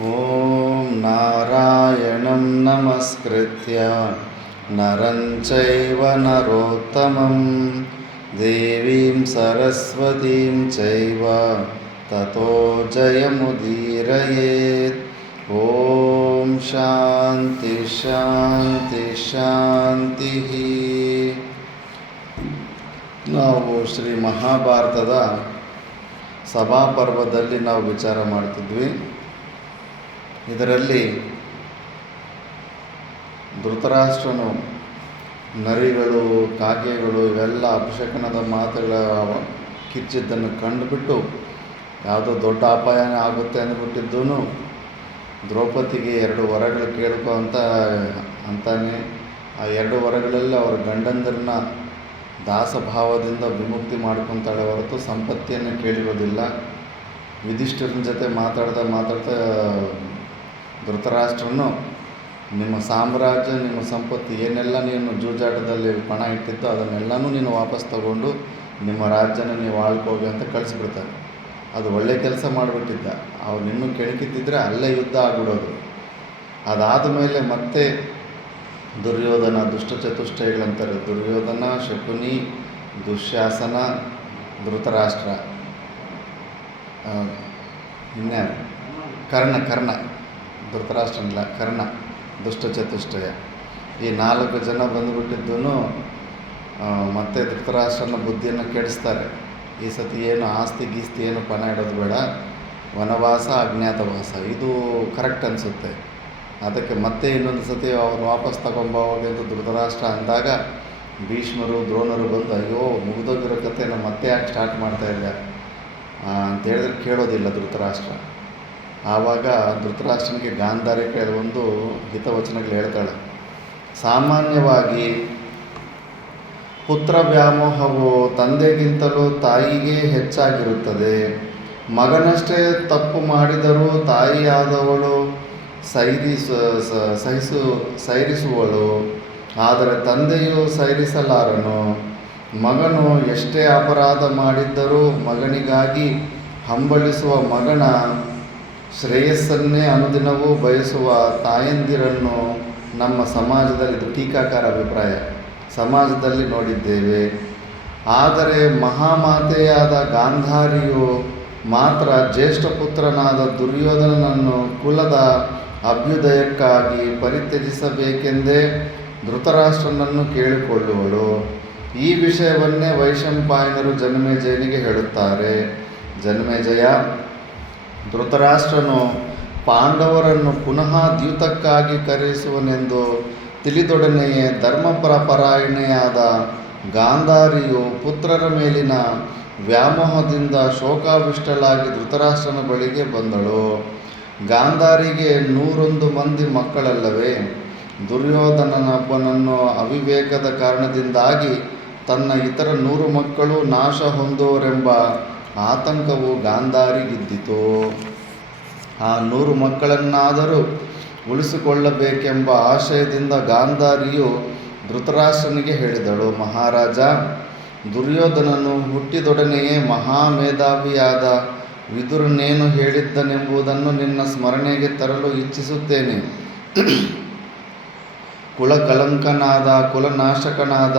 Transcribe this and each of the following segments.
ಓಂ ನಾರಾಯಣಂ ನಮಸ್ಕೃತ್ಯ ನರಂ ಚೈವ ನರೋತ್ತಮಂ ದೇವೀಂ ಸರಸ್ವತೀಂ ಚೈವ ತತೋ ಜಯಮುದೀರಯೇತ್. ಓಂ ಶಾಂತಿ ಶಾಂತಿ ಶಾಂತಿ. ನಾವು ಶ್ರೀ ಮಹಾಭಾರತದ ಸಭಾಪರ್ವದಲ್ಲಿ ನಾವು ವಿಚಾರ ಮಾಡ್ತಿದ್ವಿ. ಇದರಲ್ಲಿ ಧೃತರಾಷ್ಟ್ರನು ನರಿಗಳು, ಕಾಗೆಗಳು ಇವೆಲ್ಲ ಅಪಶಕನದ ಮಾತುಗಳ ಕಿಚ್ಚಿದ್ದನ್ನು ಕಂಡುಬಿಟ್ಟು ಯಾವುದೋ ದೊಡ್ಡ ಅಪಾಯನೇ ಆಗುತ್ತೆ ಅಂದ್ಬಿಟ್ಟಿದ್ದೂ ದ್ರೌಪದಿಗೆ 2 ವರಗಳು ಕೇಳ್ಕೊ ಅಂತಾನೆ. ಆ 2 ವರಗಳಲ್ಲಿ ಅವರ ಗಂಡಂದಿರನ್ನ ದಾಸಭಾವದಿಂದ ವಿಮುಕ್ತಿ ಮಾಡ್ಕೊತಾಳೆ ಹೊರತು ಸಂಪತ್ತಿಯನ್ನು ಕೇಳಿರೋದಿಲ್ಲ. ಯುಧಿಷ್ಠಿರನ ಜೊತೆ ಮಾತಾಡ್ತಾ ಧೃತರಾಷ್ಟ್ರನು, ನಿಮ್ಮ ಸಾಮ್ರಾಜ್ಯ, ನಿಮ್ಮ ಸಂಪತ್ತು ಏನೆಲ್ಲ ನೀನು ಜೂಜಾಟದಲ್ಲಿ ಪಣ ಇಟ್ಟಿತ್ತು ಅದನ್ನೆಲ್ಲನೂ ನೀನು ವಾಪಸ್ ತಗೊಂಡು ನಿಮ್ಮ ರಾಜ್ಯನ ನೀವು ಆಳ್ಕೋಗಿ ಅಂತ ಕಳಿಸ್ಬಿಡ್ತಾರೆ. ಅದು ಒಳ್ಳೆ ಕೆಲಸ ಮಾಡಿಬಿಟ್ಟಿದ್ದ. ಅವ್ರು ಇನ್ನೂ ಕೆಣಕಿತ್ತಿದ್ರೆ ಅಲ್ಲೇ ಯುದ್ಧ ಆಗ್ಬಿಡೋದು. ಅದಾದ ಮೇಲೆ ಮತ್ತೆ ದುರ್ಯೋಧನ, ದುಷ್ಟಚತುಷ್ಟಯಗಳಂತಾರೆ. ದುರ್ಯೋಧನ, ಶಕುನಿ, ದುಶ್ಯಾಸನ, ಧೃತರಾಷ್ಟ್ರ, ಇನ್ಯಾರು, ಕರ್ಣ ಧೃತರಾಷ್ಟ್ರನಿಲ್ಲ, ಕರ್ಣ, ದುಷ್ಟಚತುಷ್ಟಯ. ಈ 4 ಜನ ಬಂದುಬಿಟ್ಟಿದ್ದೂ ಮತ್ತೆ ಧೃತರಾಷ್ಟ್ರನ ಬುದ್ಧಿಯನ್ನು ಕೆಡಿಸ್ತಾರೆ. ಈ ಸತಿ ಏನು ಆಸ್ತಿ ಗೀಸ್ತಿ ಏನು ಪಣ ಇಡೋದು ಬೇಡ, ವನವಾಸ, ಅಜ್ಞಾತವಾಸ, ಇದು ಕರೆಕ್ಟ್ ಅನಿಸುತ್ತೆ. ಅದಕ್ಕೆ ಮತ್ತೆ ಇನ್ನೊಂದು ಸತಿ ಅವ್ರು ವಾಪಸ್ ತಗೊಂಬೋಗಿ ಅಂತ ಧೃತರಾಷ್ಟ್ರ ಅಂದಾಗ ಭೀಷ್ಮರು, ದ್ರೋಣರು ಬಂದು, ಅಯ್ಯೋ ಮುಗಿದೋಗಿರೋ ಕಥೆನ ಮತ್ತೆ ಯಾಕೆ ಸ್ಟಾರ್ಟ್ ಮಾಡ್ತಾಯಿದ್ದೆ ಅಂತೇಳಿದ್ರೆ ಕೇಳೋದಿಲ್ಲ ಧೃತರಾಷ್ಟ್ರ. ಆವಾಗ ಧೃತರಾಷ್ಟ್ರನಿಗೆ ಗಾಂಧಾರಿ ಕೆಲವೊಂದು ಹಿತವಚನಗಳು ಹೇಳ್ತಾಳೆ. ಸಾಮಾನ್ಯವಾಗಿ ಪುತ್ರ ವ್ಯಾಮೋಹವು ತಂದೆಗಿಂತಲೂ ತಾಯಿಗೆ ಹೆಚ್ಚಾಗಿರುತ್ತದೆ. ಮಗನಷ್ಟೇ ತಪ್ಪು ಮಾಡಿದರೂ ತಾಯಿಯಾದವಳು ಸೈರಿಸುವಳು, ಆದರೆ ತಂದೆಯು ಸೈರಿಸಲಾರನು. ಮಗನು ಎಷ್ಟೇ ಅಪರಾಧ ಮಾಡಿದ್ದರೂ ಮಗನಿಗಾಗಿ ಹಂಬಲಿಸುವ ಮಗನ ಶ್ರೇಯಸ್ಸನ್ನೇ ಅನುದಿನವೂ ಬಯಸುವ ತಾಯಂದಿರನ್ನು ನಮ್ಮ ಸಮಾಜದಲ್ಲಿ, ಇದು ಟೀಕಾಕಾರ ಅಭಿಪ್ರಾಯ, ಸಮಾಜದಲ್ಲಿ ನೋಡಿದ್ದೇವೆ. ಆದರೆ ಮಹಾಮಾತೆಯಾದ ಗಾಂಧಾರಿಯು ಮಾತ್ರ ಜ್ಯೇಷ್ಠ ಪುತ್ರನಾದ ದುರ್ಯೋಧನನನ್ನು ಕುಲದ ಅಭ್ಯುದಯಕ್ಕಾಗಿ ಪರಿತ್ಯಜಿಸಬೇಕೆಂದೇ ಧೃತರಾಷ್ಟ್ರನನ್ನು ಕೇಳಿಕೊಳ್ಳುವಳು. ಈ ವಿಷಯವನ್ನೇ ವೈಶಂಪಾಯನರು ಜನಮೇಜಯನಿಗೆ ಹೇಳುತ್ತಾರೆ. ಜನಮೇಜಯ, ಧೃತರಾಷ್ಟ್ರನು ಪಾಂಡವರನ್ನು ಪುನಃ ದ್ಯೂತಕ್ಕಾಗಿ ಕರೆಸುವನೆಂದು ತಿಳಿದೊಡನೆಯೇ ಧರ್ಮಪರಾಯಣೆಯಾದ ಗಾಂಧಾರಿಯು ಪುತ್ರರ ಮೇಲಿನ ವ್ಯಾಮೋಹದಿಂದ ಶೋಕಾವಿಷ್ಟಳಾಗಿ ಧೃತರಾಷ್ಟ್ರನ ಬಳಿಗೆ ಬಂದಳು. ಗಾಂಧಾರಿಗೆ 101 ಮಂದಿ ಮಕ್ಕಳಲ್ಲವೇ? ದುರ್ಯೋಧನನೊಬ್ಬನನ್ನು ಅವಿವೇಕದ ಕಾರಣದಿಂದಾಗಿ ತನ್ನ ಇತರ 100 ಮಕ್ಕಳು ನಾಶ ಹೊಂದುವರೆಂಬ ಆತಂಕವು ಗಾಂಧಾರಿಗಿದ್ದಿತು. ಆ 100 ಮಕ್ಕಳನ್ನಾದರೂ ಉಳಿಸಿಕೊಳ್ಳಬೇಕೆಂಬ ಆಶಯದಿಂದ ಗಾಂಧಾರಿಯು ಧೃತರಾಷ್ಟ್ರನಿಗೆ ಹೇಳಿದಳು, ಮಹಾರಾಜ, ದುರ್ಯೋಧನನು ಹುಟ್ಟಿದೊಡನೆಯೇ ಮಹಾಮೇಧಾವಿಯಾದ ವಿದುರನೇನು ಹೇಳಿದ್ದನೆಂಬುದನ್ನು ನಿನ್ನ ಸ್ಮರಣೆಗೆ ತರಲು ಇಚ್ಛಿಸುತ್ತೇನೆ. ಕುಲಕಳಂಕನಾದ, ಕುಲನಾಶಕನಾದ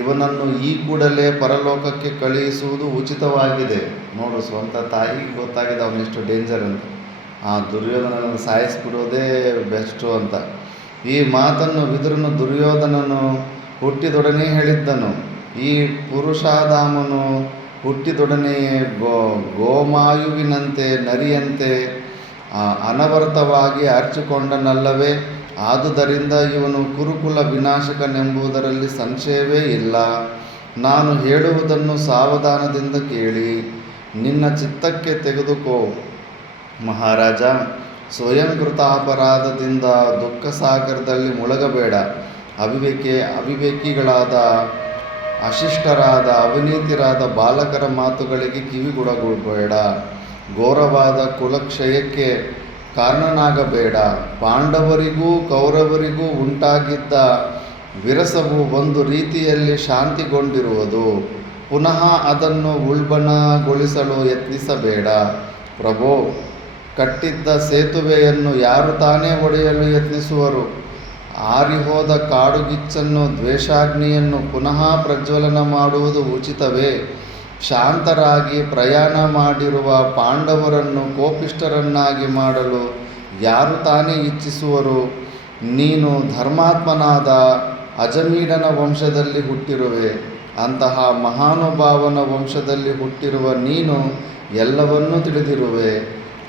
ಇವನನ್ನು ಈ ಕೂಡಲೇ ಪರಲೋಕಕ್ಕೆ ಕಳುಹಿಸುವುದು ಉಚಿತವಾಗಿದೆ. ನೋಡು, ಸ್ವಂತ ತಾಯಿಗೆ ಗೊತ್ತಾಗಿದೆ ಅವನೆಷ್ಟು ಡೇಂಜರ್ ಅಂತ. ಆ ದುರ್ಯೋಧನನ್ನು ಸಾಯಿಸಿಬಿಡೋದೇ ಬೆಸ್ಟು ಅಂತ. ಈ ಮಾತನ್ನು ವಿದುರನು ದುರ್ಯೋಧನನು ಹುಟ್ಟಿದೊಡನೆ ಹೇಳಿದ್ದನು. ಈ ಪುರುಷಾಧಾಮನು ಹುಟ್ಟಿದೊಡನೆಯೇ ಗೋಮಾಯುವಿನಂತೆ ನರಿಯಂತೆ ಅನವರ್ತವಾಗಿ ಅರ್ಚಿಕೊಂಡನಲ್ಲವೇ? ಆದುದರಿಂದ ಇವನು ಕುರುಕುಲ ವಿನಾಶಕನೆಂಬುದರಲ್ಲಿ ಸಂಶಯವೇ ಇಲ್ಲ. ನಾನು ಹೇಳುವುದನ್ನು ಸಾವಧಾನದಿಂದ ಕೇಳಿ ನಿನ್ನ ಚಿತ್ತಕ್ಕೆ ತೆಗೆದುಕೋ. ಮಹಾರಾಜ, ಸ್ವಯಂಕೃತ ಅಪರಾಧದಿಂದ ದುಃಖ ಸಾಗರದಲ್ಲಿ ಮುಳುಗಬೇಡ. ಅವಿವೇಕಿಗಳಾದ, ಅಶಿಷ್ಟರಾದ, ಅವಿನೀತಿರಾದ ಬಾಲಕರ ಮಾತುಗಳಿಗೆ ಕಿವಿಗೊಡಬೇಡ. ಘೋರವಾದ ಕುಲಕ್ಷಯಕ್ಕೆ ಕಾರಣನಾಗಬೇಡ. ಪಾಂಡವರಿಗೂ ಕೌರವರಿಗೂ ಉಂಟಾಗಿದ್ದ ವಿರಸವು ಒಂದು ರೀತಿಯಲ್ಲಿ ಶಾಂತಿಗೊಂಡಿರುವುದು. ಪುನಃ ಅದನ್ನು ಉಲ್ಬಣಗೊಳಿಸಲು ಯತ್ನಿಸಬೇಡ. ಪ್ರಭೋ, ಕಟ್ಟಿದ್ದ ಸೇತುವೆಯನ್ನು ಯಾರು ತಾನೇ ಒಡೆಯಲು ಯತ್ನಿಸುವರು? ಆರಿಹೋದ ಕಾಡುಗಿಚ್ಚನ್ನು, ದ್ವೇಷಾಗ್ನಿಯನ್ನು ಪುನಃ ಪ್ರಜ್ವಲನ ಮಾಡುವುದು ಉಚಿತವೇ? ಶಾಂತರಾಗಿ ಪ್ರಯಾಣ ಮಾಡಿರುವ ಪಾಂಡವರನ್ನು ಕೋಪಿಷ್ಠರನ್ನಾಗಿ ಮಾಡಲು ಯಾರು ತಾನೇ ಇಚ್ಛಿಸುವರು? ನೀನು ಧರ್ಮಾತ್ಮನಾದ ಅಜಮೀಡನ ವಂಶದಲ್ಲಿ ಹುಟ್ಟಿರುವೆ. ಅಂತಹ ಮಹಾನುಭಾವನ ವಂಶದಲ್ಲಿ ಹುಟ್ಟಿರುವ ನೀನು ಎಲ್ಲವನ್ನೂ ತಿಳಿದಿರುವೆ.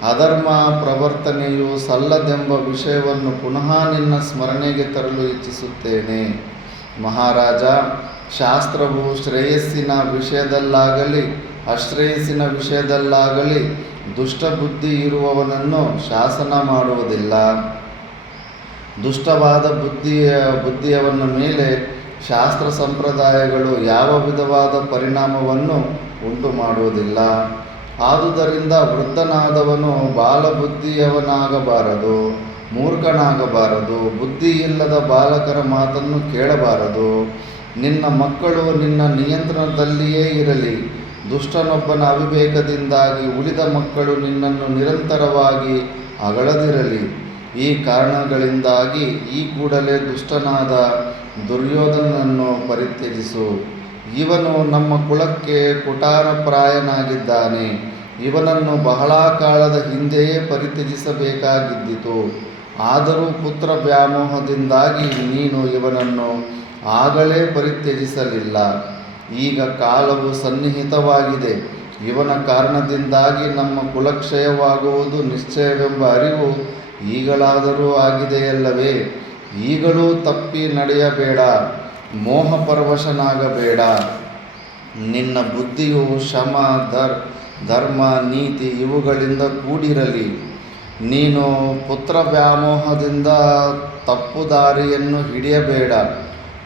ಅಧರ್ಮ ಪ್ರವರ್ತನೆಯು ಸಲ್ಲದೆಂಬ ವಿಷಯವನ್ನು ಪುನಃ ನಿನ್ನ ಸ್ಮರಣೆಗೆ ತರಲು ಇಚ್ಛಿಸುತ್ತೇನೆ. ಮಹಾರಾಜ, ಶಾಸ್ತ್ರವು ಶ್ರೇಯಸ್ಸಿನ ವಿಷಯದಲ್ಲಾಗಲಿ ಅಶ್ರೇಯಸ್ಸಿನ ವಿಷಯದಲ್ಲಾಗಲಿ ದುಷ್ಟಬುದ್ಧಿ ಇರುವವನನ್ನು ಶಾಸನ ಮಾಡುವುದಿಲ್ಲ. ದುಷ್ಟವಾದ ಬುದ್ಧಿಯವನ ಮೇಲೆ ಶಾಸ್ತ್ರ ಸಂಪ್ರದಾಯಗಳು ಯಾವ ವಿಧವಾದ ಪರಿಣಾಮವನ್ನು ಉಂಟು ಮಾಡುವುದಿಲ್ಲ. ಆದುದರಿಂದ ವೃದ್ಧನಾದವನು ಬಾಲಬುದ್ಧಿಯವನಾಗಬಾರದು, ಮೂರ್ಖನಾಗಬಾರದು, ಬುದ್ಧಿಯಿಲ್ಲದ ಬಾಲಕರ ಮಾತನ್ನು ಕೇಳಬಾರದು. ನಿನ್ನ ಮಕ್ಕಳು ನಿನ್ನ ನಿಯಂತ್ರಣದಲ್ಲಿಯೇ ಇರಲಿ. ದುಷ್ಟನೊಬ್ಬನ ಅವಿವೇಕದಿಂದಾಗಿ ಉಳಿದ ಮಕ್ಕಳು ನಿನ್ನನ್ನು ನಿರಂತರವಾಗಿ ಅಗಳದಿರಲಿ. ಈ ಕಾರಣಗಳಿಂದಾಗಿ ಈ ಕೂಡಲೇ ದುಷ್ಟನಾದ ದುರ್ಯೋಧನನನ್ನು ಪರಿತ್ಯಜಿಸು. ಇವನು ನಮ್ಮ ಕುಲಕ್ಕೆ ಕುಟಾರಪ್ರಾಯನಾಗಿದ್ದಾನೆ. ಇವನನ್ನು ಬಹಳ ಕಾಲದ ಹಿಂದೆಯೇ ಪರಿತ್ಯಜಿಸಬೇಕಾಗಿದ್ದಿತು. ಆದರೂ ಪುತ್ರ ವ್ಯಾಮೋಹದಿಂದಾಗಿ ನೀನು ಇವನನ್ನು ಆಗಲೇ ಪರಿತ್ಯಜಿಸಲಿಲ್ಲ. ಈಗ ಕಾಲವು ಸನ್ನಿಹಿತವಾಗಿದೆ. ಇವನ ಕಾರಣದಿಂದಾಗಿ ನಮ್ಮ ಕುಲಕ್ಷಯವಾಗುವುದು ನಿಶ್ಚಯವೆಂಬ ಅರಿವು ಈಗಲಾದರೂ ಆಗಿದೆಯಲ್ಲವೇ? ಈಗಲೂ ತಪ್ಪಿ ನಡೆಯಬೇಡ, ಮೋಹಪರವಶನಾಗಬೇಡ. ನಿನ್ನ ಬುದ್ಧಿಯು ಶಮ, ಧರ್ಮ, ನೀತಿ ಇವುಗಳಿಂದ ಕೂಡಿರಲಿ. ನೀನು ಪುತ್ರ ವ್ಯಾಮೋಹದಿಂದ ತಪ್ಪು ದಾರಿಯನ್ನು ಹಿಡಿಯಬೇಡ.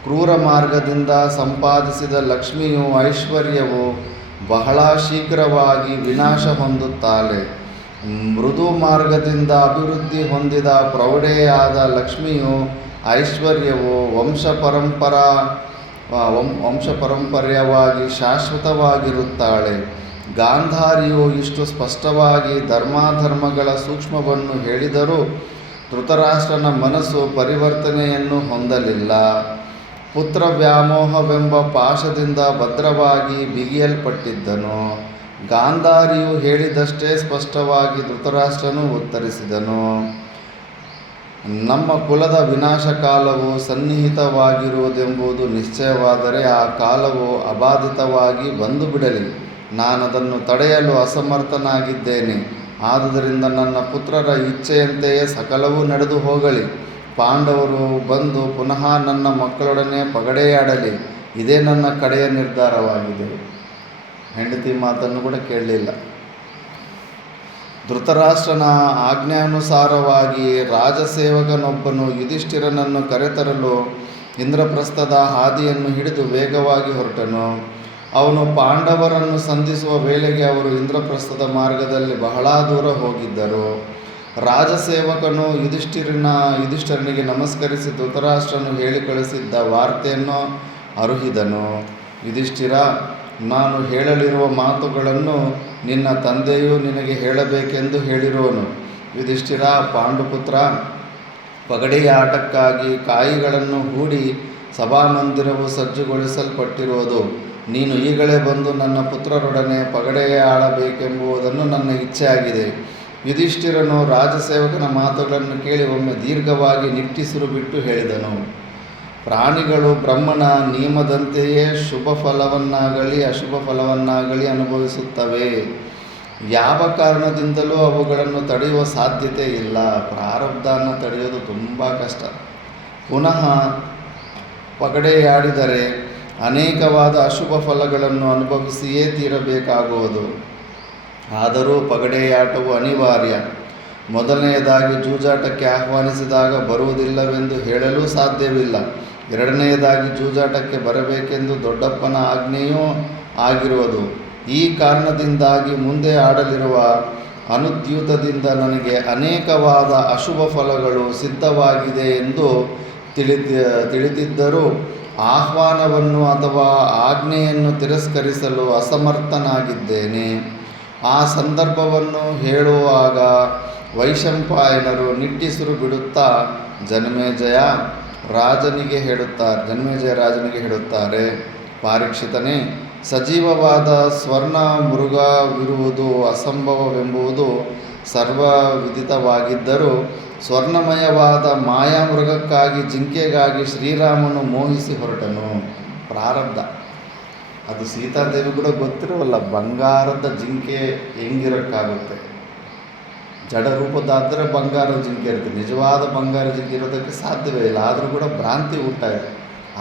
ಕ್ರೂರ ಮಾರ್ಗದಿಂದ ಸಂಪಾದಿಸಿದ ಲಕ್ಷ್ಮಿಯು ಐಶ್ವರ್ಯವು ಬಹಳ ಶೀಘ್ರವಾಗಿ ವಿನಾಶ ಹೊಂದುತ್ತಾಳೆ. ಮೃದು ಮಾರ್ಗದಿಂದ ಅಭಿವೃದ್ಧಿ ಹೊಂದಿದ ಪ್ರೌಢೆಯಾದ ಲಕ್ಷ್ಮಿಯು ಐಶ್ವರ್ಯವು ವಂಶಪರಂಪರ್ಯವಾಗಿ ಶಾಶ್ವತವಾಗಿರುತ್ತಾಳೆ. ಗಾಂಧಾರಿಯು ಇಷ್ಟು ಸ್ಪಷ್ಟವಾಗಿ ಧರ್ಮಾಧರ್ಮಗಳ ಸೂಕ್ಷ್ಮವನ್ನು ಹೇಳಿದರೂ ಧೃತರಾಷ್ಟ್ರನ ಮನಸ್ಸು ಪರಿವರ್ತನೆಯನ್ನು ಹೊಂದಲಿಲ್ಲ. ಪುತ್ರ ವ್ಯಾಮೋಹವೆಂಬ ಪಾಶದಿಂದ ಭದ್ರವಾಗಿ ಬಿಗಿಯಲ್ಪಟ್ಟಿದ್ದನು. ಗಾಂಧಾರಿಯು ಹೇಳಿದಷ್ಟೇ ಸ್ಪಷ್ಟವಾಗಿ ಧೃತರಾಷ್ಟ್ರನು ಉತ್ತರಿಸಿದನು. ನಮ್ಮ ಕುಲದ ವಿನಾಶ ಕಾಲವು ಸನ್ನಿಹಿತವಾಗಿರುವುದೆಂಬುದು ನಿಶ್ಚಯವಾದರೆ ಆ ಕಾಲವು ಅಬಾಧಿತವಾಗಿ ಬಂದು ಬಿಡಲಿ. ನಾನದನ್ನು ತಡೆಯಲು ಅಸಮರ್ಥನಾಗಿದ್ದೇನೆ. ಆದುದರಿಂದ ನನ್ನ ಪುತ್ರರ ಇಚ್ಛೆಯಂತೆಯೇ ಸಕಲವೂ ನಡೆದು ಹೋಗಲಿ. ಪಾಂಡವರು ಬಂದು ಪುನಃ ನನ್ನ ಮಕ್ಕಳೊಡನೆ ಪಗಡೆಯಾಡಲಿ. ಇದೇ ನನ್ನ ಕಡೆಯ ನಿರ್ಧಾರವಾಗಿದೆ. ಹೆಂಡತಿ ಮಾತನ್ನು ಕೂಡ ಕೇಳಲಿಲ್ಲ. ಧೃತರಾಷ್ಟ್ರನ ಆಜ್ಞಾನುಸಾರವಾಗಿ ರಾಜಸೇವಕನೊಬ್ಬನು ಯುಧಿಷ್ಠಿರನನ್ನು ಕರೆತರಲು ಇಂದ್ರಪ್ರಸ್ಥದ ಹಾದಿಯನ್ನು ಹಿಡಿದು ವೇಗವಾಗಿ ಹೊರಟನು. ಅವನು ಪಾಂಡವರನ್ನು ಸಂಧಿಸುವ ವೇಳೆಗೆ ಅವರು ಇಂದ್ರಪ್ರಸ್ಥದ ಮಾರ್ಗದಲ್ಲಿ ಬಹಳ ದೂರ ಹೋಗಿದ್ದರು. ರಾಜಸೇವಕನು ಯುಧಿಷ್ಠಿರನಿಗೆ ನಮಸ್ಕರಿಸಿ ಧೃತರಾಷ್ಟ್ರನು ಹೇಳಿ ಕಳಿಸಿದ್ದ ವಾರ್ತೆಯನ್ನು ಅರುಹಿದನು. ಯುಧಿಷ್ಠಿರ, ನಾನು ಹೇಳಲಿರುವ ಮಾತುಗಳನ್ನು ನಿನ್ನ ತಂದೆಯು ನಿನಗೆ ಹೇಳಬೇಕೆಂದು ಹೇಳಿರುವನು. ಯುಧಿಷ್ಠಿರ, ಪಾಂಡುಪುತ್ರ, ಪಗಡೆಯ ಆಟಕ್ಕಾಗಿ ಕಾಯಿಗಳನ್ನು ಹೂಡಿ ಸಭಾಮಂದಿರವು ಸಜ್ಜುಗೊಳಿಸಲ್ಪಟ್ಟಿರುವುದು. ನೀನು ಈಗಲೇ ಬಂದು ನನ್ನ ಪುತ್ರರೊಡನೆ ಪಗಡೆಯ ಆಡಬೇಕೆಂಬುದನ್ನು ನನ್ನ ಇಚ್ಛೆಯಾಗಿದೆ. ಯುಧಿಷ್ಠಿರನು ರಾಜಸೇವಕನ ಮಾತುಗಳನ್ನು ಕೇಳಿ ಒಮ್ಮೆ ದೀರ್ಘವಾಗಿ ನಿಟ್ಟುಸಿರು ಬಿಟ್ಟು ಹೇಳಿದನು. ಪ್ರಾಣಿಗಳು ಬ್ರಹ್ಮನ ನಿಯಮದಂತೆಯೇ ಶುಭ ಫಲವನ್ನಾಗಲಿ ಅಶುಭ ಫಲವನ್ನಾಗಲಿ ಅನುಭವಿಸುತ್ತವೆ. ಯಾವ ಕಾರಣದಿಂದಲೂ ಅವುಗಳನ್ನು ತಡೆಯುವ ಸಾಧ್ಯತೆ ಇಲ್ಲ. ಪ್ರಾರಬ್ಧವನ್ನು ತಡೆಯೋದು ತುಂಬ ಕಷ್ಟ. ಪುನಃ ಪಗಡೆಯಾಡಿದರೆ ಅನೇಕವಾದ ಅಶುಭ ಫಲಗಳನ್ನು ಅನುಭವಿಸಿಯೇ ತೀರಬೇಕಾಗುವುದು. ಆದರೂ ಪಗಡೆಯಾಟವು ಅನಿವಾರ್ಯ. ಮೊದಲನೆಯದಾಗಿ ಜೂಜಾಟಕ್ಕೆ ಆಹ್ವಾನಿಸಿದಾಗ ಬರುವುದಿಲ್ಲವೆಂದು ಹೇಳಲು ಸಾಧ್ಯವಿಲ್ಲ. ಎರಡನೆಯದಾಗಿ ಜೂಜಾಟಕ್ಕೆ ಬರಬೇಕೆಂದು ದೊಡ್ಡಪ್ಪನ ಆಜ್ಞೆಯೂ ಆಗಿರುವುದು. ಈ ಕಾರಣದಿಂದಾಗಿ ಮುಂದೆ ಆಡಲಿರುವ ಅನುದ್ಯೂತದಿಂದ ನನಗೆ ಅನೇಕವಾದ ಅಶುಭ ಫಲಗಳು ಸಿದ್ಧವಾಗಿದೆ ಎಂದು ತಿಳಿದಿದ್ದರೂ ಆಹ್ವಾನವನ್ನು ಅಥವಾ ಆಜ್ಞೆಯನ್ನು ತಿರಸ್ಕರಿಸಲು ಅಸಮರ್ಥನಾಗಿದ್ದೇನೆ. ಆ ಸಂದರ್ಭವನ್ನು ಹೇಳುವಾಗ ವೈಶಂಪಾಯನರು ನಿಟ್ಟುಸಿರು ಬಿಡುತ್ತಾ ಜನ್ಮೇಜಯ ರಾಜನಿಗೆ ಹೇಳುತ್ತಾರೆ, ಪಾರೀಕ್ಷಿತನೇ, ಸಜೀವವಾದ ಸ್ವರ್ಣ ಮೃಗವಿರುವುದು ಅಸಂಭವವೆಂಬುದು ಸರ್ವವಿದಿತವಾಗಿದ್ದರೂ ಸ್ವರ್ಣಮಯವಾದ ಮಾಯಾಮೃಗಕ್ಕಾಗಿ ಜಿಂಕೆಗಾಗಿ ಶ್ರೀರಾಮನು ಮೋಹಿಸಿ ಹೊರಟನು. ಪ್ರಾರಬ್ಧ ಅದು ಸೀತಾದೇವಿ ಕೂಡ ಗೊತ್ತಿರೋಲ್ಲ. ಬಂಗಾರದ ಜಿಂಕೆ ಹೆಂಗಿರೋಕ್ಕಾಗುತ್ತೆ? ಜಡರೂಪದಾದರೆ ಬಂಗಾರದ ಜಿಂಕೆ ಇರುತ್ತೆ, ನಿಜವಾದ ಬಂಗಾರ ಜಿಂಕೆ ಇರೋದಕ್ಕೆ ಸಾಧ್ಯವೇ ಇಲ್ಲ. ಆದರೂ ಕೂಡ ಭ್ರಾಂತಿ ಹುಟ್ಟಾಯಿತು,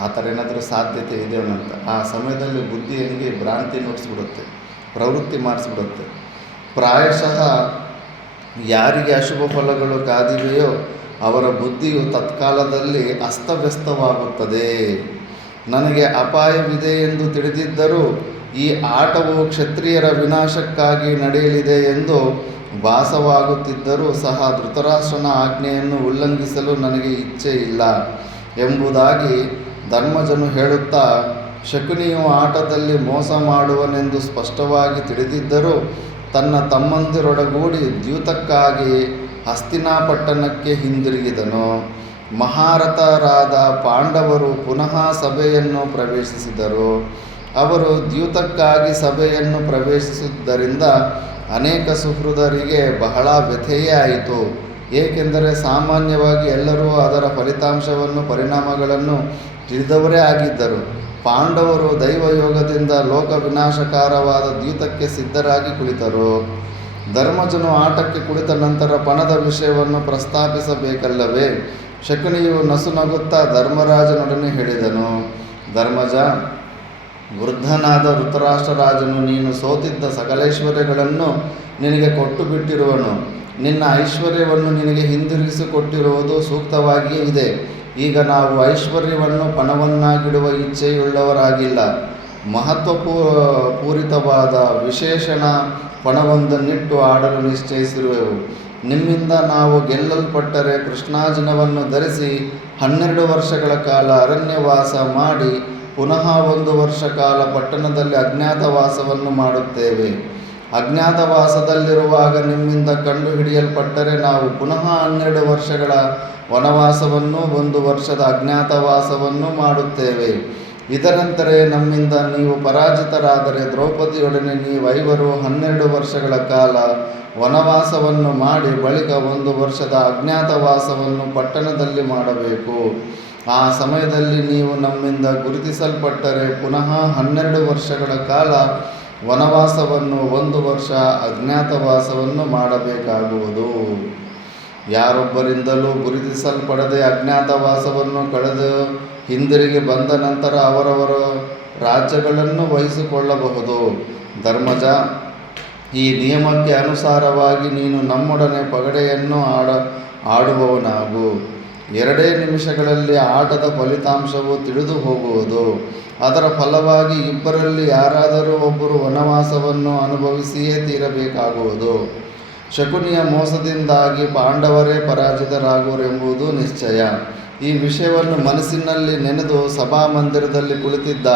ಆ ಥರ ಏನಾದರೂ ಸಾಧ್ಯತೆ ಇದೆಯೋನಂತ. ಆ ಸಮಯದಲ್ಲಿ ಬುದ್ಧಿ ಹೆಂಗೆ ಭ್ರಾಂತಿ ನುಡಿಸ್ಬಿಡುತ್ತೆ, ಪ್ರವೃತ್ತಿ ಮಾಡಿಸ್ಬಿಡುತ್ತೆ. ಪ್ರಾಯಶಃ ಯಾರಿಗೆ ಅಶುಭ ಫಲಗಳು ಕಾದಿವೆಯೋ ಅವರ ಬುದ್ಧಿಯು ತತ್ಕಾಲದಲ್ಲಿ ಅಸ್ತವ್ಯಸ್ತವಾಗುತ್ತದೆ. ನನಗೆ ಅಪಾಯವಿದೆ ಎಂದು ತಿಳಿದಿದ್ದರೂ ಈ ಆಟವು ಕ್ಷತ್ರಿಯರ ವಿನಾಶಕ್ಕಾಗಿ ನಡೆಯಲಿದೆ ಎಂದು ಭಾಸವಾಗುತ್ತಿದ್ದರೂ ಸಹ ಧೃತರಾಷ್ಟ್ರನ ಆಜ್ಞೆಯನ್ನು ಉಲ್ಲಂಘಿಸಲು ನನಗೆ ಇಚ್ಛೆ ಇಲ್ಲ ಎಂಬುದಾಗಿ ಧರ್ಮಜನು ಹೇಳುತ್ತಾ, ಶಕುನಿಯು ಆಟದಲ್ಲಿ ಮೋಸ ಮಾಡುವನೆಂದು ಸ್ಪಷ್ಟವಾಗಿ ತಿಳಿದಿದ್ದರೂ ತನ್ನ ತಮ್ಮಂದಿರೊಡಗೂಡಿ ದ್ಯೂತಕ್ಕಾಗಿ ಹಸ್ತಿನಾಪಟ್ಟಣಕ್ಕೆ ಹಿಂದಿರುಗಿದನು. ಮಹಾರಥರಾದ ಪಾಂಡವರು ಪುನಃ ಸಭೆಯನ್ನು ಪ್ರವೇಶಿಸಿದರು. ಅವರು ದ್ಯೂತಕ್ಕಾಗಿ ಸಭೆಯನ್ನು ಪ್ರವೇಶಿಸಿದ್ದರಿಂದ ಅನೇಕ ಸುಹೃದರಿಗೆ ಬಹಳ ವ್ಯಥೆಯೇ ಆಯಿತು. ಏಕೆಂದರೆ ಸಾಮಾನ್ಯವಾಗಿ ಎಲ್ಲರೂ ಅದರ ಫಲಿತಾಂಶವನ್ನು ಪರಿಣಾಮಗಳನ್ನು ತಿಳಿದವರೇ ಆಗಿದ್ದರು. ಪಾಂಡವರು ದೈವಯೋಗದಿಂದ ಲೋಕ ವಿನಾಶಕಾರವಾದ ದ್ಯೂತಕ್ಕೆ ಸಿದ್ಧರಾಗಿ ಕುಳಿತರು. ಧರ್ಮಜನು ಆಟಕ್ಕೆ ಕುಳಿತ ನಂತರ ಪಣದ ವಿಷಯವನ್ನು ಪ್ರಸ್ತಾಪಿಸಬೇಕಲ್ಲವೇ? ಶಕುನಿಯು ನಸುನಗುತ್ತಾ ಧರ್ಮರಾಜನೊಡನೆ ಹೇಳಿದನು, ಧರ್ಮಜ, ವೃದ್ಧನಾದ ಧೃತರಾಷ್ಟ್ರರಾಜನು ನೀನು ಸೋತಿದ್ದ ಸಕಲೈಶ್ವರ್ಯಗಳನ್ನು ನಿನಗೆ ಕೊಟ್ಟು ಬಿಟ್ಟಿರುವನು. ನಿನ್ನ ಐಶ್ವರ್ಯವನ್ನು ನಿನಗೆ ಹಿಂದಿರುಗಿಸಿಕೊಟ್ಟಿರುವುದು ಸೂಕ್ತವಾಗಿಯೇ ಇದೆ. ಈಗ ನಾವು ಐಶ್ವರ್ಯವನ್ನು ಪಣವನ್ನಾಗಿಡುವ ಇಚ್ಛೆಯುಳ್ಳವರಾಗಿಲ್ಲ. ಪೂರಿತವಾದ ವಿಶೇಷಣ ಪಣವೊಂದನ್ನಿಟ್ಟು ಆಡಲು ನಿಶ್ಚಯಿಸಿರುವೆವು. ನಿಮ್ಮಿಂದ ನಾವು ಗೆಲ್ಲಲ್ಪಟ್ಟರೆ ಕೃಷ್ಣಾಜಿನವನ್ನು ಧರಿಸಿ 12 ವರ್ಷಗಳ ಕಾಲ ಅರಣ್ಯವಾಸ ಮಾಡಿ ಪುನಃ 1 ವರ್ಷ ಕಾಲ ಪಟ್ಟಣದಲ್ಲಿ ಅಜ್ಞಾತವಾಸವನ್ನು ಮಾಡುತ್ತೇವೆ. ಅಜ್ಞಾತವಾಸದಲ್ಲಿರುವಾಗ ನಿಮ್ಮಿಂದ ಕಂಡುಹಿಡಿಯಲ್ಪಟ್ಟರೆ ನಾವು ಪುನಃ 12 ವರ್ಷಗಳ ವನವಾಸವನ್ನು 1 ವರ್ಷದ ಅಜ್ಞಾತವಾಸವನ್ನು ಮಾಡುತ್ತೇವೆ. ಇದರಂತೆ ನಮ್ಮಿಂದ ನೀವು ಪರಾಜಿತರಾದರೆ ದ್ರೌಪದಿಯೊಡನೆ ನೀವೈವರು 12 ವರ್ಷಗಳ ಕಾಲ ವನವಾಸವನ್ನು ಮಾಡಿ ಬಳಿಕ 1 ವರ್ಷದ ಅಜ್ಞಾತವಾಸವನ್ನು ಪಟ್ಟಣದಲ್ಲಿ ಮಾಡಬೇಕು. ಆ ಸಮಯದಲ್ಲಿ ನೀವು ನಮ್ಮಿಂದ ಗುರುತಿಸಲ್ಪಟ್ಟರೆ ಪುನಃ 12 ವರ್ಷಗಳ ಕಾಲ ವನವಾಸವನ್ನು 1 ವರ್ಷ ಅಜ್ಞಾತವಾಸವನ್ನು ಮಾಡಬೇಕಾಗುವುದು. ಯಾರೊಬ್ಬರಿಂದಲೂ ಗುರುತಿಸಲ್ಪಡದೆ ಅಜ್ಞಾತವಾಸವನ್ನು ಕಳೆದು ಹಿಂದಿರುಗಿ ಬಂದ ನಂತರ ಅವರವರ ರಾಜ್ಯಗಳನ್ನು ವಹಿಸಿಕೊಳ್ಳಬಹುದು. ಧರ್ಮಜ, ಈ ನಿಯಮಕ್ಕೆ ಅನುಸಾರವಾಗಿ ನೀನು ನಮ್ಮೊಡನೆ ಪಗಡೆಯನ್ನು ಆಡುವವನಾಗು. 2 ನಿಮಿಷಗಳಲ್ಲಿ ಆಟದ ಫಲಿತಾಂಶವು ತಿಳಿದು ಹೋಗುವುದು. ಅದರ ಫಲವಾಗಿ ಇಬ್ಬರಲ್ಲಿ ಯಾರಾದರೂ ಒಬ್ಬರು ವನವಾಸವನ್ನು ಅನುಭವಿಸಿಯೇ ತೀರಬೇಕಾಗುವುದು. ಶಕುನಿಯ ಮೋಸದಿಂದಾಗಿ ಪಾಂಡವರೇ ಪರಾಜಿತರಾಗುವರೆಂಬುದು ನಿಶ್ಚಯ. ಈ ವಿಷಯವನ್ನು ಮನಸ್ಸಿನಲ್ಲಿ ನೆನೆದು ಸಭಾಮಂದಿರದಲ್ಲಿ ಕುಳಿತಿದ್ದ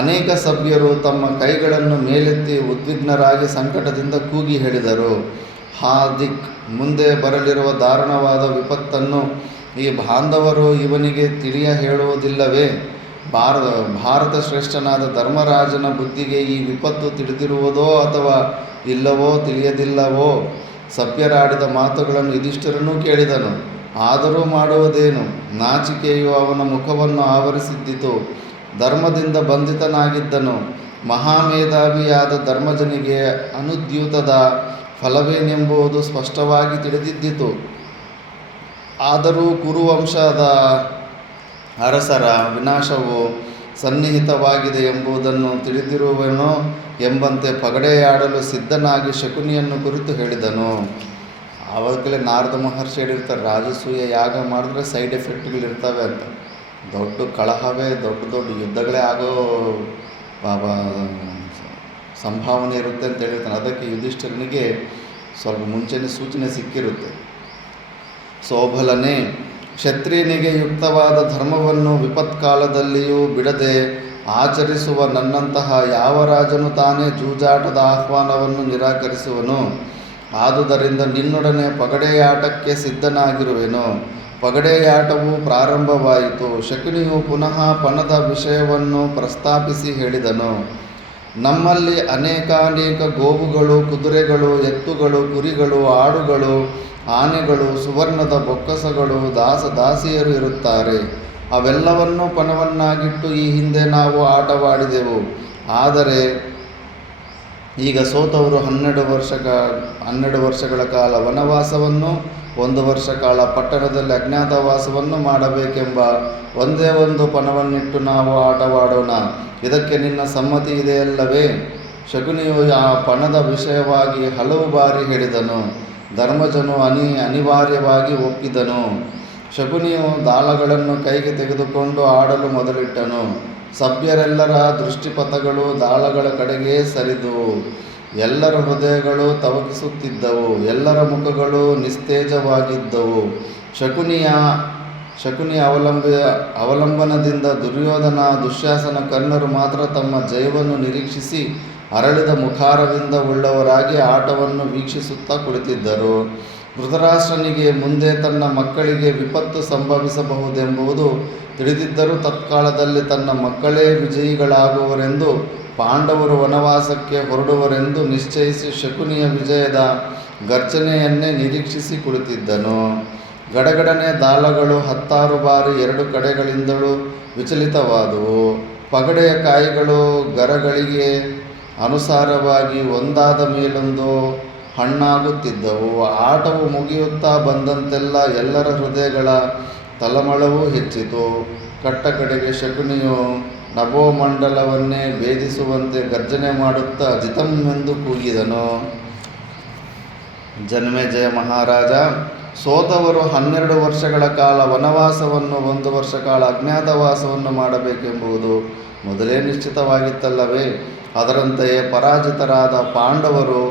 ಅನೇಕ ಸಭ್ಯರು ತಮ್ಮ ಕೈಗಳನ್ನು ಮೇಲೆತ್ತಿ ಉದ್ವಿಗ್ನರಾಗಿ ಸಂಕಟದಿಂದ ಕೂಗಿ ಹೇಳಿದರು, ಹಾ ದಿಕ್! ಮುಂದೆ ಬರಲಿರುವ ದಾರುಣವಾದ ವಿಪತ್ತನ್ನು ಈ ಬಾಂಧವರು ಇವನಿಗೆ ತಿಳಿಯ ಹೇಳುವುದಿಲ್ಲವೇ? ಭಾರತ ಶ್ರೇಷ್ಠನಾದ ಧರ್ಮರಾಜನ ಬುದ್ಧಿಗೆ ಈ ವಿಪತ್ತು ತಿಳಿದಿರುವುದೋ ಅಥವಾ ಇಲ್ಲವೋ ತಿಳಿಯದಿಲ್ಲವೋ? ಸಭ್ಯರಾಡಿದ ಮಾತುಗಳನ್ನು ಯುಧಿಷ್ಠಿರನೂ ಕೇಳಿದನು. ಆದರೂ ಮಾಡುವುದೇನು? ನಾಚಿಕೆಯು ಅವನ ಮುಖವನ್ನು ಆವರಿಸಿದ್ದಿತು. ಧರ್ಮದಿಂದ ಬಂಧಿತನಾಗಿದ್ದನು. ಮಹಾಮೇಧಾವಿಯಾದ ಧರ್ಮಜನಿಗೆ ಅನುದ್ಯೂತದ ಫಲವೇನೆಂಬುದು ಸ್ಪಷ್ಟವಾಗಿ ತಿಳಿದಿದ್ದಿತು. ಆದರೂ ಕುರುವಂಶದ ಅರಸರ ವಿನಾಶವು ಸನ್ನಿಹಿತವಾಗಿದೆ ಎಂಬುದನ್ನು ತಿಳಿದಿರುವೆನೋ ಎಂಬಂತೆ ಪಗಡೆಯಾಡಲು ಸಿದ್ಧನಾಗಿ ಶಕುನಿಯನ್ನು ಕುರಿತು ಹೇಳಿದನು. ಆವಾಗಲೇ ನಾರದ ಮಹರ್ಷಿ ಹೇಳಿರ್ತಾರೆ, ರಾಜಸೂಯ ಯಾಗ ಮಾಡಿದ್ರೆ ಸೈಡ್ ಎಫೆಕ್ಟ್ಗಳಿರ್ತವೆ ಅಂತ. ದೊಡ್ಡ ಕಳಹವೇ ದೊಡ್ಡ ಯುದ್ಧಗಳೇ ಆಗೋ ಸಂಭಾವನೆ ಇರುತ್ತೆ ಅಂತ ಹೇಳಿರ್ತಾನೆ. ಅದಕ್ಕೆ ಯುಧಿಷ್ಠಿರನಿಗೆ ಸ್ವಲ್ಪ ಮುಂಚೆನೇ ಸೂಚನೆ ಸಿಕ್ಕಿರುತ್ತೆ. ಸೋಬಲನೇ, ಕ್ಷತ್ರಿಯನಿಗೆ ಯುಕ್ತವಾದ ಧರ್ಮವನ್ನು ವಿಪತ್ಕಾಲದಲ್ಲಿಯೂ ಬಿಡದೆ ಆಚರಿಸುವ ನನ್ನಂತಹ ಯಾವ ರಾಜನು ತಾನೇ ಜೂಜಾಟದ ಆಹ್ವಾನವನ್ನು ನಿರಾಕರಿಸುವನು? ಆದುದರಿಂದ ನಿನ್ನೊಡನೆ ಪಗಡೆಯಾಟಕ್ಕೆ ಸಿದ್ಧನಾಗಿರುವೆನು. ಪಗಡೆಯಾಟವು ಪ್ರಾರಂಭವಾಯಿತು. ಶಕುನಿಯು ಪುನಃ ಪಣದ ವಿಷಯವನ್ನು ಪ್ರಸ್ತಾಪಿಸಿ ಹೇಳಿದನು. ನಮ್ಮಲ್ಲಿ ಅನೇಕಾನೇಕ ಗೋವುಗಳು, ಕುದುರೆಗಳು, ಎತ್ತುಗಳು, ಕುರಿಗಳು, ಆಡುಗಳು, ಆನೆಗಳು, ಸುವರ್ಣದ ಬೊಕ್ಕಸಗಳು, ದಾಸಿಯರು ಇರುತ್ತಾರೆ. ಅವೆಲ್ಲವನ್ನೂ ಪಣವನ್ನಾಗಿಟ್ಟು ಈ ಹಿಂದೆ ನಾವು ಆಟವಾಡಿದೆವು. ಆದರೆ ಈಗ ಸೋತವರು 12 ವರ್ಷಗಳ ಕಾಲ ವನವಾಸವನ್ನು, 1 ವರ್ಷ ಕಾಲ ಪಟ್ಟಣದಲ್ಲಿ ಅಜ್ಞಾತವಾಸವನ್ನು ಮಾಡಬೇಕೆಂಬ ಒಂದೇ ಒಂದು ಪಣವನ್ನಿಟ್ಟು ನಾವು ಆಟವಾಡೋಣ. ಇದಕ್ಕೆ ನಿನ್ನ ಸಮ್ಮತಿ ಇದೆಯಲ್ಲವೇ? ಶಕುನಿಯು ಆ ಪಣದ ವಿಷಯವಾಗಿ ಹಲವು ಬಾರಿ ಹೇಳಿದನು. ಧರ್ಮಜನು ಅನಿವಾರ್ಯವಾಗಿ ಒಪ್ಪಿದನು. ಶಕುನಿಯು ದಾಳಗಳನ್ನು ಕೈಗೆ ತೆಗೆದುಕೊಂಡು ಆಡಲು ಮೊದಲಿಟ್ಟನು. ಸಭ್ಯರೆಲ್ಲರ ದೃಷ್ಟಿಪಥಗಳು ದಾಳಗಳ ಕಡೆಗೆ ಸರಿದುವು. ಎಲ್ಲರ ಹೃದಯಗಳು ತವಕಿಸುತ್ತಿದ್ದವು. ಎಲ್ಲರ ಮುಖಗಳು ನಿಸ್ತೇಜವಾಗಿದ್ದವು. ಶಕುನಿಯ ಅವಲಂಬನದಿಂದ ದುರ್ಯೋಧನ, ದುಶ್ಯಾಸನ, ಕರ್ಣರು ಮಾತ್ರ ತಮ್ಮ ಜಯವನ್ನು ನಿರೀಕ್ಷಿಸಿ ಅರಳಿದ ಮುಖಾರವಿಂದ ಉಳ್ಳವರಾಗಿ ಆಟವನ್ನು ವೀಕ್ಷಿಸುತ್ತಾ ಕುಳಿತಿದ್ದರು. ಧೃತರಾಷ್ಟ್ರನಿಗೆ ಮುಂದೆ ತನ್ನ ಮಕ್ಕಳಿಗೆ ವಿಪತ್ತು ಸಂಭವಿಸಬಹುದೆಂಬುದು ತಿಳಿದಿದ್ದರೂ ತತ್ಕಾಲದಲ್ಲಿ ತನ್ನ ಮಕ್ಕಳೇ ವಿಜಯಿಗಳಾಗುವರೆಂದು, ಪಾಂಡವರು ವನವಾಸಕ್ಕೆ ಹೊರಡುವರೆಂದು ನಿಶ್ಚಯಿಸಿ ಶಕುನಿಯ ವಿಜಯದ ಗರ್ಜನೆಯನ್ನೇ ನಿರೀಕ್ಷಿಸಿ ಕುಳಿತಿದ್ದನು. ಗಡಗಡನೆ ದಾಳಗಳು 10 ಬಾರಿ 2 ಕಡೆಗಳಿಂದಲೂ ವಿಚಲಿತವಾದುವು. ಪಗಡೆಯ ಕಾಯಿಗಳು ಗರಗಳಿಗೆ ಅನುಸಾರವಾಗಿ ಒಂದಾದ ಮೇಲೊಂದು ಹಣ್ಣಾಗುತ್ತಿದ್ದವು. ಆಟವು ಮುಗಿಯುತ್ತಾ ಬಂದಂತೆಲ್ಲ ಎಲ್ಲರ ಹೃದಯಗಳ ತಳಮಳವೂ ಹೆಚ್ಚಿತು. ಕಡೆಗೆ ಶಕುನಿಯು ನಭೋಮಂಡಲವನ್ನೇ ಭೇದಿಸುವಂತೆ ಗರ್ಜನೆ ಮಾಡುತ್ತಾ ಜಿತಂ ಎಂದು ಕೂಗಿದನು. ಜನಮೇಜಯ ಮಹಾರಾಜ, ಸೋತವರು 12 ವರ್ಷಗಳ ಕಾಲ ವನವಾಸವನ್ನು, 1 ವರ್ಷ ಕಾಲ ಅಜ್ಞಾತವಾಸವನ್ನು ಮಾಡಬೇಕೆಂಬುದು ಮೊದಲೇ ನಿಶ್ಚಿತವಾಗಿತ್ತಲ್ಲವೇ? ಅದರಂತೆಯೇ ಪರಾಜಿತರಾದ ಪಾಂಡವರು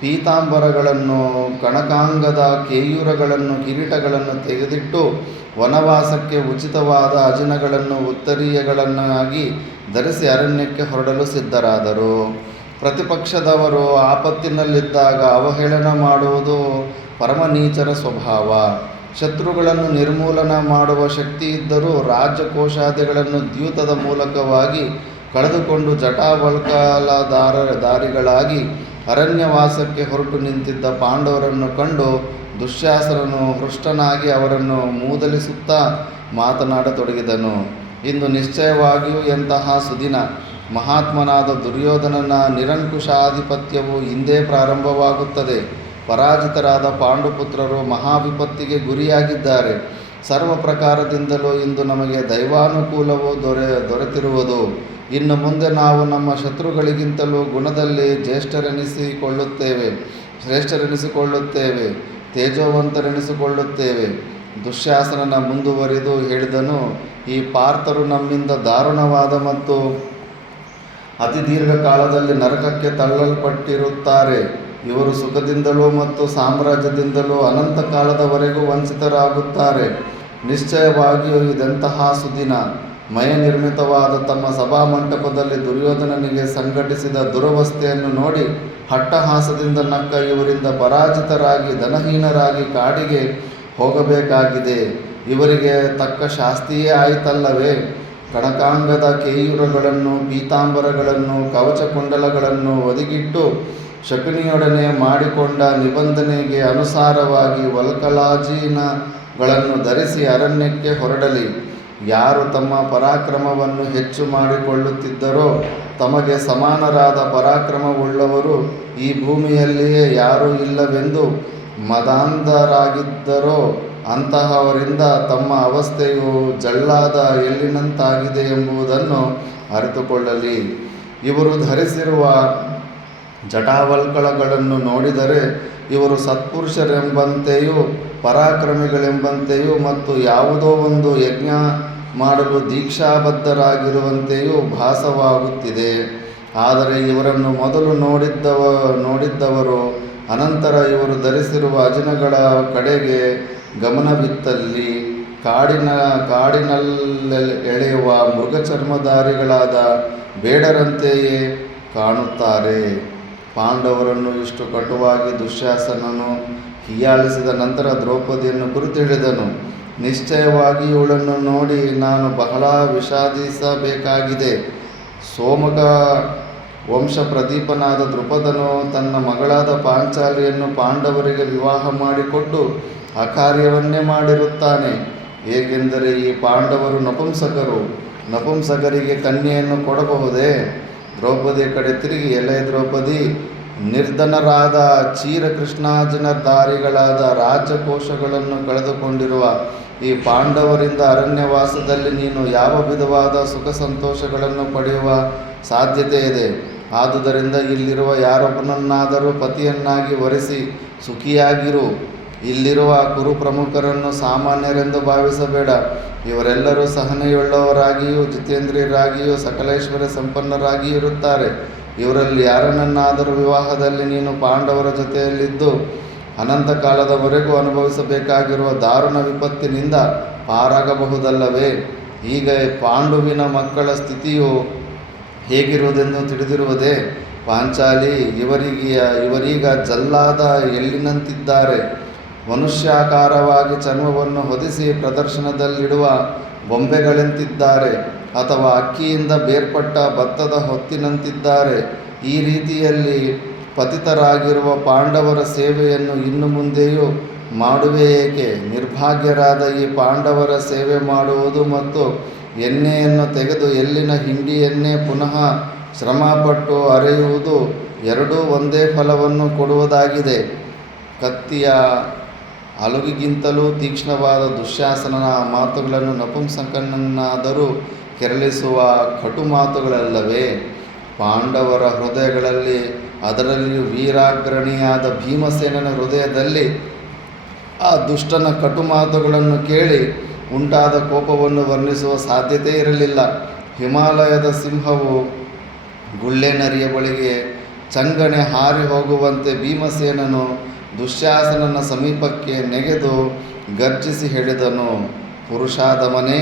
ಪೀತಾಂಬರಗಳನ್ನು, ಕಣಕಾಂಗದ ಕೇಯೂರಗಳನ್ನು, ಕಿರೀಟಗಳನ್ನು ತೆಗೆದಿಟ್ಟು ವನವಾಸಕ್ಕೆ ಉಚಿತವಾದ ಅಜಿನಗಳನ್ನು, ಉತ್ತರೀಯಗಳನ್ನಾಗಿ ಧರಿಸಿ ಅರಣ್ಯಕ್ಕೆ ಹೊರಡಲು ಸಿದ್ಧರಾದರು. ಪ್ರತಿಪಕ್ಷದವರು ಆಪತ್ತಿನಲ್ಲಿದ್ದಾಗ ಅವಹೇಳನ ಮಾಡುವುದು ಪರಮನೀಚರ ಸ್ವಭಾವ. ಶತ್ರುಗಳನ್ನು ನಿರ್ಮೂಲನ ಮಾಡುವ ಶಕ್ತಿ ಇದ್ದರೂ ರಾಜ್ಯಕೋಶಾದಿಗಳನ್ನು ದ್ಯೂತದ ಮೂಲಕವಾಗಿ ಕಳೆದುಕೊಂಡು ಜಟಾವಲ್ಕಲಧಾರಿಗಳಾಗಿ ಅರಣ್ಯವಾಸಕ್ಕೆ ಹೊರಟು ನಿಂತಿದ್ದ ಪಾಂಡವರನ್ನು ಕಂಡು ದುಶ್ಯಾಸನನು ಹೃಷ್ಟನಾಗಿ ಅವರನ್ನು ಮೂದಲಿಸುತ್ತಾ ಮಾತನಾಡತೊಡಗಿದನು. ಇಂದು ನಿಶ್ಚಯವಾಗಿಯೂ ಎಂತಹ ಸುದಿನ! ಮಹಾತ್ಮನಾದ ದುರ್ಯೋಧನನ ನಿರಂಕುಶಾಧಿಪತ್ಯವು ಇಂದೇ ಪ್ರಾರಂಭವಾಗುತ್ತದೆ. ಪರಾಜಿತರಾದ ಪಾಂಡುಪುತ್ರರು ಮಹಾವಿಪತ್ತಿಗೆ ಗುರಿಯಾಗಿದ್ದಾರೆ. ಸರ್ವ ಪ್ರಕಾರದಿಂದಲೂ ಇಂದು ನಮಗೆ ದೈವಾನುಕೂಲವು ದೊರೆತಿರುವುದು. ಇನ್ನು ಮುಂದೆ ನಾವು ನಮ್ಮ ಶತ್ರುಗಳಿಗಿಂತಲೂ ಗುಣದಲ್ಲಿ ಶ್ರೇಷ್ಠರೆನಿಸಿಕೊಳ್ಳುತ್ತೇವೆ, ತೇಜೋವಂತರೆನಿಸಿಕೊಳ್ಳುತ್ತೇವೆ. ದುಶ್ಯಾಸನನ ಮುಂದುವರಿದು ಹೇಳಿದನು. ಈ ಪಾರ್ಥರು ನಮ್ಮಿಂದ ದಾರುಣವಾದ ಮತ್ತು ಅತಿ ದೀರ್ಘ ಕಾಲದಲ್ಲಿ ನರಕಕ್ಕೆ ತಳ್ಳಲ್ಪಟ್ಟಿರುತ್ತಾರೆ. ಇವರು ಸುಖದಿಂದಲೂ ಮತ್ತು ಸಾಮ್ರಾಜ್ಯದಿಂದಲೂ ಅನಂತ ಕಾಲದವರೆಗೂ ವಂಚಿತರಾಗುತ್ತಾರೆ. ನಿಶ್ಚಯವಾಗಿಯೂ ಇದೆಂತಹ ಸುದಿನ! ಮಯನಿರ್ಮಿತವಾದ ತಮ್ಮ ಸಭಾಮಂಟಪದಲ್ಲಿ ದುರ್ಯೋಧನನಿಗೆ ಸಂಘಟಿಸಿದ ದುರವಸ್ಥೆಯನ್ನು ನೋಡಿ ಹಟ್ಟಹಾಸದಿಂದ ನಕ್ಕ ಇವರಿಂದ ಪರಾಜಿತರಾಗಿ ಧನಹೀನರಾಗಿ ಕಾಡಿಗೆ ಹೋಗಬೇಕಾಗಿದೆ. ಇವರಿಗೆ ತಕ್ಕ ಶಾಸ್ತಿಯೇ ಆಯಿತಲ್ಲವೇ? ಕಣಕಾಂಗದ ಕೇಯೂರಗಳನ್ನು, ಪೀತಾಂಬರಗಳನ್ನು, ಕವಚಕುಂಡಲಗಳನ್ನು ಒದಗಿಟ್ಟು ಶಕುನಿಯೊಡನೆ ಮಾಡಿಕೊಂಡ ನಿಬಂಧನೆಗೆ ಅನುಸಾರವಾಗಿ ವಲ್ಕಲಾಜಿನಗಳನ್ನು ಧರಿಸಿ ಅರಣ್ಯಕ್ಕೆ ಹೊರಡಲಿ. ಯಾರು ತಮ್ಮ ಪರಾಕ್ರಮವನ್ನು ಹೆಚ್ಚು ಮಾಡಿಕೊಳ್ಳುತ್ತಿದ್ದರೋ, ತಮಗೆ ಸಮಾನರಾದ ಪರಾಕ್ರಮವುಳ್ಳವರು ಈ ಭೂಮಿಯಲ್ಲಿಯೇ ಯಾರೂ ಇಲ್ಲವೆಂದು ಮದಾಂಧರಾಗಿದ್ದರೋ ಅಂತಹವರಿಂದ ತಮ್ಮ ಅವಸ್ಥೆಯು ಜಳ್ಳಾದ ಎಳ್ಳಿನಂತಾಗಿದೆ ಎಂಬುದನ್ನು ಅರಿತುಕೊಳ್ಳಲಿ. ಇವರು ಧರಿಸಿರುವ ಜಟಾವಲ್ಕಳಗಳನ್ನು ನೋಡಿದರೆ ಇವರು ಸತ್ಪುರುಷರೆಂಬಂತೆಯೂ ಪರಾಕ್ರಮಿಗಳೆಂಬಂತೆಯೂ ಮತ್ತು ಯಾವುದೋ ಒಂದು ಯಜ್ಞ ಮಾಡಲು ದೀಕ್ಷಾಬದ್ಧರಾಗಿರುವಂತೆಯೂ ಭಾಸವಾಗುತ್ತಿದೆ. ಆದರೆ ಇವರನ್ನು ಮೊದಲು ನೋಡಿದ್ದವರು ಅನಂತರ ಇವರು ಧರಿಸಿರುವ ಅಜಿನಗಳ ಕಡೆಗೆ ಗಮನವಿತ್ತಲ್ಲಿ ಕಾಡಿನಲ್ಲಿ ಎಳೆಯುವ ಮೃಗಚರ್ಮಧಾರಿಗಳಾದ ಬೇಡರಂತೆಯೇ ಕಾಣುತ್ತಾರೆ. ಪಾಂಡವರನ್ನು ಇಷ್ಟು ಕಟುವಾಗಿ ದುಶ್ಯಾಸನನು ಹೀಯಾಳಿಸಿದ ನಂತರ ದ್ರೌಪದಿಯನ್ನು ಕುರಿತು ಹೇಳಿದನು. ನಿಶ್ಚಯವಾಗಿ ಇವಳನ್ನು ನೋಡಿ ನಾನು ಬಹಳ ವಿಷಾದಿಸಬೇಕಾಗಿದೆ. ಸೋಮಕ ವಂಶ ಪ್ರದೀಪನಾದ ದೃಪದನು ತನ್ನ ಮಗಳಾದ ಪಾಂಚಾಲಿಯನ್ನು ಪಾಂಡವರಿಗೆ ವಿವಾಹ ಮಾಡಿಕೊಟ್ಟು ಅಕಾರ್ಯವನ್ನೇ ಮಾಡಿರುತ್ತಾನೆ. ಏಕೆಂದರೆ ಈ ಪಾಂಡವರು ನಪುಂಸಕರು. ನಪುಂಸಕರಿಗೆ ಕನ್ಯೆಯನ್ನು ಕೊಡಬಹುದೇ? ದ್ರೌಪದಿಯ ಕಡೆ ತಿರುಗಿ, ಎಲೆ ದ್ರೌಪದಿ, ನಿರ್ಧನರಾದ ಕ್ಷೀರಕೃಷ್ಣಾರ್ಜುನಧಾರಿಗಳಾದ ರಾಜಕೋಶಗಳನ್ನು ಕಳೆದುಕೊಂಡಿರುವ ಈ ಪಾಂಡವರಿಂದ ಅರಣ್ಯವಾಸದಲ್ಲಿ ನೀನು ಯಾವ ವಿಧವಾದ ಸುಖ ಸಂತೋಷಗಳನ್ನು ಪಡೆಯುವ ಸಾಧ್ಯತೆ ಇದೆ? ಆದುದರಿಂದ ಇಲ್ಲಿರುವ ಯಾರೊಬ್ಬನನ್ನಾದರೂ ಪತಿಯನ್ನಾಗಿ ವರಿಸಿ ಸುಖಿಯಾಗಿರು. ಇಲ್ಲಿರುವ ಕುರು ಪ್ರಮುಖರನ್ನು ಸಾಮಾನ್ಯರೆಂದು ಭಾವಿಸಬೇಡ. ಇವರೆಲ್ಲರೂ ಸಹನೆಯುಳ್ಳವರಾಗಿಯೂ ಜಿತೇಂದ್ರಿಯರಾಗಿಯೂ ಸಕಲೈಶ್ವರ್ಯ ಸಂಪನ್ನರಾಗಿಯೂ ಇರುತ್ತಾರೆ. ಇವರಲ್ಲಿ ಯಾರನ್ನಾದರೂ ವಿವಾಹದಲ್ಲಿ ನೀನು ಪಾಂಡವರ ಜೊತೆಯಲ್ಲಿದ್ದು ಅನಂತ ಕಾಲದವರೆಗೂ ಅನುಭವಿಸಬೇಕಾಗಿರುವ ದಾರುಣ ವಿಪತ್ತಿನಿಂದ ಪಾರಾಗಬಹುದಲ್ಲವೇ? ಈಗ ಪಾಂಡುವಿನ ಮಕ್ಕಳ ಸ್ಥಿತಿಯು ಹೇಗಿರುವುದೆಂದು ತಿಳಿದಿರುವುದೇ? ಪಾಂಚಾಲಿ ಇವರೀಗ ಜಲ್ಲಾದ ಎಳ್ಳಿನಂತಿದ್ದಾರೆ. ಮನುಷ್ಯಾಕಾರವಾಗಿ ಚರ್ಮವನ್ನು ಹೊದಿಸಿ ಪ್ರದರ್ಶನದಲ್ಲಿಡುವ ಬೊಂಬೆಗಳಂತಿದ್ದಾರೆ, ಅಥವಾ ಅಕ್ಕಿಯಿಂದ ಬೇರ್ಪಟ್ಟ ಭತ್ತದ ಹೊತ್ತಿನಂತಿದ್ದಾರೆ. ಈ ರೀತಿಯಲ್ಲಿ ಪತಿತರಾಗಿರುವ ಪಾಂಡವರ ಸೇವೆಯನ್ನು ಇನ್ನು ಮುಂದೆಯೂ ಮಾಡುವೆ ಏಕೆ? ನಿರ್ಭಾಗ್ಯರಾದ ಈ ಪಾಂಡವರ ಸೇವೆ ಮಾಡುವುದು ಮತ್ತು ಎಣ್ಣೆಯನ್ನು ತೆಗೆದು ಎಲ್ಲಿನ ಹಿಂಡಿಯನ್ನೇ ಪುನಃ ಶ್ರಮಪಟ್ಟು ಅರೆಯುವುದು ಎರಡೂ ಒಂದೇ ಫಲವನ್ನು ಕೊಡುವುದಾಗಿದೆ. ಕತ್ತಿಯ ಅಲುಗಿಗಿಂತಲೂ ತೀಕ್ಷ್ಣವಾದ ದುಶ್ಯಾಸನನ ಮಾತುಗಳನ್ನು ನಪುಂಸಕನನ್ನಾದರೂ ಕೆರಳಿಸುವ ಕಟು ಮಾತುಗಳಲ್ಲವೇ? ಪಾಂಡವರ ಹೃದಯಗಳಲ್ಲಿ, ಅದರಲ್ಲಿಯೂ ವೀರಾಗ್ರಣಿಯಾದ ಭೀಮಸೇನನ ಹೃದಯದಲ್ಲಿ ಆ ದುಷ್ಟನ ಕಟು ಮಾತುಗಳನ್ನು ಕೇಳಿ ಉಂಟಾದ ಕೋಪವನ್ನು ವರ್ಣಿಸುವ ಸಾಧ್ಯತೆ ಇರಲಿಲ್ಲ. ಹಿಮಾಲಯದ ಸಿಂಹವು ಗುಳ್ಳೆ ನರಿಯ ಬಳಿಗೆ ಚಂಗನೆ ಹಾರಿ ಹೋಗುವಂತೆ ಭೀಮಸೇನನು ದುಶ್ಯಾಸನನ ಸಮೀಪಕ್ಕೆ ನೆಗೆದು ಗರ್ಜಿಸಿ ಹೇಳಿದನು. ಪುರುಷಾಧಮನೇ,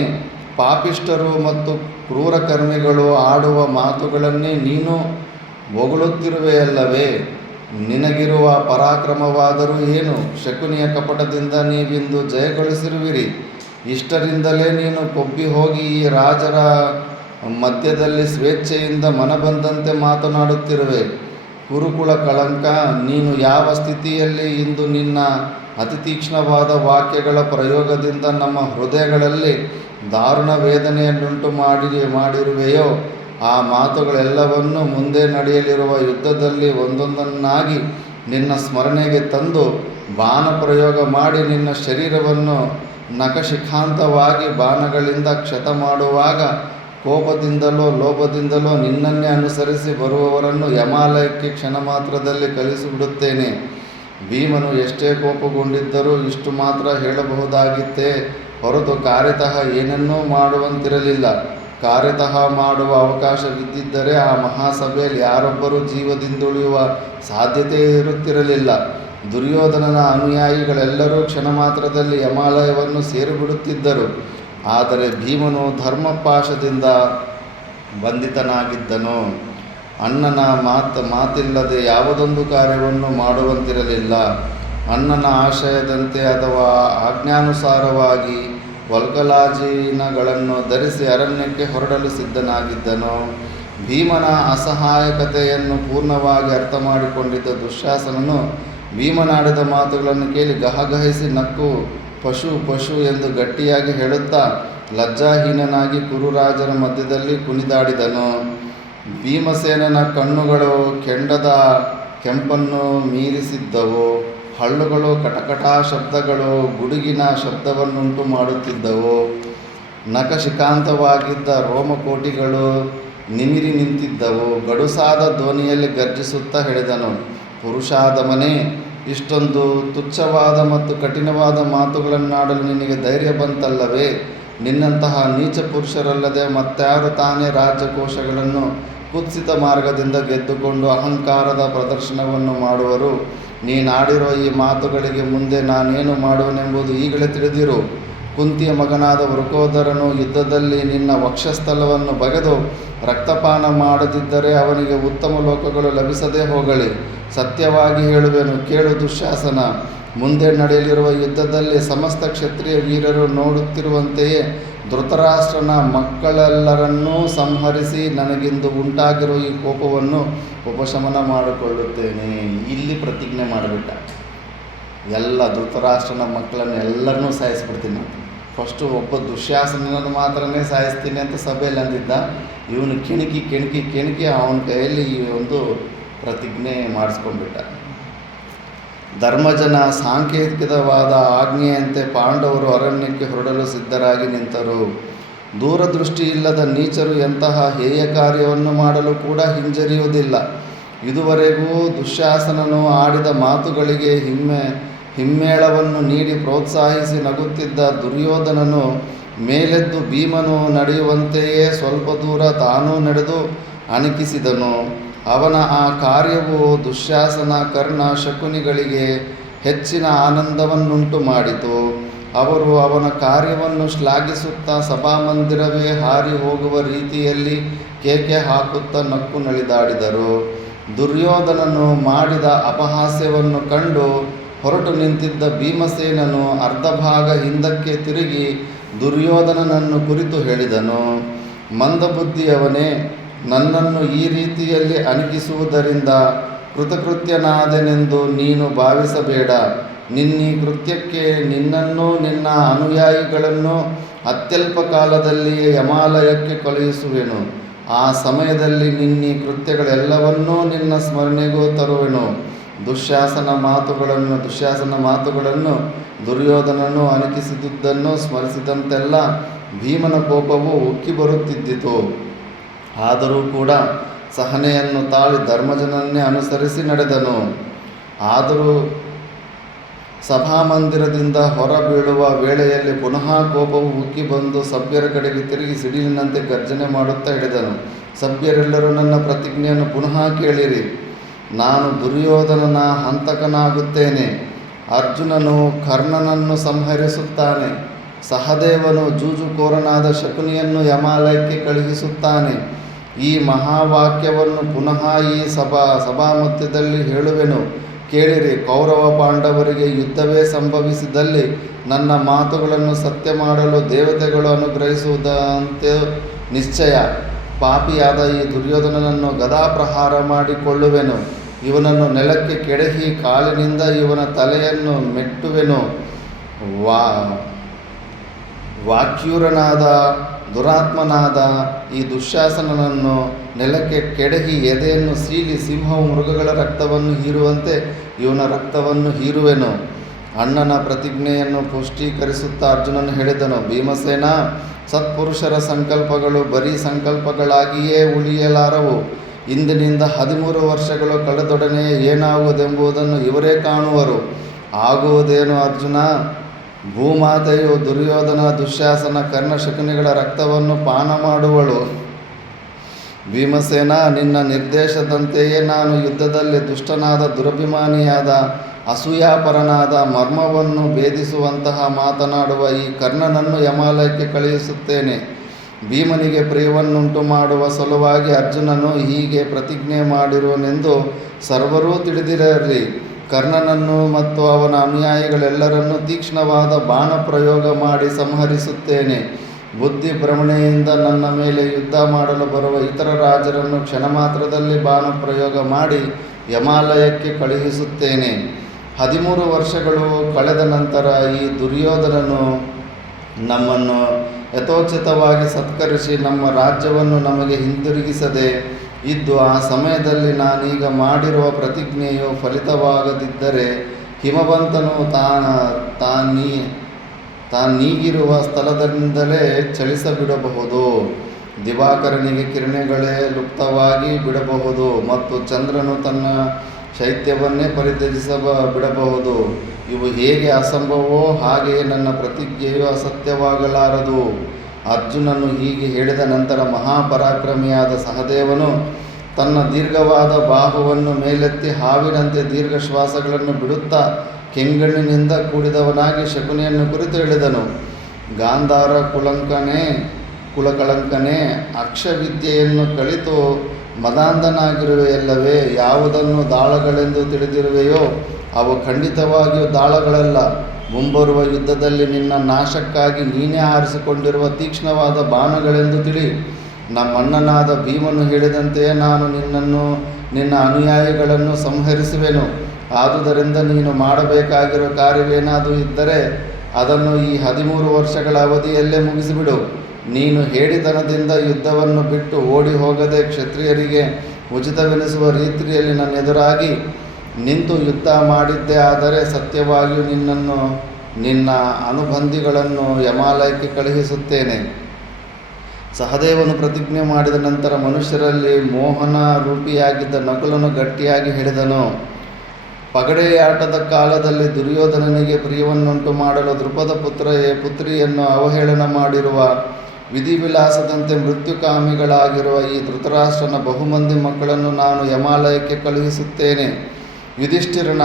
ಪಾಪಿಷ್ಠರು ಮತ್ತು ಕ್ರೂರಕರ್ಮಿಗಳು ಆಡುವ ಮಾತುಗಳನ್ನೇ ನೀನು ಹೊಗಳುತ್ತಿರುವೆಯಲ್ಲವೇ? ನಿನಗಿರುವ ಪರಾಕ್ರಮವಾದರೂ ಏನು? ಶಕುನಿಯ ಕಪಟದಿಂದ ನೀವಿಂದು ಜಯಗಳಿಸಿರುವಿರಿ. ಇಷ್ಟರಿಂದಲೇ ನೀನು ಕೊಬ್ಬಿ ಹೋಗಿ ಈ ರಾಜರ ಮಧ್ಯದಲ್ಲಿ ಸ್ವೇಚ್ಛೆಯಿಂದ ಮನಬಂದಂತೆ ಮಾತನಾಡುತ್ತಿರುವೆ. ಕುರುಕುಲ ಕಳಂಕ, ನೀನು ಯಾವ ಸ್ಥಿತಿಯಲ್ಲಿ ಇಂದು ನಿನ್ನ ಅತಿ ತೀಕ್ಷ್ಣವಾದ ವಾಕ್ಯಗಳ ಪ್ರಯೋಗದಿಂದ ನಮ್ಮ ಹೃದಯಗಳಲ್ಲಿ ದಾರುಣ ವೇದನೆಯನ್ನುಂಟು ಮಾಡಿರುವೆಯೋ ಆ ಮಾತುಗಳೆಲ್ಲವನ್ನೂ ಮುಂದೆ ನಡೆಯಲಿರುವ ಯುದ್ಧದಲ್ಲಿ ಒಂದೊಂದನ್ನಾಗಿ ನಿನ್ನ ಸ್ಮರಣೆಗೆ ತಂದು ಬಾಣ ಪ್ರಯೋಗ ಮಾಡಿ ನಿನ್ನ ಶರೀರವನ್ನು ನಖಶಿಖಾಂತವಾಗಿ ಬಾಣಗಳಿಂದ ಕ್ಷತ ಮಾಡುವಾಗ ಕೋಪದಿಂದಲೋ ಲೋಭದಿಂದಲೋ ನಿನ್ನನ್ನೇ ಅನುಸರಿಸಿ ಬರುವವರನ್ನು ಯಮಾಲಯಕ್ಕೆ ಕ್ಷಣ ಮಾತ್ರದಲ್ಲಿ ಕಳಿಸಿಬಿಡುತ್ತೇನೆ. ಭೀಮನು ಎಷ್ಟೇ ಕೋಪಗೊಂಡಿದ್ದರೂ ಇಷ್ಟು ಮಾತ್ರ ಹೇಳಬಹುದಾಗಿತ್ತೇ ಹೊರತು ಕಾರ್ಯತಃ ಏನನ್ನೂ ಮಾಡುವಂತಿರಲಿಲ್ಲ. ಕಾರ್ಯತಃ ಮಾಡುವ ಅವಕಾಶವಿದ್ದಿದ್ದರೆ ಆ ಮಹಾಸಭೆಯಲ್ಲಿ ಯಾರೊಬ್ಬರೂ ಜೀವದಿಂದುಳಿಯುವ ಸಾಧ್ಯತೆ ಇರುತ್ತಿರಲಿಲ್ಲ. ದುರ್ಯೋಧನನ ಅನುಯಾಯಿಗಳೆಲ್ಲರೂ ಕ್ಷಣ ಮಾತ್ರದಲ್ಲಿ ಯಮಾಲಯವನ್ನು ಸೇರಿಬಿಡುತ್ತಿದ್ದರು. ಆದರೆ ಭೀಮನು ಧರ್ಮಪಾಶದಿಂದ ಬಂಧಿತನಾಗಿದ್ದನು. ಅಣ್ಣನ ಮಾತಿಲ್ಲದೆ ಯಾವುದೊಂದು ಕಾರ್ಯವನ್ನು ಮಾಡುವಂತಿರಲಿಲ್ಲ. ಅಣ್ಣನ ಆಶಯದಂತೆ ಅಥವಾ ಆಜ್ಞಾನುಸಾರವಾಗಿ ವಲ್ಕಲಾಜಿನಗಳನ್ನು ಧರಿಸಿ ಅರಣ್ಯಕ್ಕೆ ಹೊರಡಲು ಸಿದ್ಧನಾಗಿದ್ದನು. ಭೀಮನ ಅಸಹಾಯಕತೆಯನ್ನು ಪೂರ್ಣವಾಗಿ ಅರ್ಥ ಮಾಡಿಕೊಂಡಿದ್ದ ದುಶ್ಯಾಸನನು ಭೀಮನಾಡಿದ ಮಾತುಗಳನ್ನು ಕೇಳಿ ಗಹಗಹಿಸಿ ನಕ್ಕು ಪಶು ಪಶು ಎಂದು ಗಟ್ಟಿಯಾಗಿ ಹೇಳುತ್ತಾ ಲಜ್ಜಾಹೀನನಾಗಿ ಕುರುರಾಜರ ಮಧ್ಯದಲ್ಲಿ ಕುಣಿದಾಡಿದನು. ಭೀಮಸೇನನ ಕಣ್ಣುಗಳು ಕೆಂಡದ ಕೆಂಪನ್ನು ಮೀರಿಸಿದ್ದವು. ಹಳ್ಳುಗಳು ಕಟಕಟ ಶಬ್ದಗಳು ಗುಡುಗಿನ ಶಬ್ದವನ್ನುಂಟು ಮಾಡುತ್ತಿದ್ದವು. ನಖಶಿಖಾಂತವಾಗಿದ್ದ ರೋಮಕೋಟಿಗಳು ನಿಮಿರಿ ನಿಂತಿದ್ದವು. ಗಡುಸಾದ ಧ್ವನಿಯಲ್ಲಿ ಗರ್ಜಿಸುತ್ತಾ ಹೇಳಿದನು, ಪುರುಷಾಧಮನೇ, ಇಷ್ಟೊಂದು ತುಚ್ಛವಾದ ಮತ್ತು ಕಠಿಣವಾದ ಮಾತುಗಳನ್ನಾಡಲು ನಿನಗೆ ಧೈರ್ಯ ಬಂತಲ್ಲವೇ? ನಿನ್ನಂತಹ ನೀಚ ಪುರುಷರಲ್ಲದೆ ಮತ್ತಾರು ತಾನೇ ರಾಜ್ಯಕೋಶಗಳನ್ನು ಕುತ್ಸಿತ ಮಾರ್ಗದಿಂದ ಗೆದ್ದುಕೊಂಡು ಅಹಂಕಾರದ ಪ್ರದರ್ಶನವನ್ನು ಮಾಡುವರು? ನೀನಾಡಿರೋ ಈ ಮಾತುಗಳಿಗೆ ಮುಂದೆ ನಾನೇನು ಮಾಡುವನೆಂಬುದು ಈಗಲೇ ತಿಳಿದಿರು. ಕುಂತಿಯ ಮಗನಾದ ವೃಕೋದರನು ಯುದ್ಧದಲ್ಲಿ ನಿನ್ನ ವಕ್ಷಸ್ಥಲವನ್ನು ಬಗೆದು ರಕ್ತಪಾನ ಮಾಡದಿದ್ದರೆ ಅವನಿಗೆ ಉತ್ತಮ ಲೋಕಗಳು ಲಭಿಸದೇ ಹೋಗಲಿ. ಸತ್ಯವಾಗಿ ಹೇಳುವೆನು, ಕೇಳು ದುಶ್ಯಾಸನ. ಮುಂದೆ ನಡೆಯಲಿರುವ ಯುದ್ಧದಲ್ಲಿ ಸಮಸ್ತ ಕ್ಷತ್ರಿಯ ವೀರರು ನೋಡುತ್ತಿರುವಂತೆಯೇ ಧೃತರಾಷ್ಟ್ರನ ಮಕ್ಕಳೆಲ್ಲರನ್ನೂ ಸಂಹರಿಸಿ ನನಗಿಂದು ಉಂಟಾಗಿರುವ ಈ ಕೋಪವನ್ನು ಉಪಶಮನ ಮಾಡಿಕೊಳ್ಳುತ್ತೇನೆ. ಇಲ್ಲಿ ಪ್ರತಿಜ್ಞೆ ಮಾಡಿಬಿಟ್ಟ, ಎಲ್ಲ ಧೃತರಾಷ್ಟ್ರನ ಮಕ್ಕಳನ್ನು ಎಲ್ಲರನ್ನೂ ಸಾಯಿಸ್ಬಿಡ್ತೀನಿ ಅಂತ. ಫಸ್ಟು ಒಬ್ಬ ದುಶ್ಯಾಸನನ್ನು ಮಾತ್ರನೇ ಸಾಯಿಸ್ತೀನಿ ಅಂತ ಸಭೆಯಲ್ಲಿ ಅಂದಿದ್ದ. ಇವನು ಕೆಣಕಿ ಅವನ ಕೈಯಲ್ಲಿ ಈ ಒಂದು ಪ್ರತಿಜ್ಞೆ ಮಾಡಿಸ್ಕೊಂಡ್ಬಿಟ್ಟ. ಧರ್ಮಜನ ಸಾಂಕೇತಿಕವಾದ ಆಜ್ಞೆಯಂತೆ ಪಾಂಡವರು ಅರಣ್ಯಕ್ಕೆ ಹೊರಡಲು ಸಿದ್ಧರಾಗಿ ನಿಂತರು. ದೂರದೃಷ್ಟಿ ಇಲ್ಲದ ನೀಚರು ಎಂತಹ ಹೇಯ ಕಾರ್ಯವನ್ನು ಮಾಡಲು ಕೂಡ ಹಿಂಜರಿಯುವುದಿಲ್ಲ. ಇದುವರೆಗೂ ದುಶ್ಯಾಸನನು ಆಡಿದ ಮಾತುಗಳಿಗೆ ಹಿಮ್ಮೇಳವನ್ನು ನೀಡಿ ಪ್ರೋತ್ಸಾಹಿಸಿ ನಗುತ್ತಿದ್ದ ದುರ್ಯೋಧನನು ಮೇಲೆದ್ದು ಭೀಮನು ನಡೆಯುವಂತೆಯೇ ಸ್ವಲ್ಪ ದೂರ ತಾನೂ ನಡೆದು ಅಣಕಿಸಿದನು. ಅವನ ಆ ಕಾರ್ಯವು ದುಶ್ಯಾಸನ, ಕರ್ಣ, ಶಕುನಿಗಳಿಗೆ ಹೆಚ್ಚಿನ ಆನಂದವನ್ನುಂಟು ಮಾಡಿತು. ಅವರು ಅವನ ಕಾರ್ಯವನ್ನು ಶ್ಲಾಘಿಸುತ್ತಾ ಸಭಾಮಂದಿರವೇ ಹಾರಿ ಹೋಗುವ ರೀತಿಯಲ್ಲಿ ಕೇಕೆ ಹಾಕುತ್ತಾ ನಕ್ಕು ನಲಿದಾಡಿದರು. ದುರ್ಯೋಧನನು ಮಾಡಿದ ಅಪಹಾಸ್ಯವನ್ನು ಕಂಡು ಹೊರಟು ನಿಂತಿದ್ದ ಭೀಮಸೇನನು ಅರ್ಧ ಭಾಗ ಹಿಂದಕ್ಕೆ ತಿರುಗಿ ದುರ್ಯೋಧನನನ್ನು ಕುರಿತು ಹೇಳಿದನು, ಮಂದಬುದ್ಧಿಯವನೇ, ನನ್ನನ್ನು ಈ ರೀತಿಯಲ್ಲಿ ಅಣಕಿಸುವುದರಿಂದ ಕೃತಕೃತ್ಯನಾದೆನೆಂದು ನೀನು ಭಾವಿಸಬೇಡ. ನಿನ್ನೀ ಕೃತ್ಯಕ್ಕೆ ನಿನ್ನನ್ನೂ ನಿನ್ನ ಅನುಯಾಯಿಗಳನ್ನು ಅತ್ಯಲ್ಪ ಕಾಲದಲ್ಲಿಯೇ ಯಮಾಲಯಕ್ಕೆ ಕಳುಹಿಸುವೆನು. ಆ ಸಮಯದಲ್ಲಿ ನಿನ್ನೀ ಕೃತ್ಯಗಳೆಲ್ಲವನ್ನೂ ನಿನ್ನ ಸ್ಮರಣೆಗೂ ತರುವೆನು. ದುಶ್ಯಾಸನ ಮಾತುಗಳನ್ನು ದುರ್ಯೋಧನನು ಅಣಕಿಸಿದುದನ್ನು ಸ್ಮರಿಸಿದಂತೆಲ್ಲ ಭೀಮನ ಕೋಪವು ಉಕ್ಕಿ ಬರುತ್ತಿದ್ದಿತು. ಆದರೂ ಕೂಡ ಸಹನೆಯನ್ನು ತಾಳಿ ಧರ್ಮಜನನ್ನೇ ಅನುಸರಿಸಿ ನಡೆದನು. ಆದರೂ ಸಭಾಮಂದಿರದಿಂದ ಹೊರಬೀಳುವ ವೇಳೆಯಲ್ಲಿ ಪುನಃ ಕೋಪವು ಉಕ್ಕಿ ಬಂದು ಸಭ್ಯರ ಕಡೆಗೆ ತಿರುಗಿ ಸಿಡಿಲಿನಂತೆ ಗರ್ಜನೆ ಮಾಡುತ್ತಾ ಹಿಡಿದನು. ಸಭ್ಯರೆಲ್ಲರೂ ನನ್ನ ಪ್ರತಿಜ್ಞೆಯನ್ನು ಪುನಃ ಕೇಳಿರಿ. ನಾನು ದುರ್ಯೋಧನನ ಹಂತಕನಾಗುತ್ತೇನೆ. ಅರ್ಜುನನು ಕರ್ಣನನ್ನು ಸಂಹರಿಸುತ್ತಾನೆ. ಸಹದೇವನು ಜೂಜುಕೋರನಾದ ಶಕುನಿಯನ್ನು ಯಮಾಲಯಕ್ಕೆ ಕಳುಹಿಸುತ್ತಾನೆ. ಈ ಮಹಾವಾಕ್ಯವನ್ನು ಪುನಃ ಈ ಸಭಾಮಧ್ಯದಲ್ಲಿ ಹೇಳುವೆನು, ಕೇಳಿರಿ. ಕೌರವ ಪಾಂಡವರಿಗೆ ಯುದ್ಧವೇ ಸಂಭವಿಸಿದಲ್ಲಿ ನನ್ನ ಮಾತುಗಳನ್ನು ಸತ್ಯ ಮಾಡಲು ದೇವತೆಗಳು ಅನುಗ್ರಹಿಸುವುದಂತೆ ನಿಶ್ಚಯ. ಪಾಪಿಯಾದ ಈ ದುರ್ಯೋಧನನನ್ನು ಗದಾಪ್ರಹಾರ ಮಾಡಿಕೊಳ್ಳುವೆನು. ಇವನನ್ನು ನೆಲಕ್ಕೆ ಕೆಡಹಿ ಕಾಲಿನಿಂದ ಇವನ ತಲೆಯನ್ನು ಮೆಟ್ಟುವೆನು. ವಾಕ್ಯೂರನಾದ ದುರಾತ್ಮನಾದ ಈ ದುಶ್ಯಾಸನನನ್ನು ನೆಲಕ್ಕೆ ಕೆಡಹಿ ಎದೆಯನ್ನು ಸೀಳಿ ಸಿಂಹವು ಮೃಗಗಳ ರಕ್ತವನ್ನು ಹೀರುವಂತೆ ಇವನ ರಕ್ತವನ್ನು ಹೀರುವೆನು. ಅಣ್ಣನ ಪ್ರತಿಜ್ಞೆಯನ್ನು ಪುಷ್ಟೀಕರಿಸುತ್ತಾ ಅರ್ಜುನನು ಹೇಳಿದನು, ಭೀಮಸೇನ, ಸತ್ಪುರುಷರ ಸಂಕಲ್ಪಗಳು ಬರೀ ಸಂಕಲ್ಪಗಳಾಗಿಯೇ ಉಳಿಯಲಾರವು. ಇಂದಿನಿಂದ 13 ವರ್ಷಗಳು ಕಳೆದೊಡನೆ ಏನಾಗುವುದೆಂಬುದನ್ನು ಇವರೇ ಕಾಣುವರು. ಆಗುವುದೇನು ಅರ್ಜುನ? ಭೂಮಾತೆಯು ದುರ್ಯೋಧನ, ದುಶ್ಯಾಸನ, ಕರ್ಣ, ಶಕುನಿಗಳ ರಕ್ತವನ್ನು ಪಾನ ಮಾಡುವಳು. ಭೀಮಸೇನ, ನಿನ್ನ ನಿರ್ದೇಶದಂತೆಯೇ ನಾನು ಯುದ್ಧದಲ್ಲಿ ದುಷ್ಟನಾದ, ದುರಭಿಮಾನಿಯಾದ, ಅಸೂಯಾಪರನಾದ, ಮರ್ಮವನ್ನು ಭೇದಿಸುವಂತಹ ಮಾತನಾಡುವ ಈ ಕರ್ಣನನ್ನು ಯಮಾಲಯಕ್ಕೆ ಕಳುಹಿಸುತ್ತೇನೆ. ಭೀಮನಿಗೆ ಪ್ರಿಯವನ್ನುಂಟು ಮಾಡುವ ಸಲುವಾಗಿ ಅರ್ಜುನನು ಹೀಗೆ ಪ್ರತಿಜ್ಞೆ ಮಾಡಿರುವನೆಂದು ಸರ್ವರೂ ತಿಳಿದಿರಲಿ. ಕರ್ಣನನ್ನು ಮತ್ತು ಅವನ ಅನುಯಾಯಿಗಳೆಲ್ಲರನ್ನೂ ತೀಕ್ಷ್ಣವಾದ ಬಾಣ ಪ್ರಯೋಗ ಮಾಡಿ ಸಂಹರಿಸುತ್ತೇನೆ. ಬುದ್ಧಿ ಭ್ರಮಣೆಯಿಂದ ನನ್ನ ಮೇಲೆ ಯುದ್ಧ ಮಾಡಲು ಬರುವ ಇತರ ರಾಜರನ್ನು ಕ್ಷಣ ಮಾತ್ರದಲ್ಲಿ ಬಾಣ ಪ್ರಯೋಗ ಮಾಡಿ ಯಮಾಲಯಕ್ಕೆ ಕಳುಹಿಸುತ್ತೇನೆ. 13 ವರ್ಷಗಳು ಕಳೆದ ನಂತರ ಈ ದುರ್ಯೋಧನನು ನಮ್ಮನ್ನು ಯಥೋಚಿತವಾಗಿ ಸತ್ಕರಿಸಿ ನಮ್ಮ ರಾಜ್ಯವನ್ನು ನಮಗೆ ಹಿಂದಿರುಗಿಸದೆ ಇದ್ದು ಆ ಸಮಯದಲ್ಲಿ ನಾನೀಗ ಮಾಡಿರುವ ಪ್ರತಿಜ್ಞೆಯು ಫಲಿತವಾಗದಿದ್ದರೆ ಹಿಮವಂತನು ತಾನೀಗಿರುವ ಸ್ಥಳದಿಂದಲೇ ಚಲಿಸಬಿಡಬಹುದು. ದಿವಾಕರನಿಗೆ ಕಿರಣಗಳೇ ಲುಪ್ತವಾಗಿ ಬಿಡಬಹುದು ಮತ್ತು ಚಂದ್ರನು ತನ್ನ ಶೈತ್ಯವನ್ನೇ ಬಿಡಬಹುದು. ಇವು ಹೇಗೆ ಅಸಂಭವವೋ ಹಾಗೆಯೇ ನನ್ನ ಪ್ರತಿಜ್ಞೆಯು ಅಸತ್ಯವಾಗಲಾರದು. ಅರ್ಜುನನು ಹೀಗೆ ಹೇಳಿದ ನಂತರ ಮಹಾಪರಾಕ್ರಮಿಯಾದ ಸಹದೇವನು ತನ್ನ ದೀರ್ಘವಾದ ಬಾಹುವನ್ನು ಮೇಲೆತ್ತಿ ಹಾವಿನಂತೆ ದೀರ್ಘ ಶ್ವಾಸಗಳನ್ನು ಬಿಡುತ್ತಾ ಕೆಂಗಣ್ಣಿನಿಂದ ಕೂಡಿದವನಾಗಿ ಶಕುನಿಯನ್ನು ಕುರಿತು ಹೇಳಿದನು, ಗಾಂಧಾರ ಕುಲಕಳಂಕನೇ ಅಕ್ಷವಿದ್ಯೆಯನ್ನು ಕಲಿತು ಮದಾಂಧನಾಗಿರುವೆಯಲ್ಲವೇ? ಯಾವುದನ್ನು ದಾಳಗಳೆಂದು ತಿಳಿದಿರುವೆಯೋ ಅವು ಖಂಡಿತವಾಗಿಯೂ ದಾಳಗಳಲ್ಲ. ಮುಂಬರುವ ಯುದ್ಧದಲ್ಲಿ ನಿನ್ನ ನಾಶಕ್ಕಾಗಿ ನೀನೇ ಆರಿಸಿಕೊಂಡಿರುವ ತೀಕ್ಷ್ಣವಾದ ಬಾಣಗಳೆಂದು ತಿಳಿ. ನಮ್ಮಣ್ಣನಾದ ಭೀಮನು ಹೇಳಿದಂತೆಯೇ ನಾನು ನಿನ್ನ ಅನುಯಾಯಿಗಳನ್ನು ಸಂಹರಿಸುವೆನು. ಆದುದರಿಂದ ನೀನು ಮಾಡಬೇಕಾಗಿರುವ ಕಾರ್ಯವೇನಾದರೂ ಇದ್ದರೆ ಅದನ್ನು ಈ 13 ವರ್ಷಗಳ ಅವಧಿಯಲ್ಲೇ ಮುಗಿಸಿಬಿಡು. ನೀನು ಹೇಡಿತನದಿಂದ ಯುದ್ಧವನ್ನು ಬಿಟ್ಟು ಓಡಿ ಹೋಗದೆ ಕ್ಷತ್ರಿಯರಿಗೆ ಉಚಿತವೆನಿಸುವ ರೀತಿಯಲ್ಲಿ ನನ್ನೆದುರಾಗಿ ನಿಂತು ಯುದ್ಧ ಮಾಡಿದ್ದೇ ಆದರೆ ಸತ್ಯವಾಗಿಯೂ ನಿನ್ನ ಅನುಬಂಧಿಗಳನ್ನು ಯಮಾಲಯಕ್ಕೆ ಕಳುಹಿಸುತ್ತೇನೆ. ಸಹದೇವನು ಪ್ರತಿಜ್ಞೆ ಮಾಡಿದ ನಂತರ ಮನುಷ್ಯರಲ್ಲಿ ಮೋಹನ ರೂಪಿಯಾಗಿದ್ದ ನಕುಲನು ಗಟ್ಟಿಯಾಗಿ ಹಿಡಿದನು. ಪಗಡೆಯಾಟದ ಕಾಲದಲ್ಲಿ ದುರ್ಯೋಧನನಿಗೆ ಪ್ರಿಯವನ್ನುಂಟು ಮಾಡಲು ದೃಪದ ಪುತ್ರಿಯನ್ನು ಅವಹೇಳನ ಮಾಡಿರುವ ವಿಧಿವಿಲಾಸದಂತೆ ಮೃತ್ಯುಕಾಮಿಗಳಾಗಿರುವ ಈ ಧೃತರಾಷ್ಟ್ರನ ಬಹುಮಂದಿ ಮಕ್ಕಳನ್ನು ನಾನು ಯಮಾಲಯಕ್ಕೆ ಕಳುಹಿಸುತ್ತೇನೆ. ಯುಧಿಷ್ಠಿರನ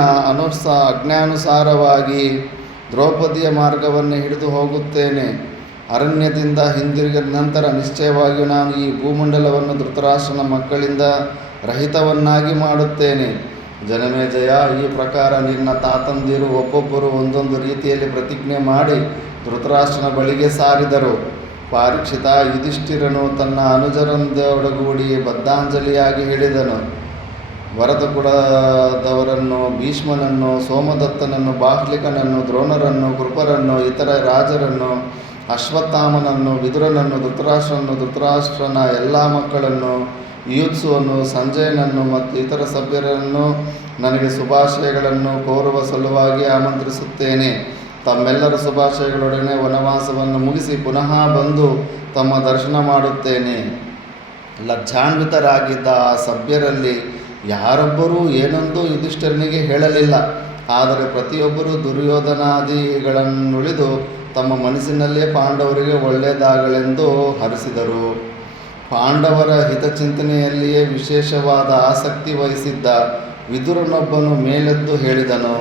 ಆಜ್ಞಾನುಸಾರವಾಗಿ ದ್ರೌಪದಿಯ ಮಾರ್ಗವನ್ನು ಹಿಡಿದು ಹೋಗುತ್ತೇನೆ. ಅರಣ್ಯದಿಂದ ಹಿಂದಿರುಗಿದ ನಂತರ ನಿಶ್ಚಯವಾಗಿಯೂ ನಾನು ಈ ಭೂಮಂಡಲವನ್ನು ಧೃತರಾಷ್ಟ್ರನ ಮಕ್ಕಳಿಂದ ರಹಿತವನ್ನಾಗಿ ಮಾಡುತ್ತೇನೆ. ಜನಮೇಜಯ, ಈ ಪ್ರಕಾರ ನಿನ್ನ ತಾತಂದಿರು ಒಬ್ಬೊಬ್ಬರು ಒಂದೊಂದು ರೀತಿಯಲ್ಲಿ ಪ್ರತಿಜ್ಞೆ ಮಾಡಿ ಧೃತರಾಷ್ಟ್ರನ ಬಳಿಗೆ ಸಾರಿದರು. ಪಾರೀಕ್ಷಿತ, ಯುಧಿಷ್ಠಿರನು ತನ್ನ ಅನುಜರೊಂದೊಡಗೂಡಿ ಬದ್ಧಾಂಜಲಿಯಾಗಿ ಹೇಳಿದನು. ಭರತಕುಲದವರನ್ನು, ಭೀಷ್ಮನನ್ನು, ಸೋಮದತ್ತನನ್ನು, ಬಾಹ್ಲಿಕನನ್ನು, ದ್ರೋಣರನ್ನು, ಕೃಪರನ್ನು, ಇತರ ರಾಜರನ್ನು, ಅಶ್ವತ್ಥಾಮನನ್ನು, ವಿದುರನನ್ನು, ಧೃತರಾಷ್ಟ್ರನ ಎಲ್ಲ ಮಕ್ಕಳನ್ನು, ಯೂತ್ಸುವನ್ನು, ಸಂಜಯನನ್ನು ಮತ್ತು ಇತರ ಸಭ್ಯರನ್ನು ನನಗೆ ಶುಭಾಶಯಗಳನ್ನು ಕೋರುವ ಸಲುವಾಗಿ ಆಮಂತ್ರಿಸುತ್ತೇನೆ. ತಮ್ಮೆಲ್ಲರ ಶುಭಾಶಯಗಳೊಡನೆ ವನವಾಸವನ್ನು ಮುಗಿಸಿ ಪುನಃ ಬಂದು ತಮ್ಮ ದರ್ಶನ ಮಾಡುತ್ತೇನೆ. ಲಜ್ಜಾನ್ವಿತರಾಗಿದ್ದ ಆ ಸಭ್ಯರಲ್ಲಿ ಯಾರೊಬ್ಬರೂ ಏನೊಂದು ಯುಧಿಷ್ಠಿರನಿಗೆ ಹೇಳಲಿಲ್ಲ. ಆದರೆ ಪ್ರತಿಯೊಬ್ಬರೂ ದುರ್ಯೋಧನಾದಿಗಳನ್ನುಳಿದು ತಮ್ಮ ಮನಸ್ಸಿನಲ್ಲೇ ಪಾಂಡವರಿಗೆ ಒಳ್ಳೆಯದಾಗಲೆಂದು ಹರಸಿದರು. ಪಾಂಡವರ ಹಿತಚಿಂತನೆಯಲ್ಲಿಯೇ ವಿಶೇಷವಾದ ಆಸಕ್ತಿ ವಹಿಸಿದ್ದ ವಿದುರನೊಬ್ಬನು ಮೇಲೆದ್ದು ಹೇಳಿದನು.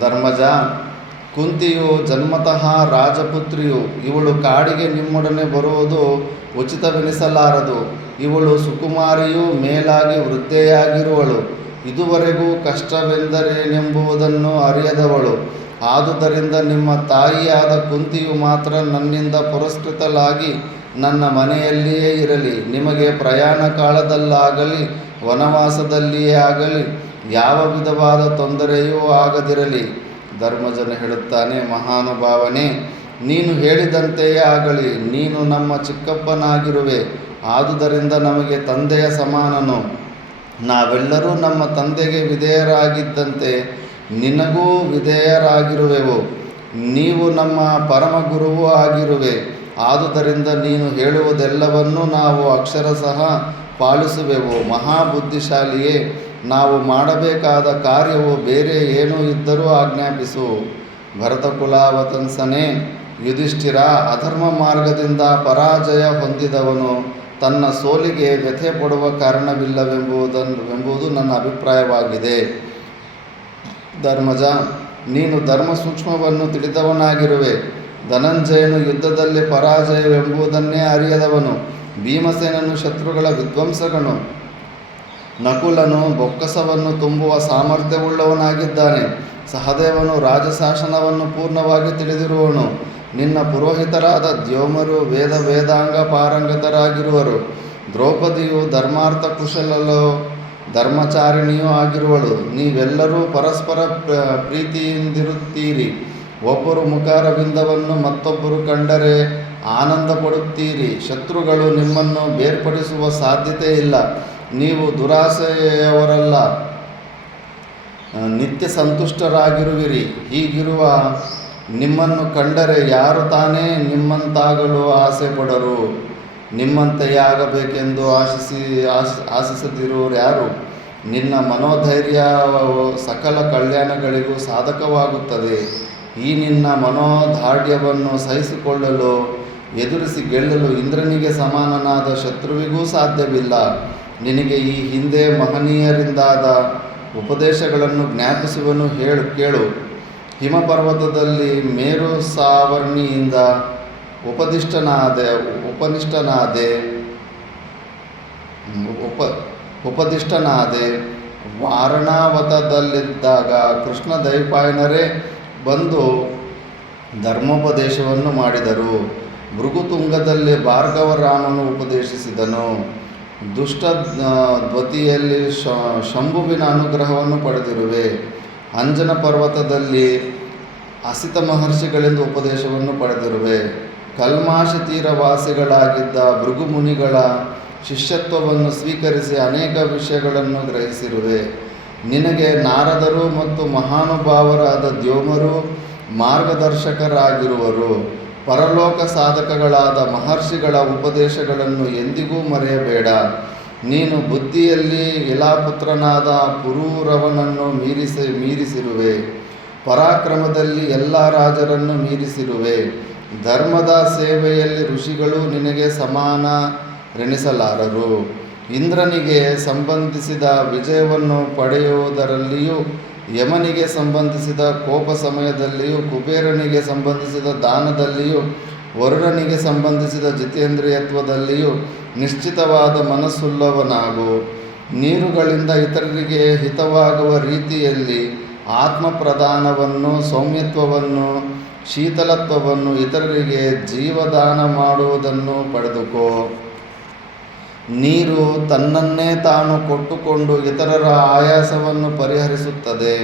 ಧರ್ಮಜ, ಕುಂತಿಯು ಜನ್ಮತಃ ರಾಜಪುತ್ರಿಯು. ಇವಳು ಕಾಡಿಗೆ ನಿಮ್ಮೊಡನೆ ಬರುವುದು ಉಚಿತವೆನಿಸಲಾರದು. ಇವಳು ಸುಕುಮಾರಿಯೂ ಮೇಲಾಗಿ ವೃದ್ಧೆಯಾಗಿರುವಳು. ಇದುವರೆಗೂ ಕಷ್ಟವೆಂದರೇನೆಂಬುದನ್ನು ಅರಿಯದವಳು. ಆದುದರಿಂದ ನಿಮ್ಮ ತಾಯಿಯಾದ ಕುಂತಿಯು ಮಾತ್ರ ನನ್ನಿಂದ ಪುರಸ್ಕೃತಳಾಗಿ ನನ್ನ ಮನೆಯಲ್ಲಿಯೇ ಇರಲಿ. ನಿಮಗೆ ಪ್ರಯಾಣ ಕಾಲದಲ್ಲಾಗಲಿ ವನವಾಸದಲ್ಲಿಯೇ ಆಗಲಿ ಯಾವ ವಿಧವಾದ ತೊಂದರೆಯೂ ಆಗದಿರಲಿ. ಧರ್ಮಜನು ಹೇಳುತ್ತಾನೆ, ಮಹಾನುಭಾವನೇ, ನೀನು ಹೇಳಿದಂತೆಯೇ ಆಗಲಿ. ನೀನು ನಮ್ಮ ಚಿಕ್ಕಪ್ಪನಾಗಿರುವೆ. ಆದುದರಿಂದ ನಮಗೆ ತಂದೆಯ ಸಮಾನನು. ನಾವೆಲ್ಲರೂ ನಮ್ಮ ತಂದೆಗೆ ವಿಧೇಯರಾಗಿದ್ದಂತೆ ನಿನಗೂ ವಿಧೇಯರಾಗಿರುವೆವು. ನೀವು ನಮ್ಮ ಪರಮಗುರುವೂ ಆಗಿರುವೆ. ಆದುದರಿಂದ ನೀನು ಹೇಳುವುದೆಲ್ಲವನ್ನೂ ನಾವು ಅಕ್ಷರಶಃ ಪಾಲಿಸುವೆವು. ಮಹಾಬುದ್ಧಿಶಾಲಿಯೇ, ನಾವು ಮಾಡಬೇಕಾದ ಕಾರ್ಯವು ಬೇರೆ ಏನೂ ಇದ್ದರೂ ಆಜ್ಞಾಪಿಸು. ಭರತಕುಲಾವತಂಸನೇ ಯುಧಿಷ್ಠಿರ, ಅಧರ್ಮ ಮಾರ್ಗದಿಂದ ಪರಾಜಯ ಹೊಂದಿದವನು ತನ್ನ ಸೋಲಿಗೆ ವ್ಯಥೆ ಪಡುವ ಕಾರಣವಿಲ್ಲವೆಂಬುದು ನನ್ನ ಅಭಿಪ್ರಾಯವಾಗಿದೆ. ಧರ್ಮಜ, ನೀನು ಧರ್ಮ ಸೂಕ್ಷ್ಮವನ್ನು ತಿಳಿದವನಾಗಿರುವೆ. ಧನಂಜಯನು ಯುದ್ಧದಲ್ಲಿ ಪರಾಜಯವೆಂಬುದನ್ನೇ ಅರಿಯದವನು. ಭೀಮಸೇನನು ಶತ್ರುಗಳ ವಿಧ್ವಂಸಕನು. ನಕುಲನು ಬೊಕ್ಕಸವನ್ನು ತುಂಬುವ ಸಾಮರ್ಥ್ಯವುಳ್ಳವನಾಗಿದ್ದಾನೆ. ಸಹದೇವನು ರಾಜಶಾಸನವನ್ನು ಪೂರ್ಣವಾಗಿ ತಿಳಿದಿರುವನು. ನಿನ್ನ ಪುರೋಹಿತರಾದ ದ್ಯೋಮರು ವೇದಾಂಗ ಪಾರಂಗತರಾಗಿರುವರು. ದ್ರೌಪದಿಯು ಧರ್ಮಾರ್ಥ ಕುಶಲೋ ಧರ್ಮಚಾರಿಣಿಯೂ ಆಗಿರುವಳು. ನೀವೆಲ್ಲರೂ ಪರಸ್ಪರ ಪ್ರೀತಿಯಿಂದಿರುತ್ತೀರಿ. ಒಬ್ಬರು ಮುಖಾರವಿಂದವನ್ನು ಮತ್ತೊಬ್ಬರು ಕಂಡರೆ ಆನಂದ ಪಡುತ್ತೀರಿ. ಶತ್ರುಗಳು ನಿಮ್ಮನ್ನು ಬೇರ್ಪಡಿಸುವ ಸಾಧ್ಯತೆ ಇಲ್ಲ. ನೀವು ದುರಾಸೆಯವರಲ್ಲ, ನಿತ್ಯ ಸಂತುಷ್ಟರಾಗಿರುವಿರಿ. ಹೀಗಿರುವ ನಿಮ್ಮನ್ನು ಕಂಡರೆ ಯಾರು ತಾನೇ ನಿಮ್ಮಂತಾಗಲು ಆಸೆ ಪಡರು? ನಿಮ್ಮಂತೆಯೇ ಆಗಬೇಕೆಂದು ಆಶಿಸದಿರುವರು ಯಾರು? ನಿನ್ನ ಮನೋಧೈರ್ಯವು ಸಕಲ ಕಲ್ಯಾಣಗಳಿಗೂ ಸಾಧಕವಾಗುತ್ತದೆ. ಈ ನಿನ್ನ ಮನೋದಾರ್ಢ್ಯವನ್ನು ಸಹಿಸಿಕೊಳ್ಳಲು, ಎದುರಿಸಿ ಗೆಲ್ಲಲು ಇಂದ್ರನಿಗೆ ಸಮಾನನಾದ ಶತ್ರುವಿಗೂ ಸಾಧ್ಯವಿಲ್ಲ. ನಿನಗೆ ಈ ಹಿಂದೆ ಮಹನೀಯರಿಂದಾದ ಉಪದೇಶಗಳನ್ನು ಜ್ಞಾಪಿಸುವನು, ಕೇಳು. ಹಿಮಪರ್ವತದಲ್ಲಿ ಮೇರು ಸಾವರ್ಣಿಯಿಂದ ಉಪದಿಷ್ಟನಾದೆ ಉಪನಿಷ್ಠನಾದೆ ಉಪ ಉಪದಿಷ್ಟನಾದೆ. ವಾರಣಾವತದಲ್ಲಿದ್ದಾಗ ಕೃಷ್ಣ ದ್ವೈಪಾಯನರೇ ಬಂದು ಧರ್ಮೋಪದೇಶವನ್ನು ಮಾಡಿದರು. ಭೃಗುತುಂಗದಲ್ಲಿ ಭಾರ್ಗವರಾಮನು ಉಪದೇಶಿಸಿದನು. ದುಷ್ಟ ದ್ವತಿಯಲ್ಲಿ ಶಂಭುವಿನ ಅನುಗ್ರಹವನ್ನು ಪಡೆದಿರುವೆ. ಅಂಜನ ಪರ್ವತದಲ್ಲಿ ಅಸಿತ ಮಹರ್ಷಿಗಳಿಂದ ಉಪದೇಶವನ್ನು ಪಡೆದಿರುವೆ. ಕಲ್ಮಾಶ ತೀರವಾಸಿಗಳಾಗಿದ್ದ ಭೃಗು ಮುನಿಗಳ ಶಿಷ್ಯತ್ವವನ್ನು ಸ್ವೀಕರಿಸಿ ಅನೇಕ ವಿಷಯಗಳನ್ನು ಗ್ರಹಿಸಿರುವೆ. ನಿನಗೆ ನಾರದರು ಮತ್ತು ಮಹಾನುಭಾವರಾದ ದ್ಯೋಮರು ಮಾರ್ಗದರ್ಶಕರಾಗಿರುವರು. ಪರಲೋಕ ಸಾಧಕಗಳಾದ ಮಹರ್ಷಿಗಳ ಉಪದೇಶಗಳನ್ನು ಎಂದಿಗೂ ಮರೆಯಬೇಡ. ನೀನು ಬುದ್ಧಿಯಲ್ಲಿ ಇಲಾಪುತ್ರನಾದ ಪುರೂರವನನ್ನು ಮೀರಿಸಿರುವೆ. ಪರಾಕ್ರಮದಲ್ಲಿ ಎಲ್ಲ ರಾಜರನ್ನು ಮೀರಿಸಿರುವೆ. ಧರ್ಮದ ಸೇವೆಯಲ್ಲಿ ಋಷಿಗಳು ನಿನಗೆ ಸಮಾನರೆನಿಸಲಾರರು. ಇಂದ್ರನಿಗೆ ಸಂಬಂಧಿಸಿದ ವಿಜಯವನ್ನು ಪಡೆಯುವುದರಲ್ಲಿಯೂ, ಯಮನಿಗೆ ಸಂಬಂಧಿಸಿದ ಕೋಪ ಸಮಯದಲ್ಲಿಯೂ, ಕುಬೇರನಿಗೆ ಸಂಬಂಧಿಸಿದ ದಾನದಲ್ಲಿಯೂ, ವರುಣನಿಗೆ ಸಂಬಂಧಿಸಿದ ಜಿತೇಂದ್ರಿಯತ್ವದಲ್ಲಿಯೂ ನಿಶ್ಚಿತವಾದ ಮನಸ್ಸುಳ್ಳವನಾಗು. ನೀರುಗಳಿಂದ ಇತರರಿಗೆ ಹಿತವಾಗುವ ರೀತಿಯಲ್ಲಿ ಆತ್ಮಪ್ರದಾನವನ್ನು, ಸೌಮ್ಯತ್ವವನ್ನು, ಶೀತಲತ್ವವನ್ನು, ಇತರರಿಗೆ ಜೀವದಾನ ಮಾಡುವುದನ್ನು ಪಡೆದುಕೋ. ನೀರು ತನ್ನನ್ನೇ ತಾನು ಕೊಟ್ಟುಕೊಂಡು ಇತರರ ಆಯಾಸವನ್ನು ಪರಿಹರಿಸುತ್ತದೆ.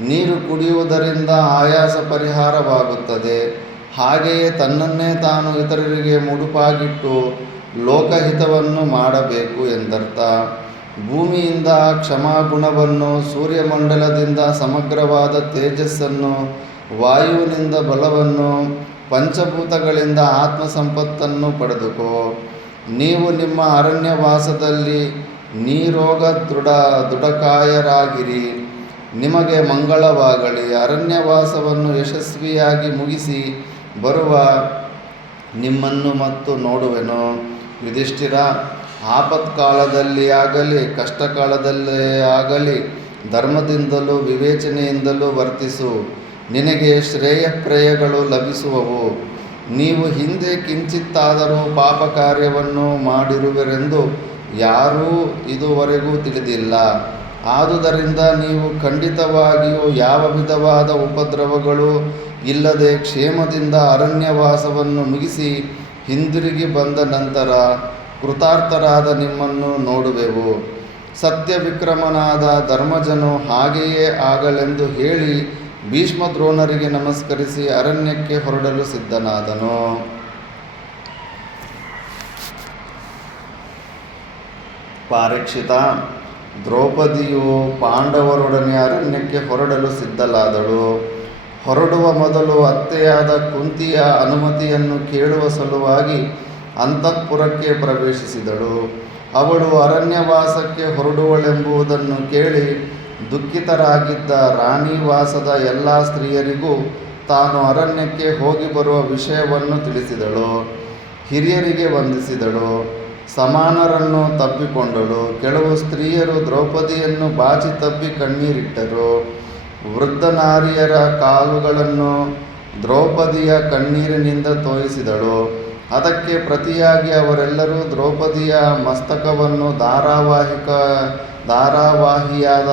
ನೀರು ಕುಡಿಯುವುದರಿಂದ ಆಯಾಸ ಪರಿಹಾರವಾಗುತ್ತದೆ. ಹಾಗೆಯೇ ತನ್ನನ್ನೇ ತಾನು ಇತರರಿಗೆ ಮುಡುಪಾಗಿಟ್ಟು ಲೋಕಹಿತವನ್ನು ಮಾಡಬೇಕು ಎಂದರ್ಥ. ಭೂಮಿಯಿಂದ ಕ್ಷಮಾಗುಣವನ್ನು, ಸೂರ್ಯಮಂಡಲದಿಂದ ಸಮಗ್ರವಾದ ತೇಜಸ್ಸನ್ನು, ವಾಯುವಿನಿಂದ ಬಲವನ್ನು, ಪಂಚಭೂತಗಳಿಂದ ಆತ್ಮಸಂಪತ್ತನ್ನು ಪಡೆದುಕೋ. ನೀವು ನಿಮ್ಮ ಅರಣ್ಯವಾಸದಲ್ಲಿ ನೀರೋಗ ದೃಢಕಾಯರಾಗಿರಿ. ನಿಮಗೆ ಮಂಗಳವಾಗಲಿ. ಅರಣ್ಯವಾಸವನ್ನು ಯಶಸ್ವಿಯಾಗಿ ಮುಗಿಸಿ ಬರುವ ನಿಮ್ಮನ್ನು ಮತ್ತು ನೋಡುವೆನು. ಯುಧಿಷ್ಠಿರ, ಆಪತ್ಕಾಲದಲ್ಲಿ ಆಗಲಿ ಕಷ್ಟಕಾಲದಲ್ಲೇ ಆಗಲಿ ಧರ್ಮದಿಂದಲೂ ವಿವೇಚನೆಯಿಂದಲೂ ವರ್ತಿಸು. ನಿನಗೆ ಶ್ರೇಯಪ್ರೇಯಗಳು ಲಭಿಸುವವು. ನೀವು ಹಿಂದೆ ಕಿಂಚಿತ್ತಾದರೂ ಪಾಪ ಕಾರ್ಯವನ್ನು ಮಾಡಿರುವಿರೆಂದು ಯಾರೂ ಇದುವರೆಗೂ ತಿಳಿದಿಲ್ಲ. ಆದುದರಿಂದ ನೀವು ಖಂಡಿತವಾಗಿಯೂ ಯಾವ ವಿಧವಾದ ಉಪದ್ರವಗಳು ಇಲ್ಲದೆ ಕ್ಷೇಮದಿಂದ ಅರಣ್ಯವಾಸವನ್ನು ಮುಗಿಸಿ ಹಿಂದಿರುಗಿ ಬಂದ ನಂತರ ಕೃತಾರ್ಥರಾದ ನಿಮ್ಮನ್ನು ನೋಡುವೆವು. ಸತ್ಯವಿಕ್ರಮನಾದ ಧರ್ಮಜನು ಹಾಗೆಯೇ ಆಗಲೆಂದು ಹೇಳಿ ಭೀಷ್ಮ ದ್ರೋಣರಿಗೆ ನಮಸ್ಕರಿಸಿ ಅರಣ್ಯಕ್ಕೆ ಹೊರಡಲು ಸಿದ್ಧನಾದನು. ಪಾರೀಕ್ಷಿತ, ದ್ರೌಪದಿಯು ಪಾಂಡವರೊಡನೆ ಅರಣ್ಯಕ್ಕೆ ಹೊರಡಲು ಸಿದ್ಧಳಾದಳು. ಹೊರಡುವ ಮೊದಲು ಅತ್ತೆಯಾದ ಕುಂತಿಯ ಅನುಮತಿಯನ್ನು ಕೇಳುವ ಸಲುವಾಗಿ ಅಂತಃಪುರಕ್ಕೆ ಪ್ರವೇಶಿಸಿದಳು. ಅವಳು ಅರಣ್ಯವಾಸಕ್ಕೆ ಹೊರಡುವಳೆಂಬುದನ್ನು ಕೇಳಿ ದುಃಖಿತರಾಗಿದ್ದ ರಾಣಿವಾಸದ ಎಲ್ಲ ಸ್ತ್ರೀಯರಿಗೂ ತಾನು ಅರಣ್ಯಕ್ಕೆ ಹೋಗಿ ಬರುವ ವಿಷಯವನ್ನು ತಿಳಿಸಿದಳು. ಹಿರಿಯರಿಗೆ ವಂದಿಸಿದಳು. ಸಮಾನರನ್ನು ತಬ್ಬಿಕೊಂಡಳು. ಕೆಲವು ಸ್ತ್ರೀಯರು ದ್ರೌಪದಿಯನ್ನು ಬಾಚಿ ತಬ್ಬಿ ಕಣ್ಣೀರಿಟ್ಟರು. ವೃದ್ಧ ನಾರಿಯರ ಕಾಲುಗಳನ್ನು ದ್ರೌಪದಿಯ ಕಣ್ಣೀರಿನಿಂದ ತೋಯಿಸಿದಳು. ಅದಕ್ಕೆ ಪ್ರತಿಯಾಗಿ ಅವರೆಲ್ಲರೂ ದ್ರೌಪದಿಯ ಮಸ್ತಕವನ್ನು ಧಾರಾವಾಹಿಯಾದ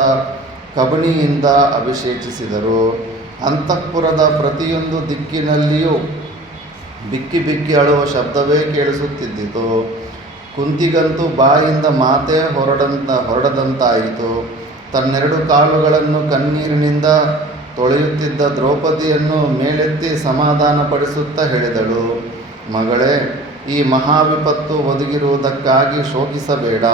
ಕಬಣಿಯಿಂದ ಅಭಿಷೇಚಿಸಿದರು. ಅಂತಃಪುರದ ಪ್ರತಿಯೊಂದು ದಿಕ್ಕಿನಲ್ಲಿಯೂ ಬಿಕ್ಕಿ ಬಿಕ್ಕಿ ಅಳುವ ಶಬ್ದವೇ ಕೇಳಿಸುತ್ತಿದ್ದಿತು. ಕುಂತಿಗಂತೂ ಬಾಯಿಂದ ಮಾತೇ ಹೊರಡದಂತಾಯಿತು. ತನ್ನೆರಡು ಕಾಲುಗಳನ್ನು ಕಣ್ಣೀರಿನಿಂದ ತೊಳೆಯುತ್ತಿದ್ದ ದ್ರೌಪದಿಯನ್ನು ಮೇಲೆತ್ತಿ ಸಮಾಧಾನಪಡಿಸುತ್ತಾ ಹೇಳಿದಳು, ಮಗಳೇ, ಈ ಮಹಾವಿಪತ್ತು ಒದಗಿರುವುದಕ್ಕಾಗಿ ಶೋಕಿಸಬೇಡ.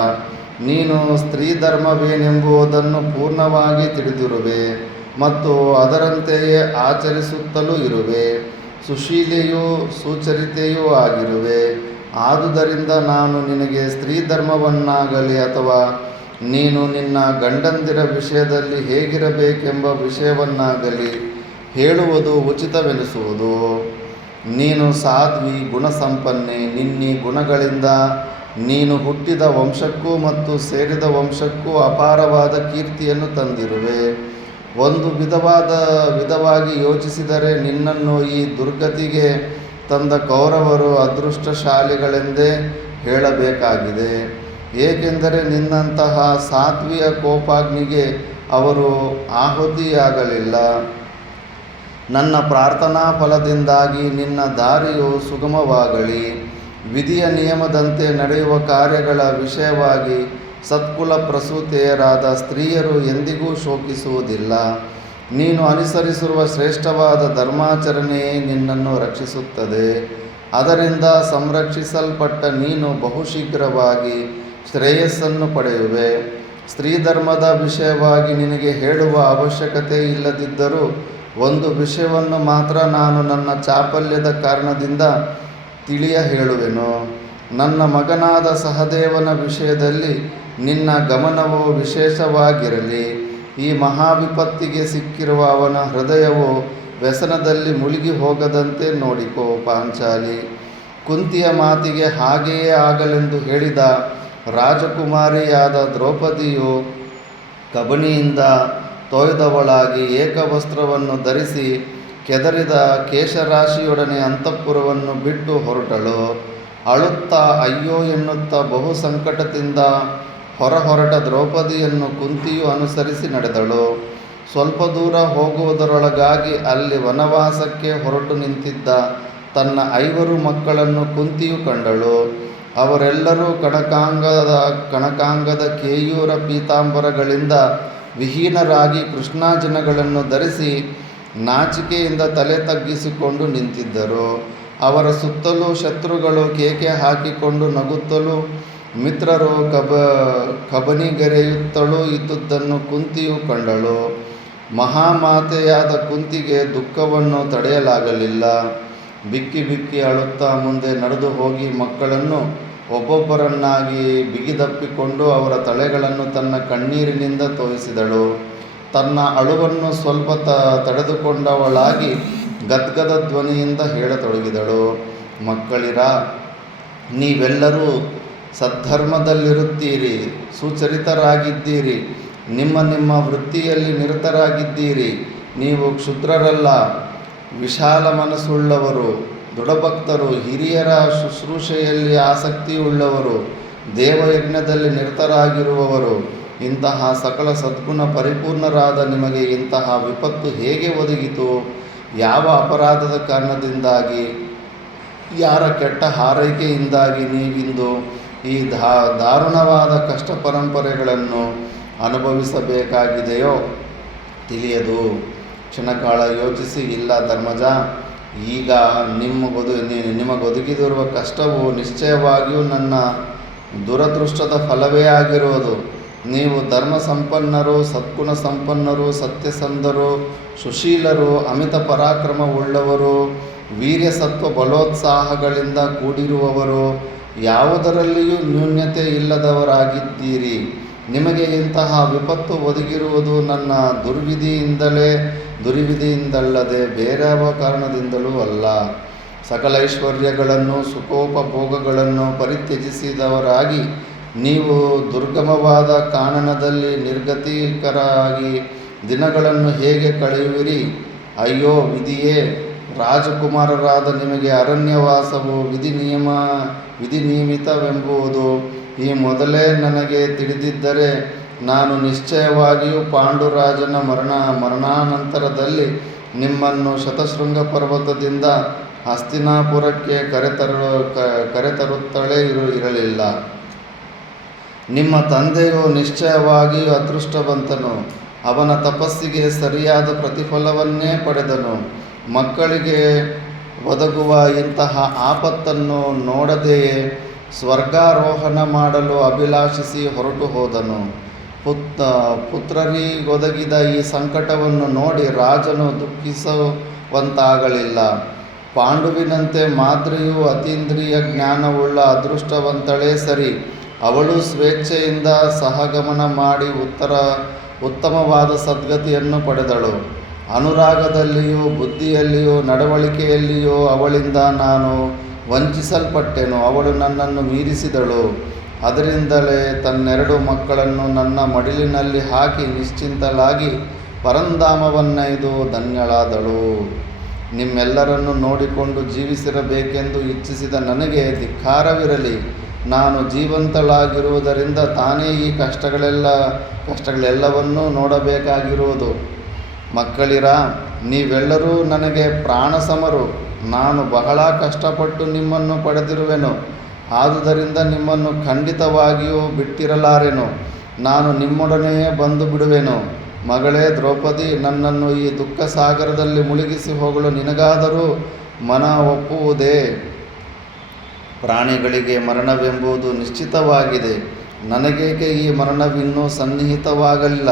ನೀನು ಸ್ತ್ರೀ ಧರ್ಮವೇನೆಂಬುದನ್ನು ಪೂರ್ಣವಾಗಿ ತಿಳಿದಿರುವೆ ಮತ್ತು ಅದರಂತೆಯೇ ಆಚರಿಸುತ್ತಲೂ ಇರುವೆ. ಸುಶೀಲೆಯೂ ಸುಚರಿತೆಯೂ ಆಗಿರುವೆ. ಆದುದರಿಂದ ನಾನು ನಿನಗೆ ಸ್ತ್ರೀ ಧರ್ಮವನ್ನಾಗಲಿ ಅಥವಾ ನೀನು ನಿನ್ನ ಗಂಡಂದಿರ ವಿಷಯದಲ್ಲಿ ಹೇಗಿರಬೇಕೆಂಬ ವಿಷಯವನ್ನಾಗಲಿ ಹೇಳುವುದು ಉಚಿತವೆನಿಸುವುದು. ನೀನು ಸಾಧ್ವಿ, ಗುಣಸಂಪನ್ನೆ. ನಿನ್ನೀ ಗುಣಗಳಿಂದ ನೀನು ಹುಟ್ಟಿದ ವಂಶಕ್ಕೂ ಮತ್ತು ಸೇರಿದ ವಂಶಕ್ಕೂ ಅಪಾರವಾದ ಕೀರ್ತಿಯನ್ನು ತಂದಿರುವೆ. ಒಂದು ವಿಧವಾಗಿ ಯೋಚಿಸಿದರೆ ನಿನ್ನನ್ನು ಈ ದುರ್ಗತಿಗೆ ತಂದ ಕೌರವರು ಅದೃಷ್ಟಶಾಲಿಗಳೆಂದೇ ಹೇಳಬೇಕಾಗಿದೆ. ಏಕೆಂದರೆ ನಿನ್ನಂತಹ ಸಾತ್ವಿಯ ಕೋಪಾಗ್ನಿಗೆ ಅವರು ಆಹುತಿಯಾಗಲಿಲ್ಲ. ನನ್ನ ಪ್ರಾರ್ಥನಾ ಫಲದಿಂದಾಗಿ ನಿನ್ನ ದಾರಿಯು ಸುಗಮವಾಗಲಿ. ವಿಧಿಯ ನಿಯಮದಂತೆ ನಡೆಯುವ ಕಾರ್ಯಗಳ ವಿಷಯವಾಗಿ ಸತ್ಕುಲ ಪ್ರಸೂತೆಯರಾದ ಸ್ತ್ರೀಯರು ಎಂದಿಗೂ ಶೋಕಿಸುವುದಿಲ್ಲ. ನೀನು ಅನುಸರಿಸಿರುವ ಶ್ರೇಷ್ಠವಾದ ಧರ್ಮಾಚರಣೆಯೇ ನಿನ್ನನ್ನು ರಕ್ಷಿಸುತ್ತದೆ. ಅದರಿಂದ ಸಂರಕ್ಷಿಸಲ್ಪಟ್ಟ ನೀನು ಬಹುಶೀಘ್ರವಾಗಿ ಶ್ರೇಯಸ್ಸನ್ನು ಪಡೆಯುವೆ. ಸ್ತ್ರೀಧರ್ಮದ ವಿಷಯವಾಗಿ ನಿನಗೆ ಹೇಳುವ ಅವಶ್ಯಕತೆ ಇಲ್ಲದಿದ್ದರೂ ಒಂದು ವಿಷಯವನ್ನು ಮಾತ್ರ ನಾನು ನನ್ನ ಚಾಪಲ್ಯದ ಕಾರಣದಿಂದ ತಿಳಿಯ ಹೇಳುವೆನು. ನನ್ನ ಮಗನಾದ ಸಹದೇವನ ವಿಷಯದಲ್ಲಿ ನಿನ್ನ ಗಮನವು ವಿಶೇಷವಾಗಿರಲಿ. ಈ ಮಹಾವಿಪತ್ತಿಗೆ ಸಿಕ್ಕಿರುವ ಅವನ ಹೃದಯವು ವ್ಯಸನದಲ್ಲಿ ಮುಳುಗಿ ಹೋಗದಂತೆ ನೋಡಿಕೋ ಪಾಂಚಾಲಿ. ಕುಂತಿಯ ಮಾತಿಗೆ ಹಾಗೆಯೇ ಆಗಲೆಂದು ಹೇಳಿದ ರಾಜಕುಮಾರಿಯಾದ ದ್ರೌಪದಿಯು ಕಬನಿಯಿಂದ ತೊಯ್ದವಳಾಗಿ ಏಕವಸ್ತ್ರವನ್ನು ಧರಿಸಿ ಕೆದರಿದ ಕೇಶರಾಶಿಯೊಡನೆ ಅಂತಃಪುರವನ್ನು ಬಿಟ್ಟು ಹೊರಟಳು. ಅಳುತ್ತಾ ಅಯ್ಯೋ ಎನ್ನುತ್ತಾ ಬಹು ಸಂಕಟದಿಂದ ಹೊರಟ ದ್ರೌಪದಿಯನ್ನು ಕುಂತಿಯು ಅನುಸರಿಸಿ ನಡೆದಳು. ಸ್ವಲ್ಪ ದೂರ ಹೋಗುವುದರೊಳಗಾಗಿ ಅಲ್ಲಿ ವನವಾಸಕ್ಕೆ ಹೊರಟು ನಿಂತಿದ್ದ ತನ್ನ 5 ಮಕ್ಕಳನ್ನು ಕುಂತಿಯು ಕಂಡಳು. ಅವರೆಲ್ಲರೂ ಕಣಕಾಂಗದ ಕೇಯೂರ ಪೀತಾಂಬರಗಳಿಂದ ವಿಹೀನರಾಗಿ ಕೃಷ್ಣಾಜಿನಗಳನ್ನು ಧರಿಸಿ ನಾಚಿಕೆಯಿಂದ ತಲೆ ತಗ್ಗಿಸಿಕೊಂಡು ನಿಂತಿದ್ದರು. ಅವರ ಸುತ್ತಲೂ ಶತ್ರುಗಳು ಕೇಕೆ ಹಾಕಿಕೊಂಡು ನಗುತ್ತಲೂ ಮಿತ್ರರು ಕಬನಿಗೆರೆಯುತ್ತಲೂ ಇದ್ದುದನ್ನು ಕುಂತಿಯು ಕಂಡಳು. ಮಹಾಮಾತೆಯಾದ ಕುಂತಿಗೆ ದುಃಖವನ್ನು ತಡೆಯಲಾಗಲಿಲ್ಲ. ಬಿಕ್ಕಿ ಬಿಕ್ಕಿ ಅಳುತ್ತಾ ಮುಂದೆ ನಡೆದು ಹೋಗಿ ಮಕ್ಕಳನ್ನು ಒಬ್ಬೊಬ್ಬರನ್ನಾಗಿ ಬಿಗಿದಪ್ಪಿಕೊಂಡು ಅವರ ತಲೆಗಳನ್ನು ತನ್ನ ಕಣ್ಣೀರಿನಿಂದ ತೋಯಿಸಿದಳು. ತನ್ನ ಅಳುವನ್ನು ಸ್ವಲ್ಪ ತಡೆದುಕೊಂಡವಳಾಗಿ ಗದ್ಗದ ಧ್ವನಿಯಿಂದ ಹೇಳತೊಡಗಿದಳು. ಮಕ್ಕಳಿರ, ನೀವೆಲ್ಲರೂ ಸದ್ಧರ್ಮದಲ್ಲಿರುತ್ತೀರಿ, ಸುಚರಿತರಾಗಿದ್ದೀರಿ, ನಿಮ್ಮ ವೃತ್ತಿಯಲ್ಲಿ ನಿರತರಾಗಿದ್ದೀರಿ. ನೀವು ಕ್ಷುದ್ರರಲ್ಲ, ವಿಶಾಲ ಮನಸ್ಸುಳ್ಳವರು, ದೃಢಭಕ್ತರು, ಹಿರಿಯರ ಶುಶ್ರೂಷೆಯಲ್ಲಿ ಆಸಕ್ತಿಯುಳ್ಳವರು, ದೇವಯಜ್ಞದಲ್ಲಿ ನಿರತರಾಗಿರುವವರು. ಇಂತಹ ಸಕಲ ಸದ್ಗುಣ ಪರಿಪೂರ್ಣರಾದ ನಿಮಗೆ ಇಂತಹ ವಿಪತ್ತು ಹೇಗೆ ಒದಗಿತು? ಯಾವ ಅಪರಾಧದ ಕಾರಣದಿಂದಾಗಿ, ಯಾರ ಕೆಟ್ಟ ಹಾರೈಕೆಯಿಂದಾಗಿ ನೀವಿಂದು ಈ ದಾರುಣವಾದ ಕಷ್ಟ ಪರಂಪರೆಗಳನ್ನು ಅನುಭವಿಸಬೇಕಾಗಿದೆಯೋ ತಿಳಿಯದು. ಕ್ಷಣಕಾಲ ಯೋಚಿಸಿ, ಇಲ್ಲ ಧರ್ಮಜ, ಈಗ ನಿಮಗೊದಗಿದಿರುವ ಕಷ್ಟವು ನಿಶ್ಚಯವಾಗಿಯೂ ನನ್ನ ದುರದೃಷ್ಟದ ಫಲವೇ ಆಗಿರುವುದು. ನೀವು ಧರ್ಮ ಸಂಪನ್ನರು, ಸದ್ಗುಣ ಸಂಪನ್ನರು, ಸತ್ಯಸಂಧರು, ಸುಶೀಲರು, ಅಮಿತ ಪರಾಕ್ರಮವುಳ್ಳವರು, ವೀರ್ಯಸತ್ವ ಬಲೋತ್ಸಾಹಗಳಿಂದ ಕೂಡಿರುವವರು, ಯಾವುದರಲ್ಲಿಯೂ ನ್ಯೂನ್ಯತೆ ಇಲ್ಲದವರಾಗಿದ್ದೀರಿ. ನಿಮಗೆ ಇಂತಹ ವಿಪತ್ತು ಒದಗಿರುವುದು ನನ್ನ ದುರ್ವಿಧಿಯಿಂದಲ್ಲದೆ ಬೇರ್ಯಾವ ಕಾರಣದಿಂದಲೂ ಅಲ್ಲ. ಸಕಲ ಐಶ್ವರ್ಯಗಳನ್ನು ಸುಖೋಪಭೋಗಗಳನ್ನು ಪರಿತ್ಯಜಿಸಿದವರಾಗಿ ನೀವು ದುರ್ಗಮವಾದ ಕಾನನದಲ್ಲಿ ನಿರ್ಗತಿಕರಾಗಿ ದಿನಗಳನ್ನು ಹೇಗೆ ಕಳೆಯುವಿರಿ? ಅಯ್ಯೋ ವಿಧಿಯೇ, ರಾಜಕುಮಾರರಾದ ನಿಮಗೆ ಅರಣ್ಯವಾಸವು ವಿಧಿನಿಯಮಿತವೆಂಬುದು ಈ ಮೊದಲೇ ನನಗೆ ತಿಳಿದಿದ್ದರೆ ನಾನು ನಿಶ್ಚಯವಾಗಿಯೂ ಪಾಂಡುರಾಜನ ಮರಣಾನಂತರದಲ್ಲಿ ನಿಮ್ಮನ್ನು ಶತಶೃಂಗ ಪರ್ವತದಿಂದ ಹಸ್ತಿನಾಪುರಕ್ಕೆ ಕರೆತರುತ್ತಲೇ ಇರಲಿಲ್ಲ. ನಿಮ್ಮ ತಂದೆಯು ನಿಶ್ಚಯವಾಗಿಯೂ ಅದೃಷ್ಟವಂತನು. ಅವನ ತಪಸ್ಸಿಗೆ ಸರಿಯಾದ ಪ್ರತಿಫಲವನ್ನೇ ಪಡೆದನು. ಮಕ್ಕಳಿಗೆ ಒದಗುವ ಇಂತಹ ಆಪತ್ತನ್ನು ನೋಡದೆಯೇ ಸ್ವರ್ಗಾರೋಹಣ ಮಾಡಲು ಅಭಿಲಾಷಿಸಿ ಹೊರಟು ಹೋದನು. ಪುತ್ರರಿಗೊದಗಿದ ಈ ಸಂಕಟವನ್ನು ನೋಡಿ ರಾಜನು ದುಃಖಿಸುವಂತಾಗಲಿಲ್ಲ. ಪಾಂಡುವಿನಂತೆ ಮಾದ್ರಿಯು ಅತೀಂದ್ರಿಯ ಜ್ಞಾನವುಳ್ಳ ಅದೃಷ್ಟವಂತಳೇ ಸರಿ. ಅವಳು ಸ್ವೇಚ್ಛೆಯಿಂದ ಸಹಗಮನ ಮಾಡಿ ಉತ್ತಮವಾದ ಸದ್ಗತಿಯನ್ನು ಪಡೆದಳು. ಅನುರಾಗದಲ್ಲಿಯೂ ಬುದ್ಧಿಯಲ್ಲಿಯೂ ನಡವಳಿಕೆಯಲ್ಲಿಯೂ ಅವಳಿಂದ ನಾನು ವಂಚಿಸಲ್ಪಟ್ಟೆನು. ಅವಳು ನನ್ನನ್ನು ಮೀರಿಸಿದಳು. ಅದರಿಂದಲೇ ತನ್ನೆರಡು ಮಕ್ಕಳನ್ನು ನನ್ನ ಮಡಿಲಿನಲ್ಲಿ ಹಾಕಿ ನಿಶ್ಚಿಂತಳಾಗಿ ಪರಂಧಾಮವನ್ನೈದು ಧನ್ಯಳಾದಳು. ನಿಮ್ಮೆಲ್ಲರನ್ನು ನೋಡಿಕೊಂಡು ಜೀವಿಸಿರಬೇಕೆಂದು ಇಚ್ಛಿಸಿದ ನನಗೆ ಧಿಕ್ಕಾರವಿರಲಿ. ನಾನು ಜೀವಂತಳಾಗಿರುವುದರಿಂದ ತಾನೇ ಈ ಕಷ್ಟಗಳೆಲ್ಲವನ್ನೂ ನೋಡಬೇಕಾಗಿರುವುದು. ಮಕ್ಕಳಿರ, ನೀವೆಲ್ಲರೂ ನನಗೆ ಪ್ರಾಣಸಮರು. ನಾನು ಬಹಳ ಕಷ್ಟಪಟ್ಟು ನಿಮ್ಮನ್ನು ಪಡೆದಿರುವೆನು. ಆದುದರಿಂದ ನಿಮ್ಮನ್ನು ಖಂಡಿತವಾಗಿಯೂ ಬಿಟ್ಟಿರಲಾರೆನು. ನಾನು ನಿಮ್ಮೊಡನೆಯೇ ಬಂದು ಬಿಡುವೆನು. ಮಗಳೇ ದ್ರೌಪದಿ, ನನ್ನನ್ನು ಈ ದುಃಖ ಸಾಗರದಲ್ಲಿ ಮುಳುಗಿಸಿ ಹೋಗಲು ನಿನಗಾದರೂ ಮನ ಒಪ್ಪುವುದೇ? ಪ್ರಾಣಿಗಳಿಗೆ ಮರಣವೆಂಬುದು ನಿಶ್ಚಿತವಾಗಿದೆ. ನನಗೇಕೆ ಈ ಮರಣವಿನ್ನೂ ಸನ್ನಿಹಿತವಾಗಲಿಲ್ಲ?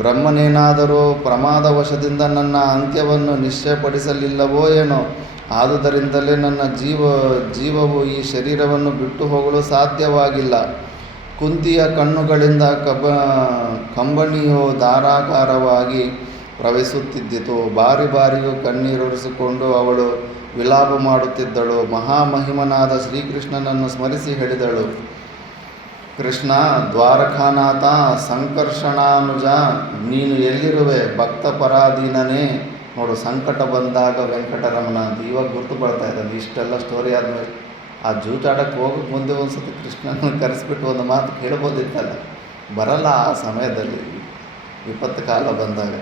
ಬ್ರಹ್ಮನೇನಾದರೂ ಪ್ರಮಾದವಶದಿಂದ ನನ್ನ ಅಂತ್ಯವನ್ನು ನಿಶ್ಚಯಪಡಿಸಲಿಲ್ಲವೋ ಏನೋ? ಆದುದರಿಂದಲೇ ನನ್ನ ಜೀವವು ಈ ಶರೀರವನ್ನು ಬಿಟ್ಟು ಹೋಗಲು ಸಾಧ್ಯವಾಗಿಲ್ಲ. ಕುಂತಿಯ ಕಣ್ಣುಗಳಿಂದ ಕಂಬನಿಯು ಧಾರಾಕಾರವಾಗಿ ಪ್ರವಹಿಸುತ್ತಿದ್ದಿತು. ಬಾರಿ ಬಾರಿಯೂ ಕಣ್ಣೀರೊರೆಸಿಕೊಂಡು ಅವಳು ವಿಲಾಪ ಮಾಡುತ್ತಿದ್ದಳು. ಮಹಾಮಹಿಮನಾದ ಶ್ರೀಕೃಷ್ಣನನ್ನು ಸ್ಮರಿಸಿ ಹೇಳಿದಳು, ಕೃಷ್ಣ, ದ್ವಾರಕಾನಾಥ, ಸಂಕರ್ಷಣಾನುಜ, ನೀನು ಎಲ್ಲಿರುವೆ? ಭಕ್ತ ಪರಾಧೀನನೇ. ನೋಡು, ಸಂಕಟ ಬಂದಾಗ ವೆಂಕಟರಮಣ ಅಂತ ಇವಾಗ ಗುರ್ತು ಬರ್ತಾ ಇದ್ದಾನೆ. ಇಷ್ಟೆಲ್ಲ ಸ್ಟೋರಿ ಆದಮೇಲೆ ಆ ಜೂಟಾಡಕ್ಕೆ ಹೋಗೋಕ್ಕೆ ಮುಂದೆ ಒಂದು ಸತಿ ಕೃಷ್ಣನ ಕರೆಸ್ಬಿಟ್ಟು ಒಂದು ಮಾತು ಕೇಳ್ಬೋದಿತ್ತಲ್ಲ, ಬರಲ್ಲ ಆ ಸಮಯದಲ್ಲಿ. ವಿಪತ್ತು ಕಾಲ ಬಂದಾಗ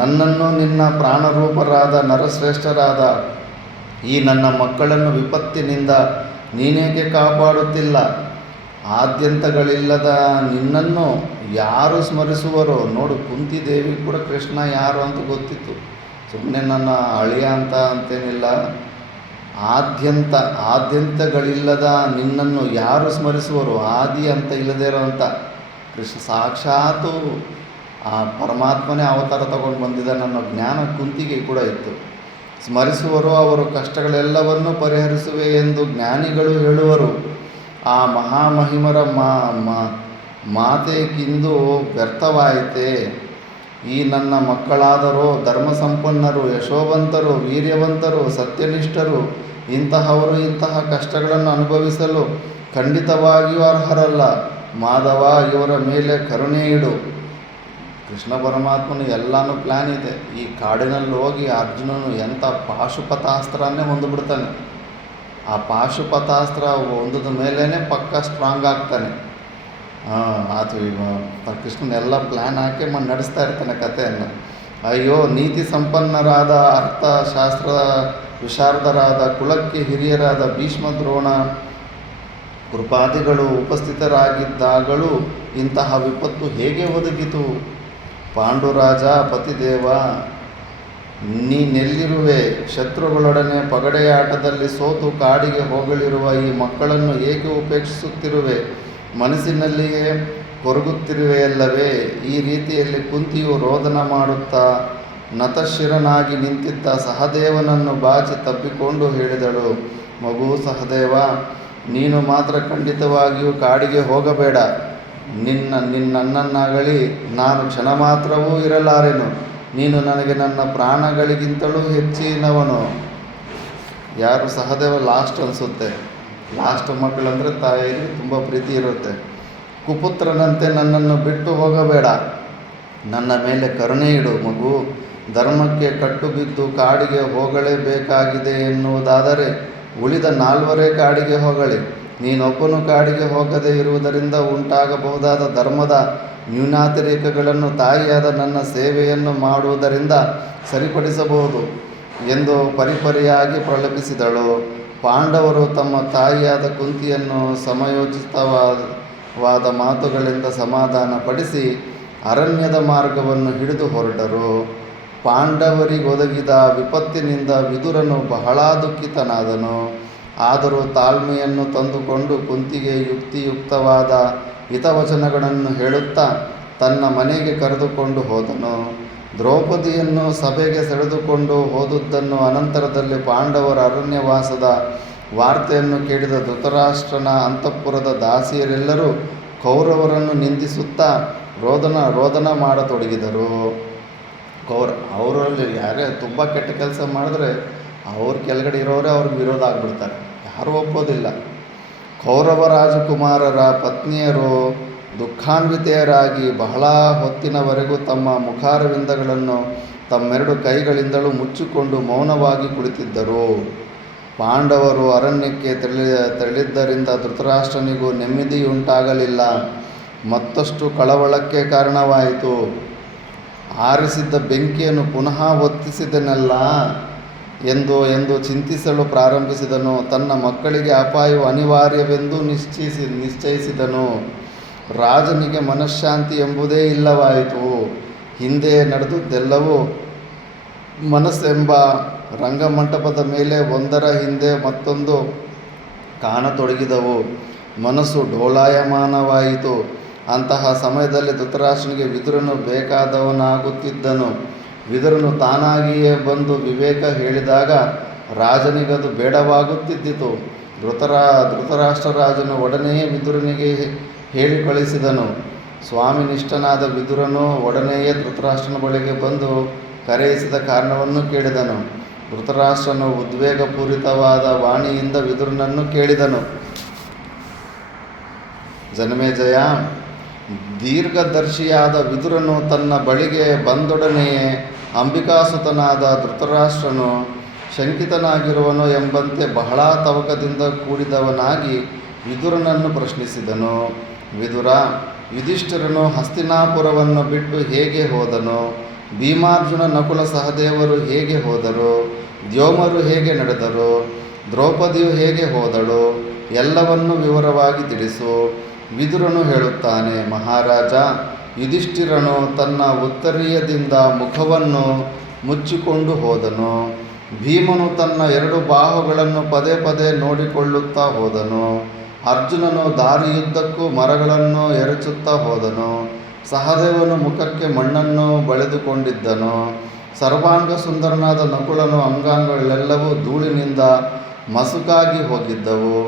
ನನ್ನನ್ನು ನಿನ್ನ ಪ್ರಾಣರೂಪರಾದ ನರಶ್ರೇಷ್ಠರಾದ ಈ ನನ್ನ ಮಕ್ಕಳನ್ನು ವಿಪತ್ತಿನಿಂದ ನೀನೇಕೆ ಕಾಪಾಡುತ್ತಿಲ್ಲ? ಆದ್ಯಂತಗಳಿಲ್ಲದ ನಿನ್ನನ್ನು ಯಾರು ಸ್ಮರಿಸುವರೋ? ನೋಡು, ಕುಂತಿದೇವಿ ಕೂಡ ಕೃಷ್ಣ ಯಾರು ಅಂತ ಗೊತ್ತಿತ್ತು. ಸುಮ್ಮನೆ ನನ್ನ ಅಳಿಯ ಅಂತೇನಿಲ್ಲ. ಆದ್ಯಂತಗಳಿಲ್ಲದ ನಿನ್ನನ್ನು ಯಾರು ಸ್ಮರಿಸುವರು? ಆದಿ ಅಂತ ಇಲ್ಲದೇ ಇರೋವಂಥ ಕೃಷ್ಣ ಸಾಕ್ಷಾತ್ತು ಆ ಪರಮಾತ್ಮನೇ ಅವತಾರ ತಗೊಂಡು ಬಂದಿದ್ದ ನನ್ನ ಜ್ಞಾನ ಕುಂತಿಗೆ ಕೂಡ ಇತ್ತು. ಸ್ಮರಿಸುವರು, ಅವರು ಕಷ್ಟಗಳೆಲ್ಲವನ್ನೂ ಪರಿಹರಿಸುವೆ ಎಂದು ಜ್ಞಾನಿಗಳು ಹೇಳುವರು. ಆ ಮಹಾಮಹಿಮರ ಮಾತೇಕಿಂದು ವ್ಯರ್ಥವಾಯಿತೆ. ಈ ನನ್ನ ಮಕ್ಕಳಾದರೋ ಧರ್ಮ ಸಂಪನ್ನರು, ಯಶೋವಂತರು, ವೀರ್ಯವಂತರು, ಸತ್ಯನಿಷ್ಠರು. ಇಂತಹವರು ಇಂತಹ ಕಷ್ಟಗಳನ್ನು ಅನುಭವಿಸಲು ಖಂಡಿತವಾಗಿಯೂ ಅರ್ಹರಲ್ಲ. ಮಾಧವ, ಇವರ ಮೇಲೆ ಕರುಣೆ ಇಡು. ಕೃಷ್ಣ ಪರಮಾತ್ಮನು ಎಲ್ಲನೂ ಪ್ಲ್ಯಾನ್ ಇದೆ. ಈ ಕಾಡಿನಲ್ಲಿ ಹೋಗಿ ಅರ್ಜುನನು ಎಂಥ ಪಾಶುಪತಾಸ್ತ್ರನೇ ಹೊಂದಿಬಿಡ್ತಾನೆ. ಆ ಪಾಶುಪತಾಸ್ತ್ರ ಒಂದದ ಮೇಲೇ ಪಕ್ಕ ಸ್ಟ್ರಾಂಗ್ ಆಗ್ತಾನೆ. ಆತು ಕೃಷ್ಣನೆಲ್ಲ ಪ್ಲ್ಯಾನ್ ಹಾಕಿ ನಡೆಸ್ತಾ ಇರ್ತಾನೆ ಕಥೆಯನ್ನು. ಅಯ್ಯೋ, ನೀತಿ ಸಂಪನ್ನರಾದ, ಅರ್ಥಶಾಸ್ತ್ರ ವಿಶಾರದರಾದ, ಕುಲಕ್ಕೆ ಹಿರಿಯರಾದ ಭೀಷ್ಮ, ದ್ರೋಣ ಕೃಪಾದಿಗಳು ಉಪಸ್ಥಿತರಾಗಿದ್ದಾಗಲೂ ಇಂತಹ ವಿಪತ್ತು ಹೇಗೆ ಒದಗಿತು? ಪಾಂಡುರಾಜ, ಪತಿದೇವ, ನೀನೆಲ್ಲಿರುವೆ? ಶತ್ರುಗಳೊಡನೆ ಪಗಡೆಯಾಟದಲ್ಲಿ ಸೋತು ಕಾಡಿಗೆ ಹೋಗಲಿರುವ ಈ ಮಕ್ಕಳನ್ನು ಏಕೆ ಉಪೇಕ್ಷಿಸುತ್ತಿರುವೆ? ಮನಸ್ಸಿನಲ್ಲಿಯೇ ಕೊರಗುತ್ತಿರುವೆಯಲ್ಲವೇ? ಈ ರೀತಿಯಲ್ಲಿ ಕುಂತಿಯು ರೋದನ ಮಾಡುತ್ತಾ ನತಶಿರನಾಗಿ ನಿಂತಿದ್ದ ಸಹದೇವನನ್ನು ಬಾಚಿ ತಬ್ಬಿಕೊಂಡು ಹೇಳಿದಳು, ಮಗು ಸಹದೇವ, ನೀನು ಮಾತ್ರ ಖಂಡಿತವಾಗಿಯೂ ಕಾಡಿಗೆ ಹೋಗಬೇಡ. ನನ್ನನ್ನಾಗಲಿ ನಾನು ಕ್ಷಣ ಮಾತ್ರವೂ ಇರಲಾರೆನು. ನೀನು ನನಗೆ ನನ್ನ ಪ್ರಾಣಗಳಿಗಿಂತಲೂ ಹೆಚ್ಚಿನವನು. ಯಾರು? ಸಹದೇವ ಲಾಸ್ಟ್ ಅನಿಸುತ್ತೆ. ಲಾಸ್ಟ್ ಮಕ್ಕಳಂದರೆ ತಾಯಿಗೆ ತುಂಬ ಪ್ರೀತಿ ಇರುತ್ತೆ. ಕುಪುತ್ರನಂತೆ ನನ್ನನ್ನು ಬಿಟ್ಟು ಹೋಗಬೇಡ. ನನ್ನ ಮೇಲೆ ಕರುಣೆ ಇಡು ಮಗು. ಧರ್ಮಕ್ಕೆ ಕಟ್ಟು ಬಿದ್ದು ಕಾಡಿಗೆ ಹೋಗಲೇಬೇಕಾಗಿದೆ ಎನ್ನುವುದಾದರೆ ಉಳಿದ 4 ಕಾಡಿಗೆ ಹೋಗಲಿ. ನೀನೊಬ್ಬನು ಕಾಡಿಗೆ ಹೋಗದೇ ಇರುವುದರಿಂದ ಉಂಟಾಗಬಹುದಾದ ಧರ್ಮದ ನ್ಯೂನಾತಿರೇಕಗಳನ್ನು ತಾಯಿಯಾದ ನನ್ನ ಸೇವೆಯನ್ನು ಮಾಡುವುದರಿಂದ ಸರಿಪಡಿಸಬಹುದು ಎಂದು ಪರಿಪರಿಯಾಗಿ ಪ್ರಲಪಿಸಿದಳು. ಪಾಂಡವರು ತಮ್ಮ ತಾಯಿಯಾದ ಕುಂತಿಯನ್ನು ಸಮಯೋಚಿತವಾದ ಮಾತುಗಳಿಂದ ಸಮಾಧಾನಪಡಿಸಿ ಅರಣ್ಯದ ಮಾರ್ಗವನ್ನು ಹಿಡಿದು ಹೊರಟರು. ಪಾಂಡವರಿಗೊದಗಿದ ವಿಪತ್ತಿನಿಂದ ವಿದುರನು ಬಹಳ ದುಃಖಿತನಾದನು. ಆದರೂ ತಾಳ್ಮೆಯನ್ನು ತಂದುಕೊಂಡು ಕುಂತಿಗೆ ಯುಕ್ತಿಯುಕ್ತವಾದ ಹಿತವಚನಗಳನ್ನು ಹೇಳುತ್ತಾ ತನ್ನ ಮನೆಗೆ ಕರೆದುಕೊಂಡು ಹೋದನು. ದ್ರೌಪದಿಯನ್ನು ಸಭೆಗೆ ಸೆಳೆದುಕೊಂಡು ಹೋದುದನ್ನು ಅನಂತರದಲ್ಲಿ ಪಾಂಡವರ ಅರಣ್ಯವಾಸದ ವಾರ್ತೆಯನ್ನು ಕೇಳಿದ ಧೃತರಾಷ್ಟ್ರನ ಅಂತಃಪುರದ ದಾಸಿಯರೆಲ್ಲರೂ ಕೌರವರನ್ನು ನಿಂದಿಸುತ್ತಾ ರೋದನ ಮಾಡತೊಡಗಿದರು. ಅವರಲ್ಲಿ ಯಾರೇ ತುಂಬ ಕೆಟ್ಟ ಕೆಲಸ ಮಾಡಿದ್ರೆ ಅವ್ರ ಕೆಳಗಡೆ ಇರೋರೇ ಅವ್ರಿಗೆ ವಿರೋಧ ಆಗಿಬಿಡ್ತಾರೆ. ಯಾರೂ ಒಪ್ಪೋದಿಲ್ಲ. ಕೌರವ ರಾಜಕುಮಾರರ ಪತ್ನಿಯರು ದುಃಖಾನ್ವಿತೆಯರಾಗಿ ಬಹಳ ಹೊತ್ತಿನವರೆಗೂ ತಮ್ಮ ಮುಖಾರವಿಂದಗಳನ್ನು ತಮ್ಮೆರಡು ಕೈಗಳಿಂದಲೂ ಮುಚ್ಚಿಕೊಂಡು ಮೌನವಾಗಿ ಕುಳಿತಿದ್ದರು. ಪಾಂಡವರು ಅರಣ್ಯಕ್ಕೆ ತೆರಳಿದ್ದರಿಂದ ಧೃತರಾಷ್ಟ್ರನಿಗೂ ನೆಮ್ಮದಿಯುಂಟಾಗಲಿಲ್ಲ. ಮತ್ತಷ್ಟು ಕಳವಳಕ್ಕೆ ಕಾರಣವಾಯಿತು. ಆರಿಸಿದ್ದ ಬೆಂಕಿಯನ್ನು ಪುನಃ ಹೊತ್ತಿಸಿದೆನಲ್ಲ ಎಂದು ಚಿಂತಿಸಲು ಪ್ರಾರಂಭಿಸಿದನು. ತನ್ನ ಮಕ್ಕಳಿಗೆ ಅಪಾಯವು ಅನಿವಾರ್ಯವೆಂದು ನಿಶ್ಚಯಿಸಿದನು. ರಾಜನಿಗೆ ಮನಃಶಾಂತಿ ಎಂಬುದೇ ಇಲ್ಲವಾಯಿತು. ಹಿಂದೆ ನಡೆದುದೆಲ್ಲವೂ ಮನಸ್ಸೆಂಬ ರಂಗಮಂಟಪದ ಮೇಲೆ ಒಂದರ ಹಿಂದೆ ಮತ್ತೊಂದು ಕಾಣತೊಡಗಿದವು. ಮನಸ್ಸು ಡೋಲಾಯಮಾನವಾಯಿತು. ಅಂತಹ ಸಮಯದಲ್ಲಿ ಧೃತರಾಷ್ಟ್ರನಿಗೆ ವಿದುರನು ಬೇಕಾದವನಾಗುತ್ತಿದ್ದನು. ವಿದುರನು ತಾನಾಗಿಯೇ ಬಂದು ವಿವೇಕ ಹೇಳಿದಾಗ ರಾಜನಿಗದು ಬೇಡವಾಗುತ್ತಿದ್ದಿತು. ಧೃತರಾಷ್ಟ್ರ ರಾಜನು ಒಡನೆಯೇ ವಿದುರನಿಗೆ ಹೇಳಿ ಕಳಿಸಿದನು. ಸ್ವಾಮಿನಿಷ್ಠನಾದ ವಿದುರನು ಒಡನೆಯೇ ಧೃತರಾಷ್ಟ್ರನ ಬಳಿಗೆ ಬಂದು ಕರೆಯಿಸಿದ ಕಾರಣವನ್ನು ಕೇಳಿದನು. ಧೃತರಾಷ್ಟ್ರನು ಉದ್ವೇಗಪೂರಿತವಾದ ವಾಣಿಯಿಂದ ವಿದುರನನ್ನು ಕೇಳಿದನು. ಜನಮೇಜಯ, ದೀರ್ಘದರ್ಶಿಯಾದ ವಿದುರನು ತನ್ನ ಬಳಿಗೆ ಬಂದೊಡನೆಯೇ ಅಂಬಿಕಾಸುತನಾದ ಧೃತರಾಷ್ಟ್ರನು ಶಂಕಿತನಾಗಿರುವನು ಎಂಬಂತೆ ಬಹಳ ತವಕದಿಂದ ಕೂಡಿದವನಾಗಿ ವಿದುರನನ್ನು ಪ್ರಶ್ನಿಸಿದನು. ವಿದುರ, ಯುಧಿಷ್ಠಿರನು ಹಸ್ತಿನಾಪುರವನ್ನು ಬಿಟ್ಟು ಹೇಗೆ ಹೋದನು? ಭೀಮಾರ್ಜುನ ನಕುಲ ಸಹದೇವರು ಹೇಗೆ ಹೋದರು? ದ್ಯೋಮರು ಹೇಗೆ ನಡೆದರು? ದ್ರೌಪದಿಯು ಹೇಗೆ ಹೋದಳು? ಎಲ್ಲವನ್ನೂ ವಿವರವಾಗಿ ತಿಳಿಸು. ವಿದುರನು ಹೇಳುತ್ತಾನೆ, ಮಹಾರಾಜ, ಯುಧಿಷ್ಠಿರನು ತನ್ನ ಉತ್ತರೀಯದಿಂದ ಮುಖವನ್ನು ಮುಚ್ಚಿಕೊಂಡು ಹೋದನು. ಭೀಮನು ತನ್ನ 2 ಬಾಹುಗಳನ್ನು ಪದೇ ಪದೇ ನೋಡಿಕೊಳ್ಳುತ್ತಾ ಹೋದನು. ಅರ್ಜುನನು ದಾರಿಯುದ್ದಕ್ಕೂ ಮರಗಳನ್ನು ಎರಚುತ್ತಾ ಹೋದನು. ಸಹದೇವನು ಮುಖಕ್ಕೆ ಮಣ್ಣನ್ನು ಬಳಿದುಕೊಂಡಿದ್ದನು. ಸರ್ವಾಂಗ ಸುಂದರನಾದ ನಕುಲನು ಅಂಗಾಂಗಗಳೆಲ್ಲವೂ ಧೂಳಿನಿಂದ ಮಸುಕಾಗಿ ಹೋಗಿದ್ದವು.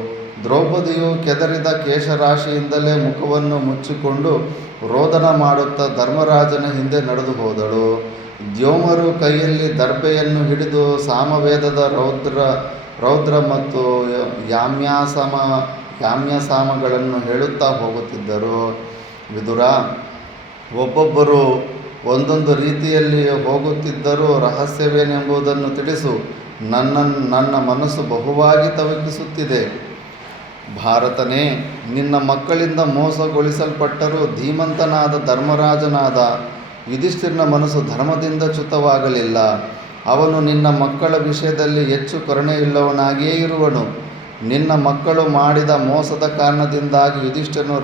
ದ್ರೌಪದಿಯು ಕೆದರಿದ ಕೇಶರಾಶಿಯಿಂದಲೇ ಮುಖವನ್ನು ಮುಚ್ಚಿಕೊಂಡು ರೋದನ ಮಾಡುತ್ತಾ ಧರ್ಮರಾಜನ ಹಿಂದೆ ನಡೆದು ಹೋದಳು. ದ್ಯೋಮರು ಕೈಯಲ್ಲಿ ದರ್ಬೆಯನ್ನು ಹಿಡಿದು ಸಾಮವೇದದ ರೌದ್ರ ಮತ್ತು ಯಾಮ್ಯಸಾಮಗಳನ್ನು ಹೇಳುತ್ತಾ ಹೋಗುತ್ತಿದ್ದರು. ವಿದುರ, ಒಬ್ಬೊಬ್ಬರು ಒಂದೊಂದು ರೀತಿಯಲ್ಲಿ ಹೋಗುತ್ತಿದ್ದರೂ ರಹಸ್ಯವೇನೆಂಬುದನ್ನು ತಿಳಿಸು. ನನ್ನ ಮನಸ್ಸು ಬಹುವಾಗಿ ತವಕಿಸುತ್ತಿದೆ. ಭಾರತನೇ, ನಿನ್ನ ಮಕ್ಕಳಿಂದ ಮೋಸಗೊಳಿಸಲ್ಪಟ್ಟರೂ ಧೀಮಂತನಾದ ಧರ್ಮರಾಜನಾದ ಯುಧಿಷ್ಠಿರನ ಮನಸ್ಸು ಧರ್ಮದಿಂದ ಚ್ಯುತವಾಗಲಿಲ್ಲ. ಅವನು ನಿನ್ನ ಮಕ್ಕಳ ವಿಷಯದಲ್ಲಿ ಹೆಚ್ಚು ಕರುಣೆಯುಳ್ಳವನಾಗಿಯೇ ಇರುವನು. ನಿನ್ನ ಮಕ್ಕಳು ಮಾಡಿದ ಮೋಸದ ಕಾರಣದಿಂದಾಗಿ ಯುಧಿಷ್ಠಿರನು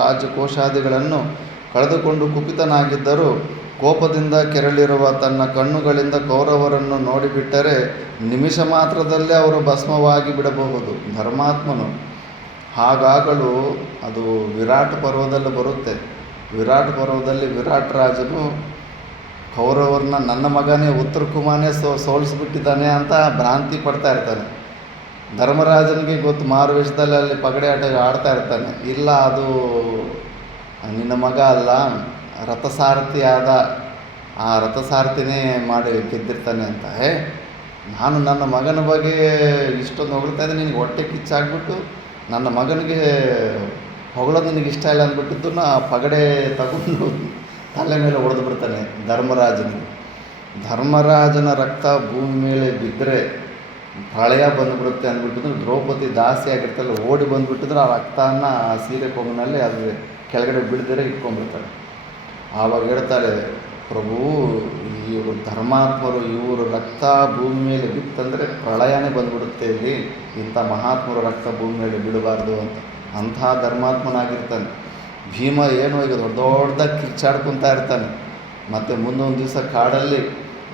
ರಾಜಕೋಶಾದಿಗಳನ್ನು ಕಳೆದುಕೊಂಡು ಕುಪಿತನಾಗಿದ್ದರೂ ಕೋಪದಿಂದ ಕೆರಳಿರುವ ತನ್ನ ಕಣ್ಣುಗಳಿಂದ ಕೌರವರನ್ನು ನೋಡಿಬಿಟ್ಟರೆ ನಿಮಿಷ ಮಾತ್ರದಲ್ಲೇ ಅವರು ಭಸ್ಮವಾಗಿ ಬಿಡಬಹುದು. ಧರ್ಮಾತ್ಮನು ಹಾಗಾಗಲು ಅದು ವಿರಾಟ್ ಪರ್ವದಲ್ಲಿ ಬರುತ್ತೆ. ವಿರಾಟ್ ಪರ್ವದಲ್ಲಿ ವಿರಾಟ್ ರಾಜನು ಕೌರವರನ್ನ ನನ್ನ ಮಗನೇ ಉತ್ತರ ಕುಮಾರನೇ ಸೋಲಿಸ್ಬಿಟ್ಟಿದ್ದಾನೆ ಅಂತ ಭ್ರಾಂತಿ ಪಡ್ತಾ ಇರ್ತಾನೆ. ಧರ್ಮರಾಜನಿಗೆ ಗೊತ್ತು, ಮಾರುವೇಷದಲ್ಲಿ ಅಲ್ಲಿ ಪಗಡೆ ಆಟ ಆಡ್ತಾ ಇರ್ತಾನೆ. ಇಲ್ಲ, ಅದು ನಿನ್ನ ಮಗ ಅಲ್ಲ, ರಥಸಾರಥಿಯಾದ ಆ ರಥಸಾರಥಿನೇ ಮಾಡಿ ಗೆದ್ದಿರ್ತಾನೆ ಅಂತ. ನಾನು ನನ್ನ ಮಗನ ಬಗ್ಗೆ ಇಷ್ಟೊಂದು ಹೊಗಳ್ತಾ ಇದ್ದೆ, ನಿನಗೆ ಹೊಟ್ಟೆ ಕಿಚ್ಚಾಗ್ಬಿಟ್ಟು ನನ್ನ ಮಗನಿಗೆ ಹೊಗಳೋದು ನಿನಗೆ ಇಷ್ಟ ಇಲ್ಲ ಅಂದ್ಬಿಟ್ಟಿದ್ದು ಆ ಪಗಡೆ ತಗೊಂಡು ತಲೆ ಮೇಲೆ ಹೊಡೆದು ಬಿಡ್ತಾನೆ ಧರ್ಮರಾಜನಿಗೆ. ಧರ್ಮರಾಜನ ರಕ್ತ ಭೂಮಿ ಮೇಲೆ ಬಿದ್ದರೆ ಪ್ರಳಯ ಬಂದುಬಿಡುತ್ತೆ ಅಂದ್ಬಿಟ್ಟಿದ್ರು. ದ್ರೌಪದಿ ದಾಸಿ ಆಗಿರ್ತಾಳೆ, ಓಡಿ ಬಂದುಬಿಟ್ಟಿದ್ರು ಆ ರಕ್ತನ ಆ ಸೀರೆ ಕೊಂಗಿನಲ್ಲಿ ಅದು ಕೆಳಗಡೆ ಬಿಡದಿರೇ ಇಟ್ಕೊಂಡ್ಬಿಡ್ತಾಳೆ. ಆವಾಗ ಹೇಳ್ತಾಳೆ, ಪ್ರಭು, ಇವರು ಧರ್ಮಾತ್ಮರು, ಇವರು ರಕ್ತ ಭೂಮಿ ಮೇಲೆ ಬಿತ್ತಂದರೆ ಪ್ರಳಯನೇ ಬಂದುಬಿಡುತ್ತೆ, ಇಲ್ಲಿ ಇಂಥ ಮಹಾತ್ಮರು ರಕ್ತ ಭೂಮಿ ಮೇಲೆ ಬಿಡಬಾರ್ದು ಅಂತ. ಅಂಥ ಧರ್ಮಾತ್ಮನಾಗಿರ್ತಾನೆ. ಭೀಮ ಏನೋ ಈಗ ದೊಡ್ಡದಾಗಿ ಕಿರ್ಚಾಡ್ಕೊತಾ ಇರ್ತಾನೆ. ಮತ್ತು ಮುಂದೊಂದು ದಿವಸ ಕಾಡಲ್ಲಿ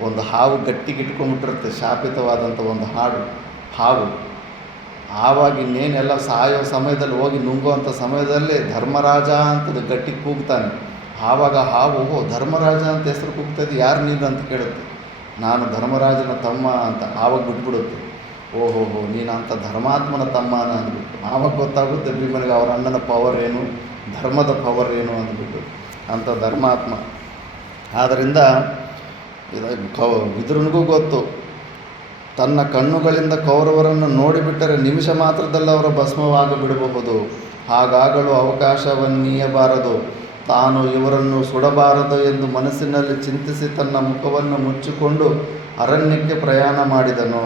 ಒಂದು ಹಾವು ಗಟ್ಟಿಗೆ ಇಟ್ಕೊಂಡ್ಬಿಟ್ಟಿರುತ್ತೆ, ಶಾಪಿತವಾದಂಥ ಒಂದು ಹಾವು. ಆವಾಗ ಇನ್ನೇನೆಲ್ಲ ಸಾಯೋ ಸಮಯದಲ್ಲಿ ಹೋಗಿ ನುಂಗುವಂಥ ಸಮಯದಲ್ಲಿ ಧರ್ಮರಾಜ ಅಂತ ಗಟ್ಟಿ ಕೂಗ್ತಾನೆ. ಆವಾಗ ಹಾವು, ಧರ್ಮರಾಜ ಅಂತ ಹೆಸರು ಕೂಗ್ತದೆ, ಯಾರು ನೀನು ಅಂತ ಕೇಳುತ್ತೆ. ನಾನು ಧರ್ಮರಾಜನ ತಮ್ಮ ಅಂತ. ಆವಾಗ ಬಿಟ್ಬಿಡುತ್ತೆ. ಓಹೋ, ನೀನು ಅಂಥ ಧರ್ಮಾತ್ಮನ ತಮ್ಮನ ಅಂದ್ಬಿಟ್ಟು. ಆವಾಗ ಗೊತ್ತಾಗುತ್ತೆ ಭೀಮನಿಗೆ ಅವರ ಅಣ್ಣನ ಪವರ್ ಏನು, ಧರ್ಮದ ಪವರ್ ಏನು ಅಂದ್ಬಿಟ್ಟು. ಅಂಥ ಧರ್ಮಾತ್ಮ. ಆದ್ದರಿಂದ ವಿದುರನಿಗೂ ಗೊತ್ತು, ತನ್ನ ಕಣ್ಣುಗಳಿಂದ ಕೌರವರನ್ನು ನೋಡಿಬಿಟ್ಟರೆ ನಿಮಿಷ ಮಾತ್ರದಲ್ಲಿ ಅವರ ಭಸ್ಮವಾಗಿ ಬಿಡಬಹುದು. ಹಾಗಾಗಲು ಅವಕಾಶವನ್ನೀಯಬಾರದು. ತಾನು ಇವರನ್ನು ಸುಡಬಾರದು ಎಂದು ಮನಸ್ಸಿನಲ್ಲಿ ಚಿಂತಿಸಿ ತನ್ನ ಮುಖವನ್ನು ಮುಚ್ಚಿಕೊಂಡು ಅರಣ್ಯಕ್ಕೆ ಪ್ರಯಾಣ ಮಾಡಿದನು.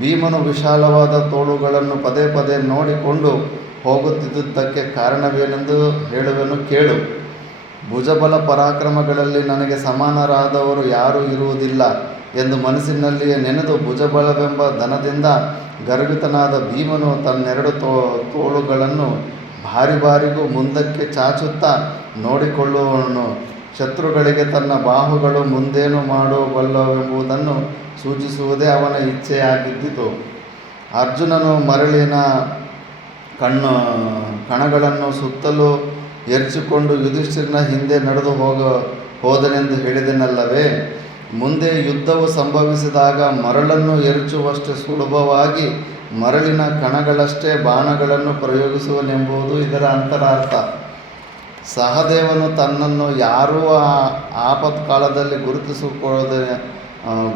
ಭೀಮನು ವಿಶಾಲವಾದ ತೋಳುಗಳನ್ನು ಪದೇ ಪದೇ ನೋಡಿಕೊಂಡು ಹೋಗುತ್ತಿದ್ದುದಕ್ಕೆ ಕಾರಣವೇನೆಂದು ಹೇಳುವೆನು ಕೇಳು. ಭುಜಬಲ ಪರಾಕ್ರಮಗಳಲ್ಲಿ ನನಗೆ ಸಮಾನರಾದವರು ಯಾರೂ ಇರುವುದಿಲ್ಲ ಎಂದು ಮನಸ್ಸಿನಲ್ಲಿಯೇ ನೆನೆದು ಭುಜಬಲವೆಂಬ ಧನದಿಂದ ಗರ್ವಿತನಾದ ಭೀಮನು ತನ್ನೆರಡು ತೋಳುಗಳನ್ನು ಬಾರಿ ಬಾರಿಗೂ ಮುಂದಕ್ಕೆ ಚಾಚುತ್ತಾ ನೋಡಿಕೊಳ್ಳುವನು. ಶತ್ರುಗಳಿಗೆ ತನ್ನ ಬಾಹುಗಳು ಮುಂದೇನು ಮಾಡಬಲ್ಲವೆಂಬುದನ್ನು ಸೂಚಿಸುವುದೇ ಅವನ ಇಚ್ಛೆಯಾಗಿದ್ದಿತು. ಅರ್ಜುನನು ಮರಳಿನ ಕಣಗಳನ್ನು ಸುತ್ತಲೂ ಎರಚಿಕೊಂಡು ಯುಧಿಷ್ಠಿರನ ಹಿಂದೆ ನಡೆದು ಹೋದನೆಂದು ಹೇಳಿದೆನಲ್ಲವೇ. ಮುಂದೆ ಯುದ್ಧವು ಸಂಭವಿಸಿದಾಗ ಮರಳನ್ನು ಎರಚುವಷ್ಟು ಸುಲಭವಾಗಿ ಮರಳಿನ ಕಣಗಳಷ್ಟೇ ಬಾಣಗಳನ್ನು ಪ್ರಯೋಗಿಸುವನೆಂಬುದು ಇದರ ಅಂತರಾರ್ಥ. ಸಹದೇವನು ತನ್ನನ್ನು ಯಾರೂ ಆಪತ್ಕಾಲದಲ್ಲಿ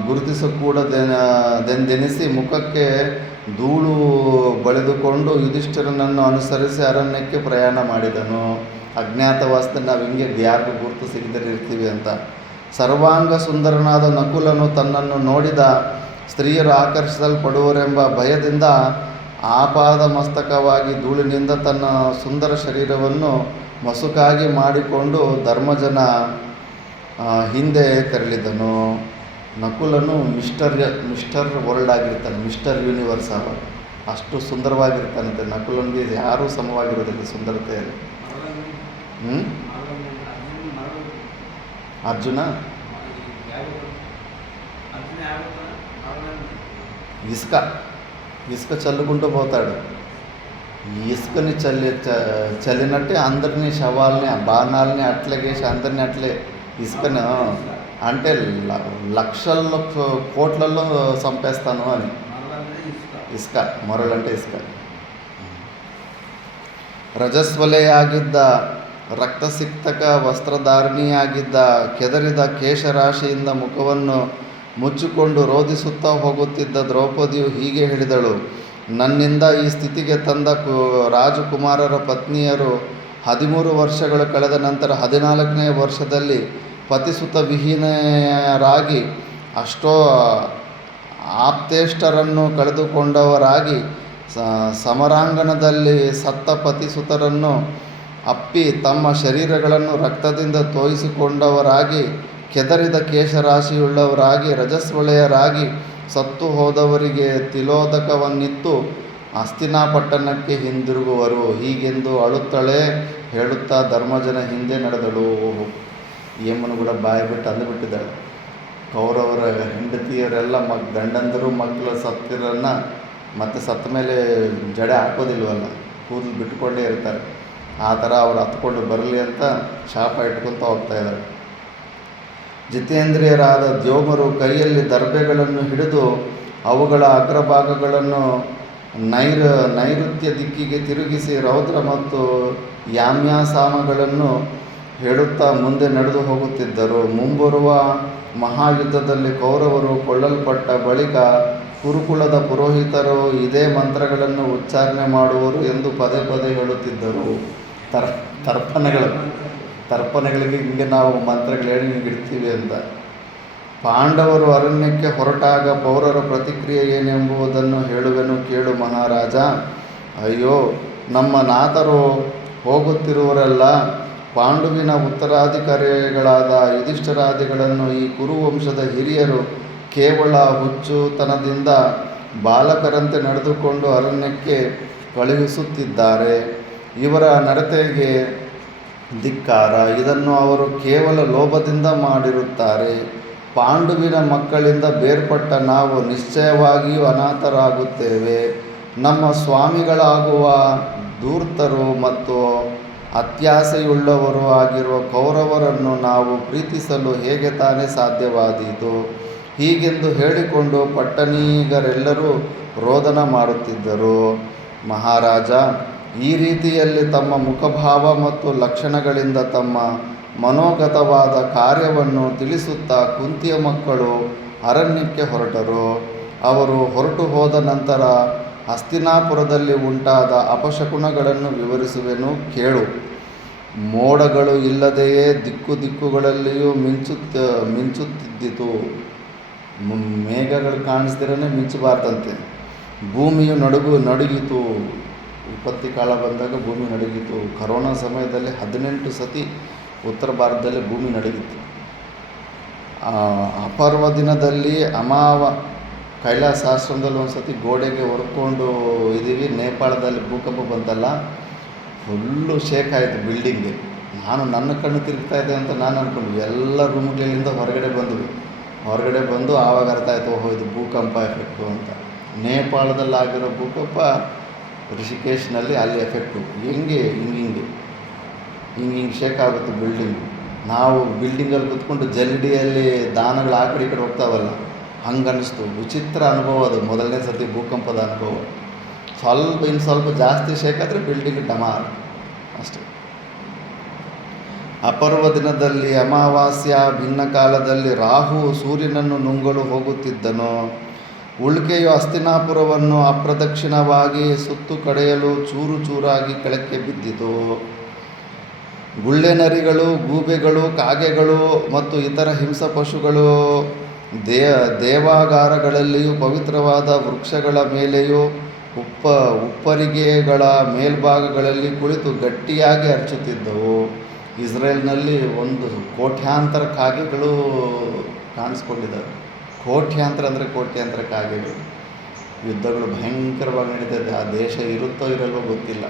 ಗುರುತಿಸಕೂಡದೆಂದೆನಿಸಿ ಮುಖಕ್ಕೆ ಧೂಳು ಬಳಿದುಕೊಂಡು ಯುಧಿಷ್ಠಿರನನ್ನು ಅನುಸರಿಸಿ ಅರಣ್ಯಕ್ಕೆ ಪ್ರಯಾಣ ಮಾಡಿದನು. ಅಜ್ಞಾತವಾಸದಲ್ಲಿ ನಾವು ಹಿಂಗೆ ಯಾರಿಗೂ ಗುರುತು ಸಿಗದೇ ಇರ್ತೀವಿ ಅಂತ. ಸರ್ವಾಂಗ ಸುಂದರನಾದ ನಕುಲನು ತನ್ನನ್ನು ನೋಡಿದ ಸ್ತ್ರೀಯರು ಆಕರ್ಷಿಸಲ್ಪಡುವರೆಂಬ ಭಯದಿಂದ ಆಪಾದ ಮಸ್ತಕವಾಗಿ ಧೂಳಿನಿಂದ ತನ್ನ ಸುಂದರ ಶರೀರವನ್ನು ಮಸುಕಾಗಿ ಮಾಡಿಕೊಂಡು ಧರ್ಮಜನ ಹಿಂದೆ ತೆರಳಿದನು. ನಕುಲನು ಮಿಸ್ಟರ್ ವರ್ಲ್ಡ್ ಆಗಿರ್ತಾನೆ, ಮಿಸ್ಟರ್ ಯೂನಿವರ್ಸ್. ಅಷ್ಟು ಸುಂದರವಾಗಿರ್ತಾನಂತೆ. ನಕುಲನಿಗೆ ಯಾರೂ ಸಮವಾಗಿರೋದಿಲ್ಲ ಸುಂದರತೆಯಲ್ಲಿ. ಅರ್ಜುನ ఇసుక చల్లుకుంటూ పోతాడు. ఈ ఇసుకని చల్లినట్టే అందరినీ శవాల్ని బాణాలని అట్లగేసి అందరినీ అట్లే ఇసుకను అంటే లక్షల్లో కోట్లలో చంపేస్తాను అని. ఇసుక మొరలంటే ఇసుక. ರಜಸ್ವಲೆಯಾಗಿದ್ದ ರಕ್ತಸಿಕ್ತಕ ವಸ್ತ್ರಧಾರಣಿಯಾಗಿದ್ದ ಕೆದರಿದ ಕೇಶರಾಶಿಯಿಂದ ಮುಖವನ್ನು ಮುಚ್ಚಿಕೊಂಡು ರೋಧಿಸುತ್ತಾ ಹೋಗುತ್ತಿದ್ದ ದ್ರೌಪದಿಯು ಹೀಗೆ ಹೇಳಿದಳು. ನನ್ನಿಂದ ಈ ಸ್ಥಿತಿಗೆ ತಂದ ರಾಜಕುಮಾರರ ಪತ್ನಿಯರು 13 ವರ್ಷಗಳು ಕಳೆದ ನಂತರ 14ನೇ ವರ್ಷದಲ್ಲಿ ಪತಿಸುತ ವಿಹೀನರಾಗಿ ಅಷ್ಟೋ ಆಪ್ತೇಷ್ಟರನ್ನು ಕಳೆದುಕೊಂಡವರಾಗಿ ಸಮರಾಂಗಣದಲ್ಲಿ ಸತ್ತ ಪತಿಸುತರನ್ನು ಅಪ್ಪಿ ತಮ್ಮ ಶರೀರಗಳನ್ನು ರಕ್ತದಿಂದ ತೋಯಿಸಿಕೊಂಡವರಾಗಿ ಕೆದರಿದ ಕೇಶರಾಶಿಯುಳ್ಳವರಾಗಿ ರಜಸ್ವಳೆಯರಾಗಿ ಸತ್ತು ಹೋದವರಿಗೆ ತಿಲೋದಕವನ್ನಿತ್ತು ಹಸ್ತಿನಾಪಟ್ಟಣಕ್ಕೆ ಹಿಂದಿರುಗುವರು. ಹೀಗೆಂದು ಅಳುತ್ತಲೇ ಹೇಳುತ್ತಾ ಧರ್ಮಜನ ಹಿಂದೆ ನಡೆದಳು. ಏಮನು ಕೂಡ ಬಾಯಿ ಬಿಟ್ಟು ಅಂದುಬಿಟ್ಟಿದ್ದಾಳೆ. ಕೌರವರ ಹೆಂಡತಿಯರೆಲ್ಲ ಗಂಡಂದರು ಮಕ್ಕಳು ಸತ್ತಿರನ್ನ ಮತ್ತು ಸತ್ತ ಮೇಲೆ ಜಡೆ ಹಾಕೋದಿಲ್ವಲ್ಲ, ಕೂದಲು ಬಿಟ್ಟುಕೊಂಡೇ ಇರ್ತಾರೆ. ಆ ಥರ ಅವ್ರು ಹತ್ಕೊಂಡು ಬರಲಿ ಅಂತ ಶಾಪ ಇಟ್ಕೊತ ಹೋಗ್ತಾಯಿದ್ದಾರೆ. ಜಿತೇಂದ್ರಿಯರಾದ ದ್ಯೋಮರು ಕೈಯಲ್ಲಿ ದರ್ಬೆಗಳನ್ನು ಹಿಡಿದು ಅವುಗಳ ಅಗ್ರಭಾಗಗಳನ್ನು ನೈಋತ್ಯ ದಿಕ್ಕಿಗೆ ತಿರುಗಿಸಿ ರೌದ್ರ ಮತ್ತು ಯಾಮ್ಯಾಸಾಮಗಳನ್ನು ಹೇಳುತ್ತಾ ಮುಂದೆ ನಡೆದು ಹೋಗುತ್ತಿದ್ದರು. ಮುಂಬರುವ ಮಹಾಯುದ್ಧದಲ್ಲಿ ಕೌರವರು ಕೊಳ್ಳಲ್ಪಟ್ಟ ಬಳಿಕ ಕುರುಕುಲದ ಪುರೋಹಿತರು ಇದೇ ಮಂತ್ರಗಳನ್ನು ಉಚ್ಚಾರಣೆ ಮಾಡುವರು ಎಂದು ಪದೇ ಪದೇ ಹೇಳುತ್ತಿದ್ದರು. ತರ್ಪಣೆಗಳಿಗೆ ಹಿಂಗೆ ನಾವು ಮಂತ್ರಗಳು ಹೇಳಿ ಹಿಂಗೆ ಇಡ್ತೀವಿ ಅಂತ. ಪಾಂಡವರು ಅರಣ್ಯಕ್ಕೆ ಹೊರಟಾಗ ಪೌರರ ಪ್ರತಿಕ್ರಿಯೆ ಏನೆಂಬುದನ್ನು ಹೇಳುವೆನು ಕೇಳು ಮಹಾರಾಜ. ಅಯ್ಯೋ, ನಮ್ಮ ನಾಥರು ಹೋಗುತ್ತಿರುವರೆಲ್ಲ ಪಾಂಡುವಿನ ಉತ್ತರಾಧಿಕಾರಿಗಳಾದ ಯುಧಿಷ್ಠಿರಾದಿಗಳನ್ನು ಈ ಕುರುವಂಶದ ಹಿರಿಯರು ಕೇವಲ ಹುಚ್ಚುತನದಿಂದ ಬಾಲಕರಂತೆ ನಡೆದುಕೊಂಡು ಅರಣ್ಯಕ್ಕೆ ಕಳುಹಿಸುತ್ತಿದ್ದಾರೆ. ಇವರ ನಡತೆಗೆ ಧಿಕ್ಕಾರ. ಇದನ್ನು ಅವರು ಕೇವಲ ಲೋಭದಿಂದ ಮಾಡಿರುತ್ತಾರೆ. ಪಾಂಡುವಿನ ಮಕ್ಕಳಿಂದ ಬೇರ್ಪಟ್ಟ ನಾವು ನಿಶ್ಚಯವಾಗಿಯೂ ಅನಾಥರಾಗುತ್ತೇವೆ. ನಮ್ಮ ಸ್ವಾಮಿಗಳಾಗುವ ಧೂರ್ತರು ಮತ್ತು ಅತ್ಯಾಸೆಯುಳ್ಳವರು ಆಗಿರುವ ಕೌರವರನ್ನು ನಾವು ಪ್ರೀತಿಸಲು ಹೇಗೆ ತಾನೇ ಸಾಧ್ಯವಾದೀತು? ಹೀಗೆಂದು ಹೇಳಿಕೊಂಡು ಪಟ್ಟಣಿಗರೆಲ್ಲರೂ ರೋದನ ಮಾಡುತ್ತಿದ್ದರು. ಮಹಾರಾಜ ಈ ರೀತಿಯಲ್ಲಿ ತಮ್ಮ ಮುಖಭಾವ ಮತ್ತು ಲಕ್ಷಣಗಳಿಂದ ತಮ್ಮ ಮನೋಗತವಾದ ಕಾರ್ಯವನ್ನು ತಿಳಿಸುತ್ತಾ ಕುಂತಿಯ ಮಕ್ಕಳು ಅರಣ್ಯಕ್ಕೆ ಹೊರಟರು. ಅವರು ಹೊರಟು ಹೋದ ನಂತರ ಹಸ್ತಿನಾಪುರದಲ್ಲಿ ಉಂಟಾದ ಅಪಶಕುನಗಳನ್ನು ವಿವರಿಸುವೆನು ಕೇಳು. ಮೋಡಗಳು ಇಲ್ಲದೆಯೇ ದಿಕ್ಕು ದಿಕ್ಕುಗಳಲ್ಲಿಯೂ ಮಿಂಚುತ್ತಿದ್ದಿತು. ಮೇಘಗಳು ಕಾಣಿಸ್ದಿರೇ ಮಿಂಚಬಾರ್ದಂತೆ. ಭೂಮಿಯು ನಡುಗಿತು. ವಿಪತ್ತಿ ಕಾಲ ಬಂದಾಗ ಭೂಮಿ ನಡುಗಿತು. ಕರೋನಾ ಸಮಯದಲ್ಲಿ 18 ಸತಿ ಉತ್ತರ ಭಾರತದಲ್ಲಿ ಭೂಮಿ ನಡುಗಿತ್ತು. ಅಪರ್ವ ದಿನದಲ್ಲಿ ಕೈಲಾಸ ಆಶ್ರಮದಲ್ಲಿ ಒಂದು ಸತಿ ಗೋಡೆಗೆ ಹೊರ್ಕೊಂಡು ಇದ್ದೀವಿ. ನೇಪಾಳದಲ್ಲಿ ಭೂಕಂಪ ಬಂತಲ್ಲ, ಫುಲ್ಲು ಶೇಕ್ ಆಯಿತು ಬಿಲ್ಡಿಂಗ್ಗೆ. ನನ್ನ ಕಣ್ಣು ತಿರುಗ್ತಾ ಇದೆ ಅಂತ ನಾನು ಅಂದ್ಕೊಂಡ್ವಿ. ಎಲ್ಲ ರೂಮ್ಗಳಿಂದ ಹೊರಗಡೆ ಬಂದು ಆವಾಗ ಅರ್ಥ ಆಯಿತು, ಓಹೋ ಇದು ಭೂಕಂಪ ಎಫೆಕ್ಟು ಅಂತ. ನೇಪಾಳದಲ್ಲಾಗಿರೋ ಭೂಕಂಪ ಋಷಿಕೇಶ್ನಲ್ಲಿ ಅಲ್ಲಿ ಎಫೆಕ್ಟು. ಹಿಂಗೆ ಶೇಕ್ ಆಗುತ್ತೆ ಬಿಲ್ಡಿಂಗು. ನಾವು ಬಿಲ್ಡಿಂಗಲ್ಲಿ ಕೂತ್ಕೊಂಡು ಜಲ್ಲಿಡಿಯಲ್ಲಿ ದಾನಗಳು ಆ ಕಡೆ ಈ ಕಡೆ ಹೋಗ್ತಾವಲ್ಲ, ಹಂಗೆ ಅನ್ನಿಸ್ತು. ವಿಚಿತ್ರ ಅನುಭವ ಅದು, ಮೊದಲನೇ ಸರ್ತಿ ಭೂಕಂಪದ ಅನುಭವ. ಇನ್ನು ಸ್ವಲ್ಪ ಜಾಸ್ತಿ ಶೇಕ್ ಆದರೆ ಬಿಲ್ಡಿಂಗ್ ಡಮಾರ್ ಅಷ್ಟೆ. ಅಪರ್ವ ದಿನದಲ್ಲಿ ಅಮಾವಾಸ್ಯ ಭಿನ್ನ ಕಾಲದಲ್ಲಿ ರಾಹು ಸೂರ್ಯನನ್ನು ನುಂಗಲು ಹೋಗುತ್ತಿದ್ದನು. ಉಳ್ಕೆಯು ಹಸ್ತಿನಾಪುರವನ್ನು ಅಪ್ರದಕ್ಷಿಣವಾಗಿ ಸುತ್ತು ಕಡೆಯಲು ಚೂರು ಚೂರಾಗಿ ಕೆಳಕ್ಕೆ ಬಿದ್ದಿತು. ಗುಳ್ಳೆನರಿಗಳು, ಗೂಬೆಗಳು, ಕಾಗೆಗಳು ಮತ್ತು ಇತರ ಹಿಂಸ ಪಶುಗಳು ದೇವಾಗಾರಗಳಲ್ಲಿಯೂ ಪವಿತ್ರವಾದ ವೃಕ್ಷಗಳ ಮೇಲೆಯೂ ಉಪ್ಪರಿಗೆಗಳ ಮೇಲ್ಭಾಗಗಳಲ್ಲಿ ಕುಳಿತು ಗಟ್ಟಿಯಾಗಿ ಅರಚುತ್ತಿದ್ದವು. ಇಸ್ರೇಲ್ನಲ್ಲಿ 1 ಕೋಟ್ಯಾಂತರ ಕಾಗೆಗಳು ಕಾಣಿಸ್ಕೊಂಡಿದ್ದಾವೆ. ಕೋಟ್ಯಾಂತರ ಕಾಗೆಗಳು. ಯುದ್ಧಗಳು ಭಯಂಕರವಾಗಿ ನಡೀತದೆ. ಆ ದೇಶ ಇರುತ್ತೋ ಇರಲ್ವೋ ಗೊತ್ತಿಲ್ಲ.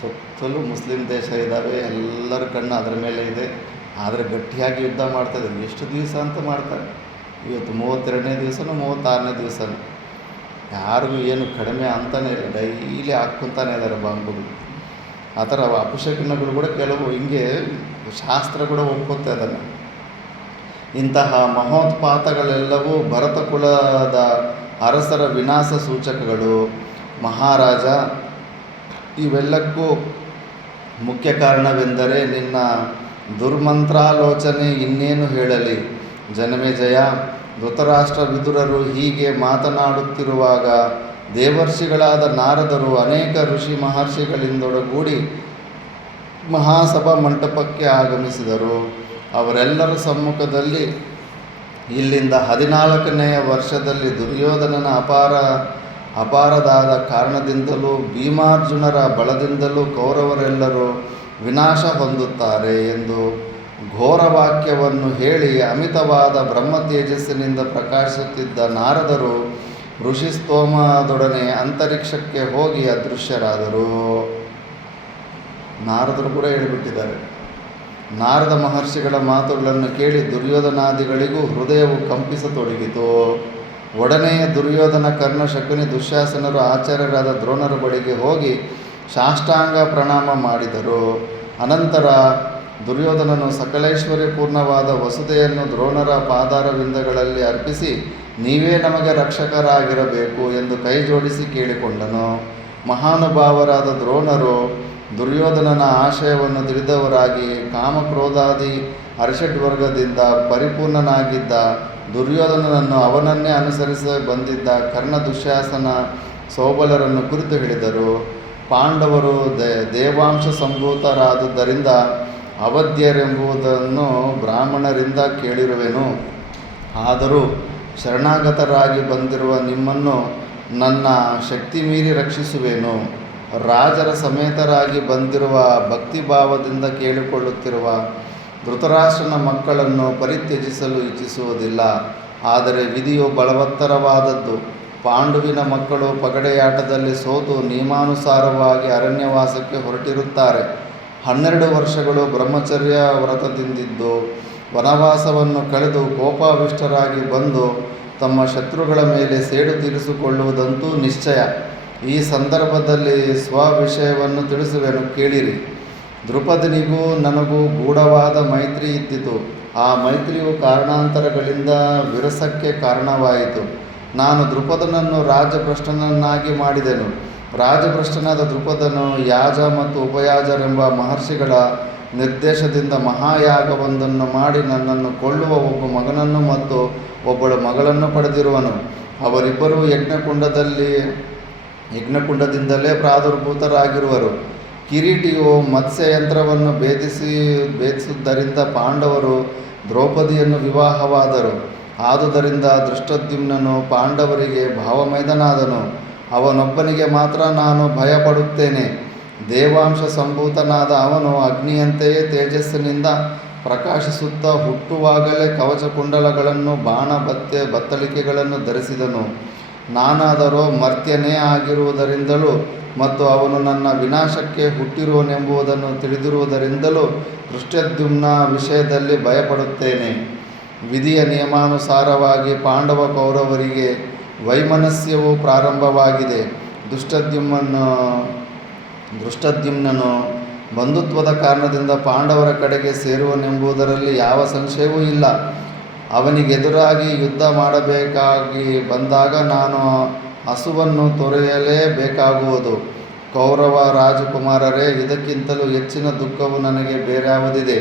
ಸುತ್ತಲೂ ಮುಸ್ಲಿಂ ದೇಶ ಇದ್ದಾವೆ, ಎಲ್ಲರ ಕಣ್ಣು ಅದರ ಮೇಲೆ ಇದೆ. ಆದರೆ ಗಟ್ಟಿಯಾಗಿ ಯುದ್ಧ ಮಾಡ್ತದೆ. ಎಷ್ಟು ದಿವಸ ಅಂತ ಮಾಡ್ತಾರೆ. ಇವತ್ತು 32ನೇ ದಿವಸನೋ 36ನೇ ದಿವಸನೋ. ಯಾರಿಗೂ ಏನು ಕಡಿಮೆ ಅಂತಲೇ ಇಲ್ಲ. ಡೈಲಿ ಹಾಕ್ಕೊತಾನೆ ಇದ್ದಾರೆ ಬಾಂಬುಗಳು. ಆ ಥರ ಅಪಶಕುನಗಳು ಕೂಡ ಕೆಲವು ಹಿಂಗೆ ಶಾಸ್ತ್ರ ಕೂಡ ಒಪ್ಪುತ್ತೆ ಅದನ್ನು. ಇಂತಹ ಮಹೋತ್ಪಾತಗಳೆಲ್ಲವೂ ಭರತ ಕುಲದ ಅರಸರ ವಿನಾಶ ಸೂಚಕಗಳು. ಮಹಾರಾಜ, ಇವೆಲ್ಲಕ್ಕೂ ಮುಖ್ಯ ಕಾರಣವೆಂದರೆ ನಿನ್ನ ದುರ್ಮಂತ್ರಾಲೋಚನೆ. ಇನ್ನೇನು ಹೇಳಲಿ? ಜನಮೇಜಯ, ಧೃತರಾಷ್ಟ್ರ ವಿದುರರು ಹೀಗೆ ಮಾತನಾಡುತ್ತಿರುವಾಗ ದೇವರ್ಷಿಗಳಾದ ನಾರದರು ಅನೇಕ ಋಷಿ ಮಹರ್ಷಿಗಳಿಂದೊಡಗೂಡಿ ಮಹಾಸಭಾ ಮಂಟಪಕ್ಕೆ ಆಗಮಿಸಿದರು. ಅವರೆಲ್ಲರ ಸಮ್ಮುಖದಲ್ಲಿ ಇಲ್ಲಿಂದ 14ನೆಯ ವರ್ಷದಲ್ಲಿ ದುರ್ಯೋಧನನ ಅಪಾರದಾದ ಕಾರಣದಿಂದಲೂ ಭೀಮಾರ್ಜುನರ ಬಲದಿಂದಲೂ ಕೌರವರೆಲ್ಲರೂ ವಿನಾಶ ಹೊಂದುತ್ತಾರೆ ಎಂದು ಘೋರವಾಕ್ಯವನ್ನು ಹೇಳಿ ಅಮಿತವಾದ ಬ್ರಹ್ಮ ತೇಜಸ್ಸಿನಿಂದ ಪ್ರಕಾಶಿಸುತ್ತಿದ್ದ ನಾರದರು ಋಷಿಸ್ತೋಮದೊಡನೆ ಅಂತರಿಕ್ಷಕ್ಕೆ ಹೋಗಿ ಅದೃಶ್ಯರಾದರು. ನಾರದರು ಕೂಡ ಹೇಳಿಬಿಟ್ಟಿದ್ದಾರೆ. ನಾರದ ಮಹರ್ಷಿಗಳ ಮಾತುಗಳನ್ನು ಕೇಳಿ ದುರ್ಯೋಧನಾದಿಗಳಿಗೂ ಹೃದಯವು ಕಂಪಿಸತೊಡಗಿತು. ಒಡನೆಯ ದುರ್ಯೋಧನ, ಕರ್ಣ, ಶಕುನಿ, ದುಶ್ಯಾಸನರು ಆಚಾರ್ಯರಾದ ದ್ರೋಣರ ಬಳಿಗೆ ಹೋಗಿ ಸಾಷ್ಟಾಂಗ ಪ್ರಣಾಮ ಮಾಡಿದರು. ಅನಂತರ ದುರ್ಯೋಧನನು ಸಕಲೈಶ್ವರ್ಯಪೂರ್ಣವಾದ ವಸುದೆಯನ್ನು ದ್ರೋಣರ ಪಾದಾರವಿಂದಗಳಲ್ಲಿ ಅರ್ಪಿಸಿ, ನೀವೇ ನಮಗೆ ರಕ್ಷಕರಾಗಿರಬೇಕು ಎಂದು ಕೈ ಜೋಡಿಸಿ ಕೇಳಿಕೊಂಡನು. ಮಹಾನುಭಾವರಾದ ದ್ರೋಣರು ದುರ್ಯೋಧನನ ಆಶಯವನ್ನು ತಿಳಿದವರಾಗಿ ಕಾಮಕ್ರೋಧಾದಿ ಅರಿಷಡ್ವರ್ಗದಿಂದ ಪರಿಪೂರ್ಣನಾಗಿದ್ದ ದುರ್ಯೋಧನನನ್ನು ಅವನನ್ನೇ ಅನುಸರಿಸಿ ಬಂದಿದ್ದ ಕರ್ಣ, ದುಶ್ಯಾಸನ, ಸೌಬಲರನ್ನು ಕುರಿತು ಹೇಳಿದರು. ಪಾಂಡವರು ದೇವಾಂಶ ಸಂಭೂತರಾದುದರಿಂದ ಅವಧ್ಯರೆಂಬುದನ್ನು ಬ್ರಾಹ್ಮಣರಿಂದ ಕೇಳಿರುವೆನು. ಆದರೂ ಶರಣಾಗತರಾಗಿ ಬಂದಿರುವ ನಿಮ್ಮನ್ನು ನನ್ನ ಶಕ್ತಿ ಮೀರಿ ರಕ್ಷಿಸುವೆನು. ರಾಜರ ಸಮೇತರಾಗಿ ಬಂದಿರುವ ಭಕ್ತಿಭಾವದಿಂದ ಕೇಳಿಕೊಳ್ಳುತ್ತಿರುವ ಧೃತರಾಷ್ಟ್ರನ ಮಕ್ಕಳನ್ನು ಪರಿತ್ಯಜಿಸಲು ಇಚ್ಛಿಸುವುದಿಲ್ಲ. ಆದರೆ ವಿಧಿಯು ಬಲವತ್ತರವಾದದ್ದು. ಪಾಂಡುವಿನ ಮಕ್ಕಳು ಪಗಡೆಯಾಟದಲ್ಲಿ ಸೋತು ನಿಯಮಾನುಸಾರವಾಗಿ ಅರಣ್ಯವಾಸಕ್ಕೆ ಹೊರಟಿರುತ್ತಾರೆ. 12 ವರ್ಷಗಳು ಬ್ರಹ್ಮಚರ್ಯ ವ್ರತದಿಂದಿದ್ದು ವನವಾಸವನ್ನು ಕಳೆದು ಕೋಪಾವಿಷ್ಟರಾಗಿ ಬಂದು ತಮ್ಮ ಶತ್ರುಗಳ ಮೇಲೆ ಸೇಡು ತೀರಿಸಿಕೊಳ್ಳುವುದಂತೂ ನಿಶ್ಚಯ. ಈ ಸಂದರ್ಭದಲ್ಲಿ ಸ್ವವಿಷಯವನ್ನು ತಿಳಿಸುವೆನು, ಕೇಳಿರಿ. ದ್ರುಪದನಿಗೂ ನನಗೂ ಗೂಢವಾದ ಮೈತ್ರಿ ಇದ್ದಿತು. ಆ ಮೈತ್ರಿಯು ಕಾರಣಾಂತರಗಳಿಂದ ವಿರಸಕ್ಕೆ ಕಾರಣವಾಯಿತು. ನಾನು ದ್ರುಪದನನ್ನು ರಾಜಭ್ರಷ್ಟನನ್ನಾಗಿ ಮಾಡಿದೆನು. ರಾಜಭ್ರಷ್ಟನಾದ ದ್ರುಪದನು ಯಾಜ ಮತ್ತು ಉಪಯಾಜರೆಂಬ ಮಹರ್ಷಿಗಳ ನಿರ್ದೇಶದಿಂದ ಮಹಾಯಾಗವೊಂದನ್ನು ಮಾಡಿ ನನ್ನನ್ನು ಕೊಳ್ಳುವ ಒಬ್ಬ ಮಗನನ್ನು ಮತ್ತು ಒಬ್ಬಳು ಮಗಳನ್ನು ಪಡೆದಿರುವನು. ಅವರಿಬ್ಬರೂ ಯಜ್ಞಕುಂಡದಿಂದಲೇ ಪ್ರಾದುರ್ಭೂತರಾಗಿರುವರು. ಕಿರೀಟಿಯು ಮತ್ಸ್ಯಯಂತ್ರವನ್ನು ಭೇದಿಸುವುದರಿಂದ ಪಾಂಡವರು ದ್ರೌಪದಿಯನ್ನು ವಿವಾಹವಾದರು. ಆದುದರಿಂದ ದೃಷ್ಟದ್ಯುಮ್ನನು ಪಾಂಡವರಿಗೆ ಭಾವಮೈದನಾದನು. ಅವನೊಬ್ಬನಿಗೆ ಮಾತ್ರ ನಾನು ಭಯಪಡುತ್ತೇನೆ. ದೇವಾಂಶ ಸಂಭೂತನಾದ ಅವನು ಅಗ್ನಿಯಂತೆಯೇ ತೇಜಸ್ಸಿನಿಂದ ಪ್ರಕಾಶಿಸುತ್ತಾ ಹುಟ್ಟುವಾಗಲೇ ಕವಚಕುಂಡಲಗಳನ್ನು ಬಾಣ ಬತ್ತಳಿಕೆಗಳನ್ನು ಧರಿಸಿದನು. ನಾನಾದರೋ ಮರ್ತ್ಯನೇ ಆಗಿರುವುದರಿಂದಲೂ ಮತ್ತು ಅವನು ನನ್ನ ವಿನಾಶಕ್ಕೆ ಹುಟ್ಟಿರುವನೆಂಬುದನ್ನು ತಿಳಿದಿರುವುದರಿಂದಲೂ ದೃಷ್ಟದ್ಯುಮ್ನ ವಿಷಯದಲ್ಲಿ ಭಯಪಡುತ್ತೇನೆ. ವಿಧಿಯ ನಿಯಮಾನುಸಾರವಾಗಿ ಪಾಂಡವ ಕೌರವರಿಗೆ ವೈಮನಸ್ಯವು ಪ್ರಾರಂಭವಾಗಿದೆ. ದೃಷ್ಟದ್ಯುಮ್ನನು ಬಂಧುತ್ವದ ಕಾರಣದಿಂದ ಪಾಂಡವರ ಕಡೆಗೆ ಸೇರುವನೆಂಬುದರಲ್ಲಿ ಯಾವ ಸಂಶಯವೂ ಇಲ್ಲ. ಅವನಿಗೆದುರಾಗಿ ಯುದ್ಧ ಮಾಡಬೇಕಾಗಿ ಬಂದಾಗ ನಾನು ಹಸುವನ್ನು ತೊರೆಯಲೇಬೇಕಾಗುವುದು. ಕೌರವ ರಾಜಕುಮಾರರೇ, ಇದಕ್ಕಿಂತಲೂ ಹೆಚ್ಚಿನ ದುಃಖವು ನನಗೆ ಬೇರ್ಯಾವುದಿದೆ.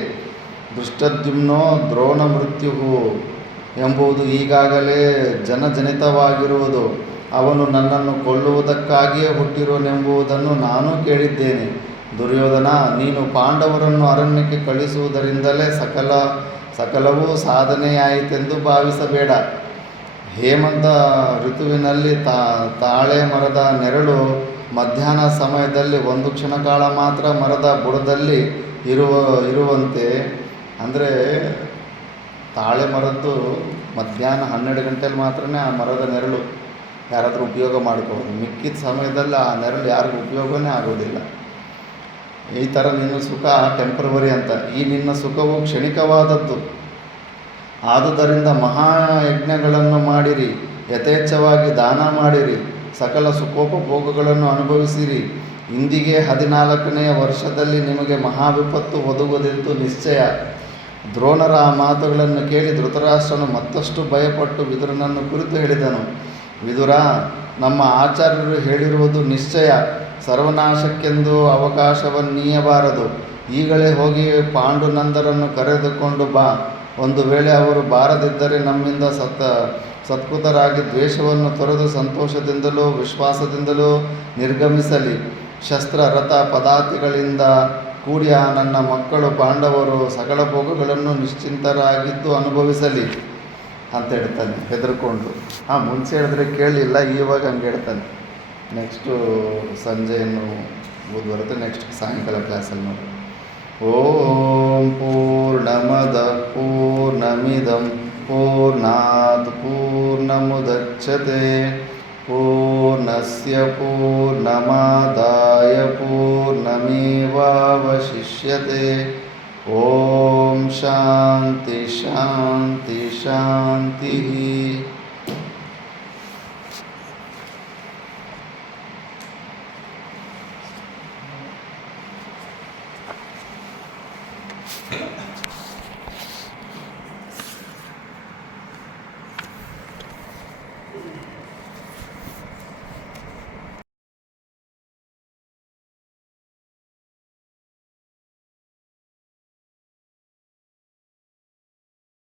ದೃಷ್ಟದ್ಯುಮ್ನೋ ದ್ರೋಣ ಮೃತ್ಯುವು ಎಂಬುದು ಈಗಾಗಲೇ ಜನಜನಿತವಾಗಿರುವುದು. ಅವನು ನನ್ನನ್ನು ಕೊಲ್ಲುವುದಕ್ಕಾಗಿಯೇ ಹುಟ್ಟಿರುವನೆಂಬುದನ್ನು ನಾನು ಕೇಳಿದ್ದೇನೆ. ದುರ್ಯೋಧನ, ನೀನು ಪಾಂಡವರನ್ನು ಅರಣ್ಯಕ್ಕೆ ಕಳಿಸುವುದರಿಂದಲೇ ಸಕಲವೂ ಸಾಧನೆಯಾಯಿತೆಂದು ಭಾವಿಸಬೇಡ. ಹೇಮಂತ ಋತುವಿನಲ್ಲಿ ತಾಳೆ ಮರದ ನೆರಳು ಮಧ್ಯಾಹ್ನ ಸಮಯದಲ್ಲಿ ಒಂದು ಕ್ಷಣಕಾಲ ಮಾತ್ರ ಮರದ ಬುಡದಲ್ಲಿ ಇರುವಂತೆ, ಅಂದರೆ ತಾಳೆ ಮರದ್ದು ಮಧ್ಯಾಹ್ನ 12 ಗಂಟೆಯಲ್ಲಿ ಮಾತ್ರ ಆ ಮರದ ನೆರಳು ಯಾರಾದರೂ ಉಪಯೋಗ ಮಾಡ್ಕೋಬೋದು. ಮಿಕ್ಕಿದ ಸಮಯದಲ್ಲಿ ಆ ನೆರಳು ಯಾರಿಗೂ ಉಪಯೋಗವೇ ಆಗೋದಿಲ್ಲ. ಈ ಥರ ನಿನ್ನ ಸುಖ ಟೆಂಪ್ರವರಿ ಅಂತ. ಈ ನಿನ್ನ ಸುಖವು ಕ್ಷಣಿಕವಾದದ್ದು. ಆದುದರಿಂದ ಮಹಾಯಜ್ಞಗಳನ್ನು ಮಾಡಿರಿ, ಯಥೇಚ್ಛವಾಗಿ ದಾನ ಮಾಡಿರಿ, ಸಕಲ ಸುಖೋಪಭೋಗಗಳನ್ನು ಅನುಭವಿಸಿರಿ. ಇಂದಿಗೆ 14ನೆಯ ವರ್ಷದಲ್ಲಿ ನಿಮಗೆ ಮಹಾವಿಪತ್ತು ಒದಗುವುದೆಂದು ನಿಶ್ಚಯ. ದ್ರೋಣರ ಆ ಮಾತುಗಳನ್ನು ಕೇಳಿ ಧೃತರಾಷ್ಟ್ರನು ಮತ್ತಷ್ಟು ಭಯಪಟ್ಟು ವಿದುರನನ್ನು ಕುರಿತು ಹೇಳಿದನು. ವಿದುರ, ನಮ್ಮ ಆಚಾರ್ಯರು ಹೇಳಿರುವುದು ನಿಶ್ಚಯ. ಸರ್ವನಾಶಕ್ಕೆಂದು ಅವಕಾಶವನ್ನೀಯಬಾರದು. ಈಗಲೇ ಹೋಗಿ ಪಾಂಡುನಂದರನ್ನು ಕರೆದುಕೊಂಡು ಬಾ. ಒಂದು ವೇಳೆ ಅವರು ಬಾರದಿದ್ದರೆ ನಮ್ಮಿಂದ ಸತ್ಕೃತರಾಗಿ ದ್ವೇಷವನ್ನು ತೊರೆದು ಸಂತೋಷದಿಂದಲೂ ವಿಶ್ವಾಸದಿಂದಲೂ ನಿರ್ಗಮಿಸಲಿ. ಶಸ್ತ್ರ ರಥ ಪದಾತಿಗಳಿಂದ ಕೂಡಿ ನನ್ನ ಮಕ್ಕಳು ಪಾಂಡವರು ಸಕಲ ಭೋಗಗಳನ್ನು ನಿಶ್ಚಿಂತರಾಗಿದ್ದು ಅನುಭವಿಸಲಿ ಅಂತ ಹೇಳ್ತಾನೆ ಹೆದರ್ಕೊಂಡು. ಮುಂಚೆ ಹೇಳಿದ್ರೆ ಕೇಳಲಿಲ್ಲ, ಇವಾಗ ಹಂಗೆ ಹೇಳ್ತಾನೆ. ನೆಕ್ಸ್ಟು ಸಂಜೆಯನ್ನು ಬರುತ್ತೆ, ನೆಕ್ಸ್ಟ್ ಸಾಯಂಕಾಲ ಕ್ಲಾಸಲ್ಲಿ ನೋಡಿ. ಓಂ ಪೂರ್ಣಮದ ಪೂರ್ಣಮಿದಂ ಪೂರ್ಣಾತ್ ಪೂರ್ಣಮುದಚ್ಯತೆ ಪೂರ್ಣಸ್ಯ ಪೂರ್ಣಮಾದಾಯ ಪೂರ್ಣಮೇವಾವಶಿಷ್ಯತೆ. ಓಂ ಶಾಂತಿ ಶಾಂತಿ ಶಾಂತಿ.